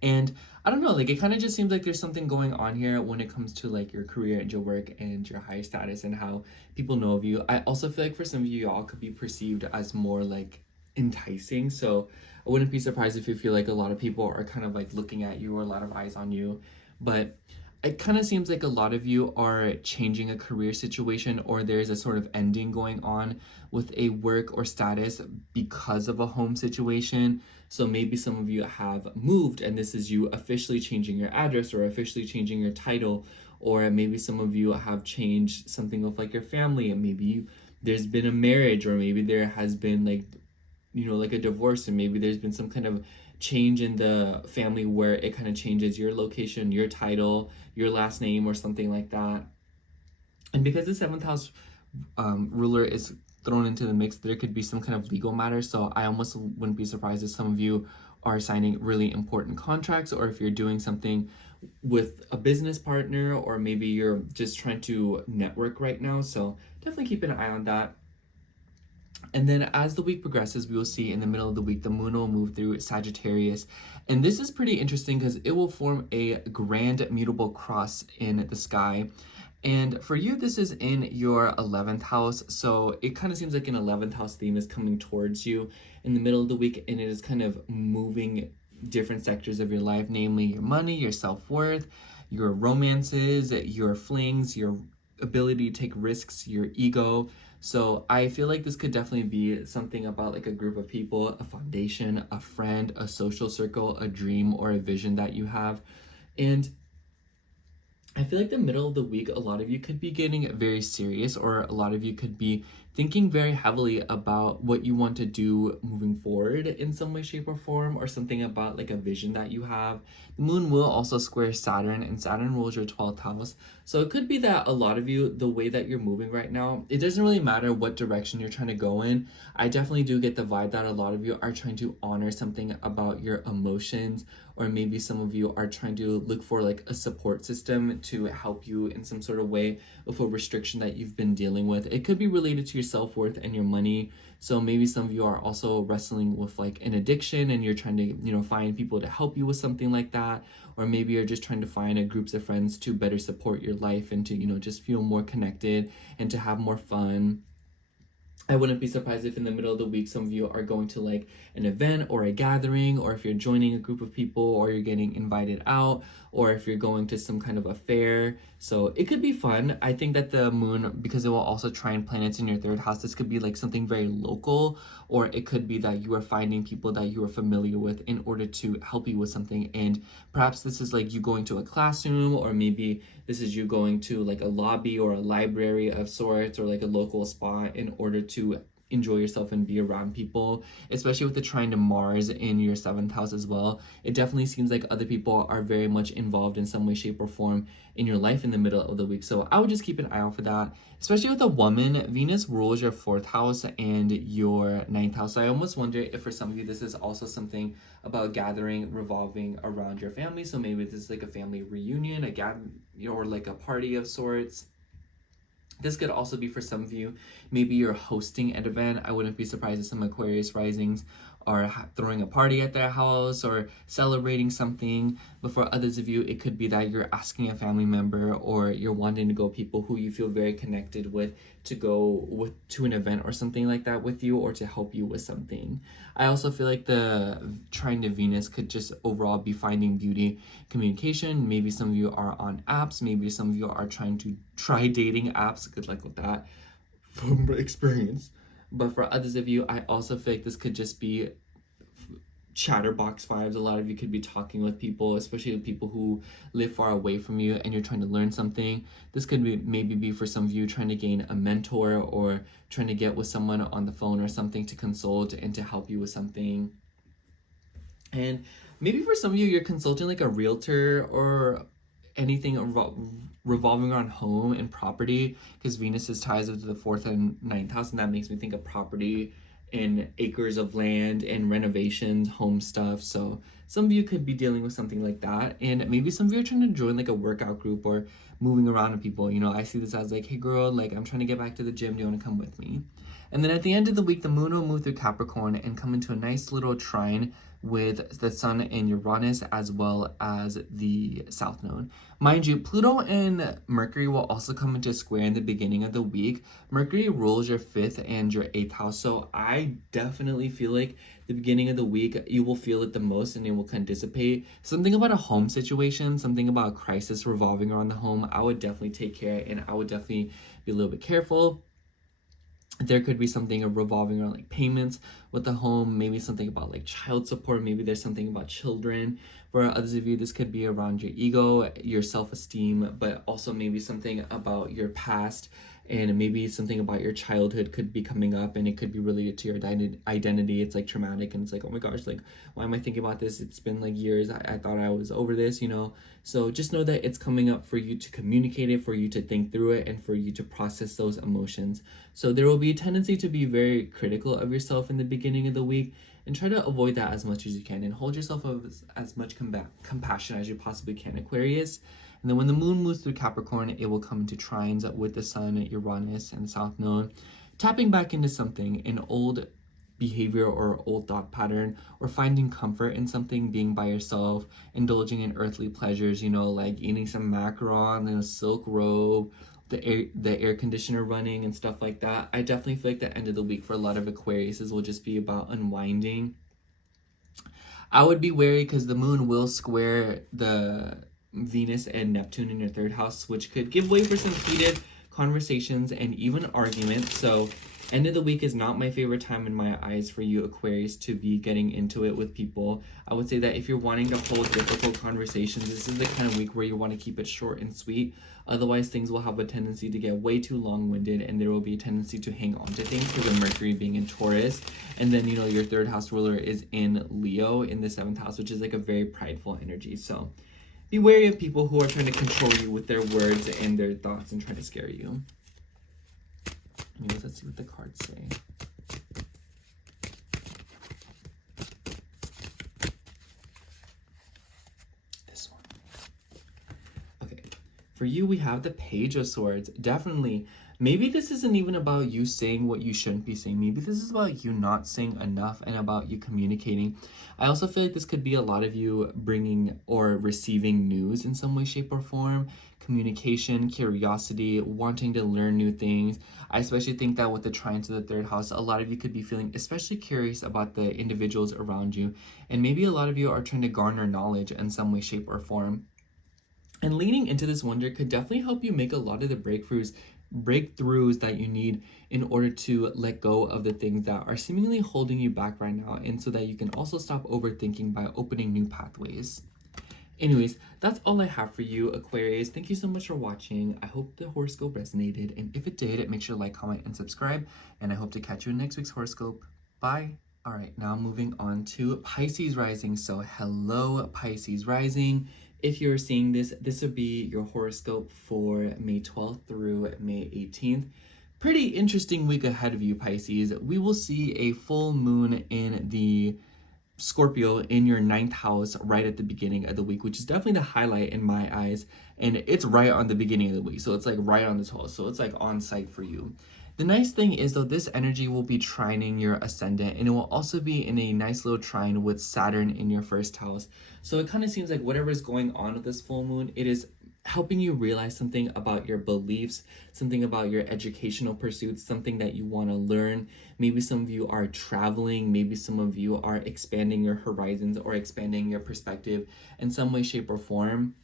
And I don't know, like it kind of just seems like there's something going on here when it comes to like your career and your work and your high status and how people know of you. I also feel like for some of you, y'all could be perceived as more like enticing. So I wouldn't be surprised if you feel like a lot of people are kind of like looking at you or a lot of eyes on you. But it kind of seems like a lot of you are changing a career situation, or there's a sort of ending going on with a work or status because of a home situation. So maybe some of you have moved and this is you officially changing your address or officially changing your title, or maybe some of you have changed something with like your family, and maybe there's been a marriage, or maybe there has been like, you know, like a divorce, and maybe there's been some kind of change in the family where it kind of changes your location, your title, your last name, or something like that. And because the 7th house ruler is thrown into the mix, there could be some kind of legal matter. So I almost wouldn't be surprised if some of you are signing really important contracts, or if you're doing something with a business partner, or maybe you're just trying to network right now. So definitely keep an eye on that. And then as the week progresses, we will see in the middle of the week, the moon will move through Sagittarius. And this is pretty interesting because it will form a grand mutable cross in the sky. And for you, this is in your 11th house. So it kind of seems like an 11th house theme is coming towards you in the middle of the week, and it is kind of moving different sectors of your life, namely your money, your self-worth, your romances, your flings, your ability to take risks, your ego. So I feel like this could definitely be something about like a group of people, a foundation, a friend, a social circle, a dream, or a vision that you have. And I feel like the middle of the week, a lot of you could be getting very serious, or a lot of you could be thinking very heavily about what you want to do moving forward in some way, shape, or form, or something about like a vision that you have. The moon will also square Saturn, and Saturn rules your 12th house. So it could be that a lot of you, the way that you're moving right now, it doesn't really matter what direction you're trying to go in. I definitely do get the vibe that a lot of you are trying to honor something about your emotions, or maybe some of you are trying to look for like a support system to help you in some sort of way with a restriction that you've been dealing with. It could be related to your self-worth and your money. So maybe some of you are also wrestling with like an addiction, and you're trying to, find people to help you with something like that. Or maybe you're just trying to find groups of friends to better support your life and to, just feel more connected and to have more fun. I wouldn't be surprised if in the middle of the week, some of you are going to like an event or a gathering, or if you're joining a group of people, or you're getting invited out, or if you're going to some kind of a fair. So it could be fun. I think that the moon, because it will also trine planets in your 3rd house, this could be like something very local, or it could be that you are finding people that you are familiar with in order to help you with something. And perhaps this is like you going to a classroom, or maybe this is you going to like a lobby or a library of sorts, or like a local spa in order to enjoy yourself and be around people, especially with the trine to Mars in your 7th house as well. It definitely seems like other people are very much involved in some way, shape, or form in your life in the middle of the week. So I would just keep an eye out for that. Especially with a woman, Venus rules your 4th house and your 9th house. So I almost wonder if for some of you, this is also something about gathering revolving around your family. So maybe this is like a family reunion, or like a party of sorts. This could also be for some of you, maybe you're hosting an event. I wouldn't be surprised if some Aquarius risings are throwing a party at their house or celebrating something. But for others of you, it could be that you're asking a family member, or you're wanting to go people who you feel very connected with to go to an event or something like that with you, or to help you with something. I also feel like the trine to Venus could just overall be finding beauty, communication. Maybe some of you are on apps. Maybe some of you are trying to try dating apps. Good luck with that from experience. But for others of you, I also feel like this could just be chatterbox vibes. A lot of you could be talking with people, especially with people who live far away from you, and you're trying to learn something. This could be maybe be for some of you trying to gain a mentor, or trying to get with someone on the phone or something to consult and to help you with something. And maybe for some of you, you're consulting like a realtor or anything revolving around home and property, because Venus is ties into the 4th and 9th house, and that makes me think of property and acres of land and renovations, home stuff. So some of you could be dealing with something like that. And maybe some of you are trying to join like a workout group, or moving around with people. I see this as like, hey girl, like I'm trying to get back to the gym. Do you want to come with me? And then at the end of the week, the moon will move through Capricorn and come into a nice little trine with the sun and Uranus, as well as the south node. Mind you, Pluto and Mercury will also come into square in the beginning of the week. Mercury rules your 5th and your 8th house. So I definitely feel like the beginning of the week, you will feel it the most, and it will kind of dissipate. Something about a home situation, something about a crisis revolving around the home, I would definitely take care, and I would definitely be a little bit careful. There could be something revolving around like payments with the home, maybe something about like child support, maybe there's something about children. For others of you, this could be around your ego, your self-esteem, but also maybe something about your past, and maybe something about your childhood could be coming up, and it could be related to your identity. It's like traumatic, and it's like, oh my gosh, like why am I thinking about this? It's been like years. I thought I was over this, So just know that it's coming up for you to communicate it, for you to think through it, and for you to process those emotions. So there will be a tendency to be very critical of yourself in the beginning of the week. and try to avoid that as much as you can and hold yourself as much compassion as you possibly can, Aquarius. And then when the moon moves through Capricorn, it will come into trines with the sun, Uranus, and the South Node, tapping back into something, an old behavior or old thought pattern, or finding comfort in something, being by yourself, indulging in earthly pleasures, you know, like eating some macaron and a silk robe, the air conditioner running and stuff like that. I definitely feel like the end of the week for a lot of Aquariuses will just be about unwinding. I would be wary because the moon will square the Venus and Neptune in your third house, which could give way for some heated conversations and even arguments. So end of the week is not my favorite time in my eyes for you Aquarius to be getting into it with people. I would say that if you're wanting to hold difficult conversations, this is the kind of week where you want to keep it short and sweet. Otherwise, things will have a tendency to get way too long-winded, and there will be a tendency to hang on to things because of Mercury being in Taurus. And then, you know, your third house ruler is in Leo in the 7th house, which is like a very prideful energy. So be wary of people who are trying to control you with their words and their thoughts and trying to scare you. Anyways, let's see what the cards say. This one. Okay. For you, we have the Page of Swords. Definitely. Maybe this isn't even about you saying what you shouldn't be saying. Maybe this is about you not saying enough and about you communicating. I also feel like this could be a lot of you bringing or receiving news in some way, shape, or form. Communication, curiosity, wanting to learn new things. I especially think that with the trine to the third house, a lot of you could be feeling especially curious about the individuals around you. And maybe a lot of you are trying to garner knowledge in some way, shape, or form. And leaning into this wonder could definitely help you make a lot of the breakthroughs that you need in order to let go of the things that are seemingly holding you back right now, and so that you can also stop overthinking by opening new pathways. Anyways, that's all I have for you, Aquarius. Thank you so much for watching. I hope the horoscope resonated, and if it did, make sure to like, comment, and subscribe, and I hope to catch you in next week's horoscope. Bye. All right, now moving on to Pisces rising. So hello, Pisces rising. If you're seeing this, this would be your horoscope for May 12th through May 18th. Pretty interesting week ahead of you, Pisces. We will see a full moon in the Scorpio in your 9th house right at the beginning of the week, which is definitely the highlight in my eyes. And it's right on the beginning of the week. So it's like right on the 12th. So it's like on site for you. The nice thing is, though, this energy will be trining your ascendant, and it will also be in a nice little trine with Saturn in your 1st house. So it kind of seems like whatever is going on with this full moon, it is helping you realize something about your beliefs, something about your educational pursuits, something that you want to learn. Maybe some of you are traveling, maybe some of you are expanding your horizons or expanding your perspective in some way, shape, or form.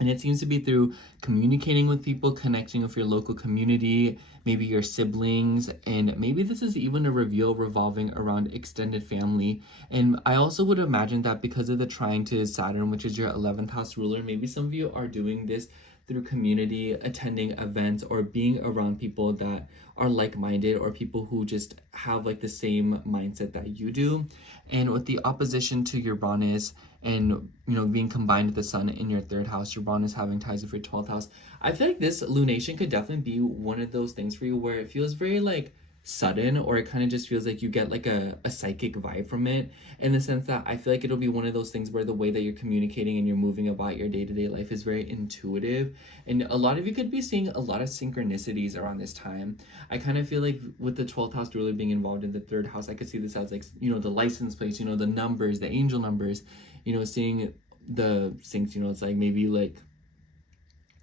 And it seems to be through communicating with people, connecting with your local community, maybe your siblings, and maybe this is even a reveal revolving around extended family. And I also would imagine that because of the trine to Saturn, which is your 11th house ruler, maybe some of you are doing this through community, attending events, or being around people that are like-minded, or people who just have like the same mindset that you do. And with the opposition to Uranus and, you know, being combined with the sun in your 3rd house, Uranus having ties with your 12th house, I feel like this lunation could definitely be one of those things for you where it feels very like sudden, or it kind of just feels like you get like a psychic vibe from it, in the sense that I feel like it'll be one of those things where the way that you're communicating and you're moving about your day-to-day life is very intuitive, and a lot of you could be seeing a lot of synchronicities around this time. I kind of feel like with the 12th house really being involved in the 3rd house, I could see this as like, you know, the license plates, you know, the numbers, the angel numbers, you know, seeing the syncs, you know, it's like maybe like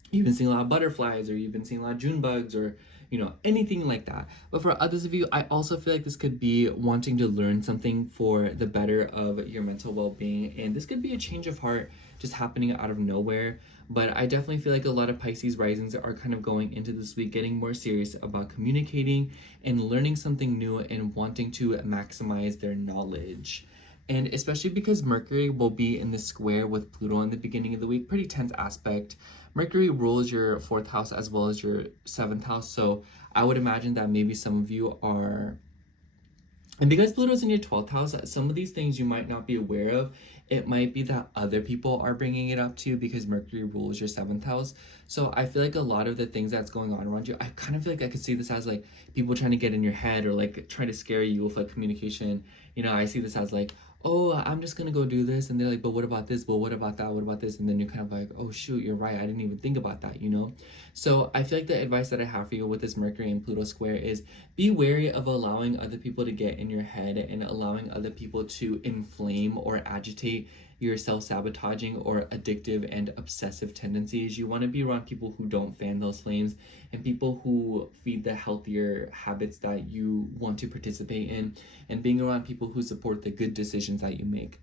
you've been seeing a lot of butterflies, or you've been seeing a lot of June bugs, or, you know, anything like that. But for others of you, I also feel like this could be wanting to learn something for the better of your mental well-being. And this could be a change of heart just happening out of nowhere. But I definitely feel like a lot of Pisces risings are kind of going into this week getting more serious about communicating and learning something new and wanting to maximize their knowledge. And especially because Mercury will be in the square with Pluto in the beginning of the week, pretty tense aspect. Mercury rules your 4th house as well as your 7th house. So I would imagine that maybe some of you are, and because Pluto's in your 12th house, some of these things you might not be aware of. It might be that other people are bringing it up to you because Mercury rules your 7th house. So I feel like a lot of the things that's going on around you, I kind of feel like I could see this as like people trying to get in your head or like trying to scare you with like communication. You know, I see this as like, oh, I'm just gonna go do this, and they're like, but what about this, but what about that, what about this, and then you're kind of like, oh shoot, you're right, I didn't even think about that, you know. So I feel like the advice that I have for you with this Mercury and Pluto square is be wary of allowing other people to get in your head and allowing other people to inflame or agitate your self-sabotaging or addictive and obsessive tendencies. You want to be around people who don't fan those flames and people who feed the healthier habits that you want to participate in, and being around people who support the good decisions that you make,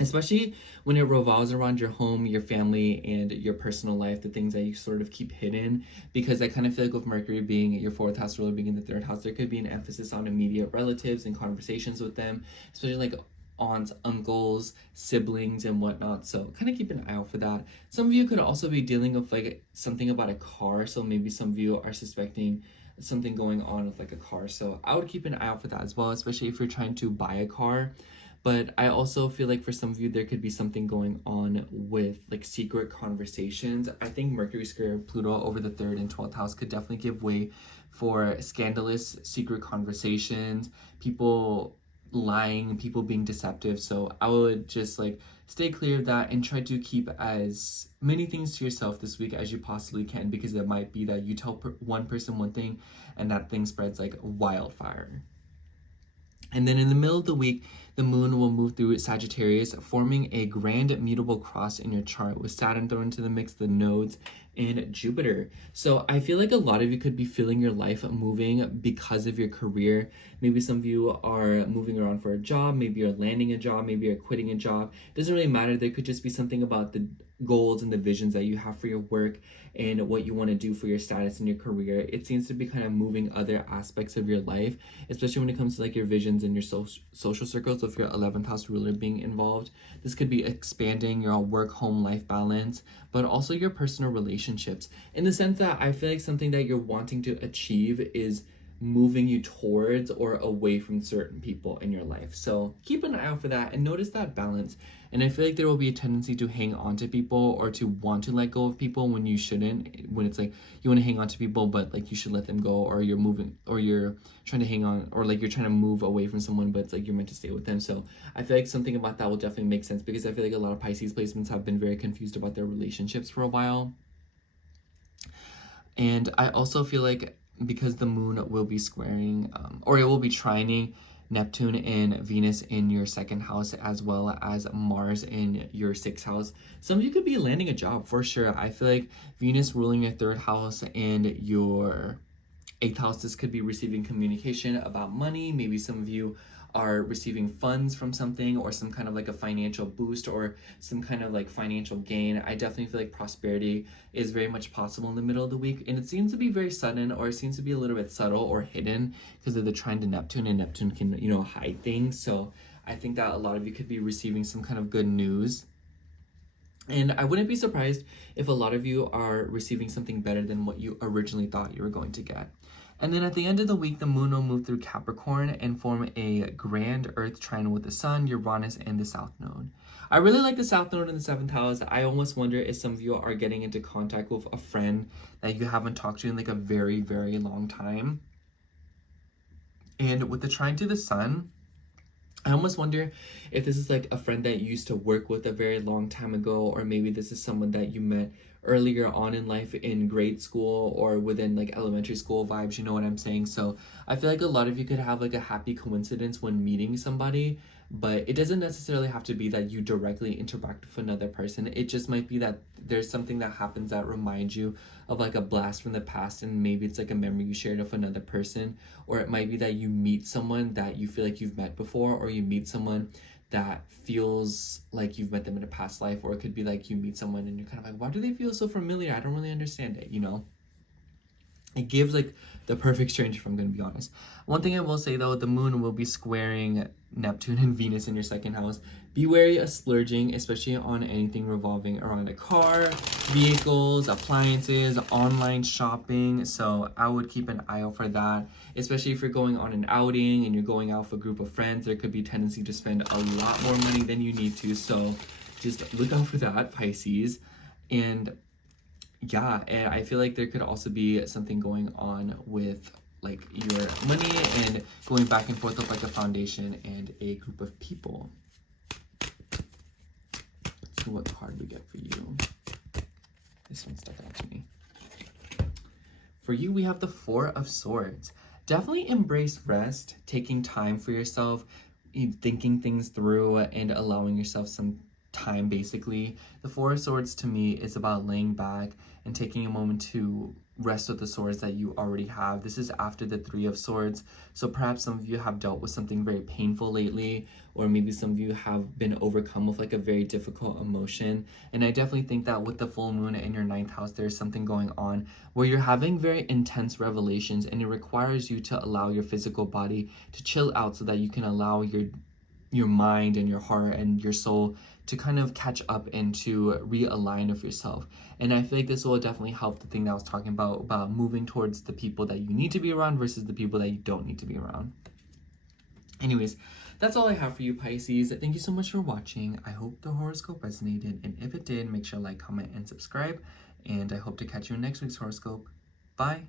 especially when it revolves around your home, your family, and your personal life, the things that you sort of keep hidden. Because I kind of feel like with Mercury being your 4th house ruler, being in the 3rd house, there could be an emphasis on immediate relatives and conversations with them, especially like aunts, uncles, siblings, and whatnot. So kind of keep an eye out for that. Some of you could also be dealing with like something about a car. So maybe some of you are suspecting something going on with like a car. So I would keep an eye out for that as well, especially if you're trying to buy a car. But I also feel like for some of you, there could be something going on with like secret conversations. I think Mercury square Pluto over the 3rd and 12th house could definitely give way for scandalous secret conversations, people lying, people being deceptive. So I would just like stay clear of that and try to keep as many things to yourself this week as you possibly can, because it might be that you tell one person one thing and that thing spreads like wildfire. And then in the middle of the week, the moon will move through Sagittarius, forming a grand mutable cross in your chart with Saturn thrown into the mix, the nodes, and Jupiter. So I feel like a lot of you could be feeling your life moving because of your career. Maybe some of you are moving around for a job, maybe you're landing a job, maybe you're quitting a job. It doesn't really matter. There could just be something about the goals and the visions that you have for your work and what you want to do for your status in your career. It seems to be kind of moving other aspects of your life, especially when it comes to like your visions and your social circles, with your 11th house ruler being involved. This could be expanding your work-home life balance, but also your personal relationships, in the sense that I feel like something that you're wanting to achieve is moving you towards or away from certain people in your life. So keep an eye out for that and notice that balance. And I feel like there will be a tendency to hang on to people or to want to let go of people when you shouldn't. When it's like you want to hang on to people, but like you should let them go, or you're moving, or you're trying to hang on, or like you're trying to move away from someone, but it's like you're meant to stay with them. So I feel like something about that will definitely make sense, because I feel like a lot of Pisces placements have been very confused about their relationships for a while. And I also feel like because the moon will be squaring, or it will be trining Neptune and Venus in your 2nd house, as well as Mars in your 6th house, some of you could be landing a job for sure. I feel like Venus ruling your 3rd house and your 8th house, this could be receiving communication about money. Maybe some of you are receiving funds from something, or some kind of like a financial boost or some kind of like financial gain. I definitely feel like prosperity is very much possible in the middle of the week, and it seems to be very sudden, or it seems to be a little bit subtle or hidden because of the trine to Neptune, and Neptune can, you know, hide things. So I think that a lot of you could be receiving some kind of good news. And I wouldn't be surprised if a lot of you are receiving something better than what you originally thought you were going to get. And then at the end of the week, the moon will move through Capricorn and form a grand Earth trine with the Sun, Uranus, and the South Node. I really like the South Node in the 7th house. I almost wonder if some of you are getting into contact with a friend that you haven't talked to in like a very, very long time. And with the trine to the Sun, I almost wonder if this is like a friend that you used to work with a very long time ago, or maybe this is someone that you met earlier on in life in grade school or within like elementary school vibes, you know what I'm saying? So I feel like a lot of you could have like a happy coincidence when meeting somebody, but it doesn't necessarily have to be that you directly interact with another person. It just might be that there's something that happens that reminds you of like a blast from the past, and maybe it's like a memory you shared with another person, or it might be that you meet someone that you feel like you've met before, or you meet someone that feels like you've met them in a past life, or it could be like you meet someone and you're kind of like, why do they feel so familiar? I don't really understand it, you know? it gives like the perfect stranger, if I'm going to be honest. One thing I will say though, the moon will be squaring Neptune and Venus in your second house. Be wary of splurging, especially on anything revolving around a car, vehicles, appliances, online shopping. So I would keep an eye out for that, especially if you're going on an outing and you're going out with a group of friends. There could be a tendency to spend a lot more money than you need to. So just look out for that, Pisces. And yeah, and I feel like there could also be something going on with like your money and going back and forth of like a foundation and a group of people. Let's see what card we get for you. This one stuck out to me. For you, we have the Four of Swords. Definitely embrace rest, taking time for yourself, thinking things through, and allowing yourself some time, basically. The Four of Swords to me is about laying back and taking a moment to rest with the swords that you already have. This is after the Three of Swords, so perhaps some of you have dealt with something very painful lately, or maybe some of you have been overcome with like a very difficult emotion. And I definitely think that with the full moon in your 9th house, there's something going on where you're having very intense revelations, and it requires you to allow your physical body to chill out so that you can allow your mind and your heart and your soul to kind of catch up and to realign with yourself. And I feel like this will definitely help the thing that I was talking about moving towards the people that you need to be around versus the people that you don't need to be around. Anyways, that's all I have for you, Pisces. Thank you so much for watching. I hope the horoscope resonated, and if it did, make sure to like, comment, and subscribe. And I hope to catch you in next week's horoscope. Bye.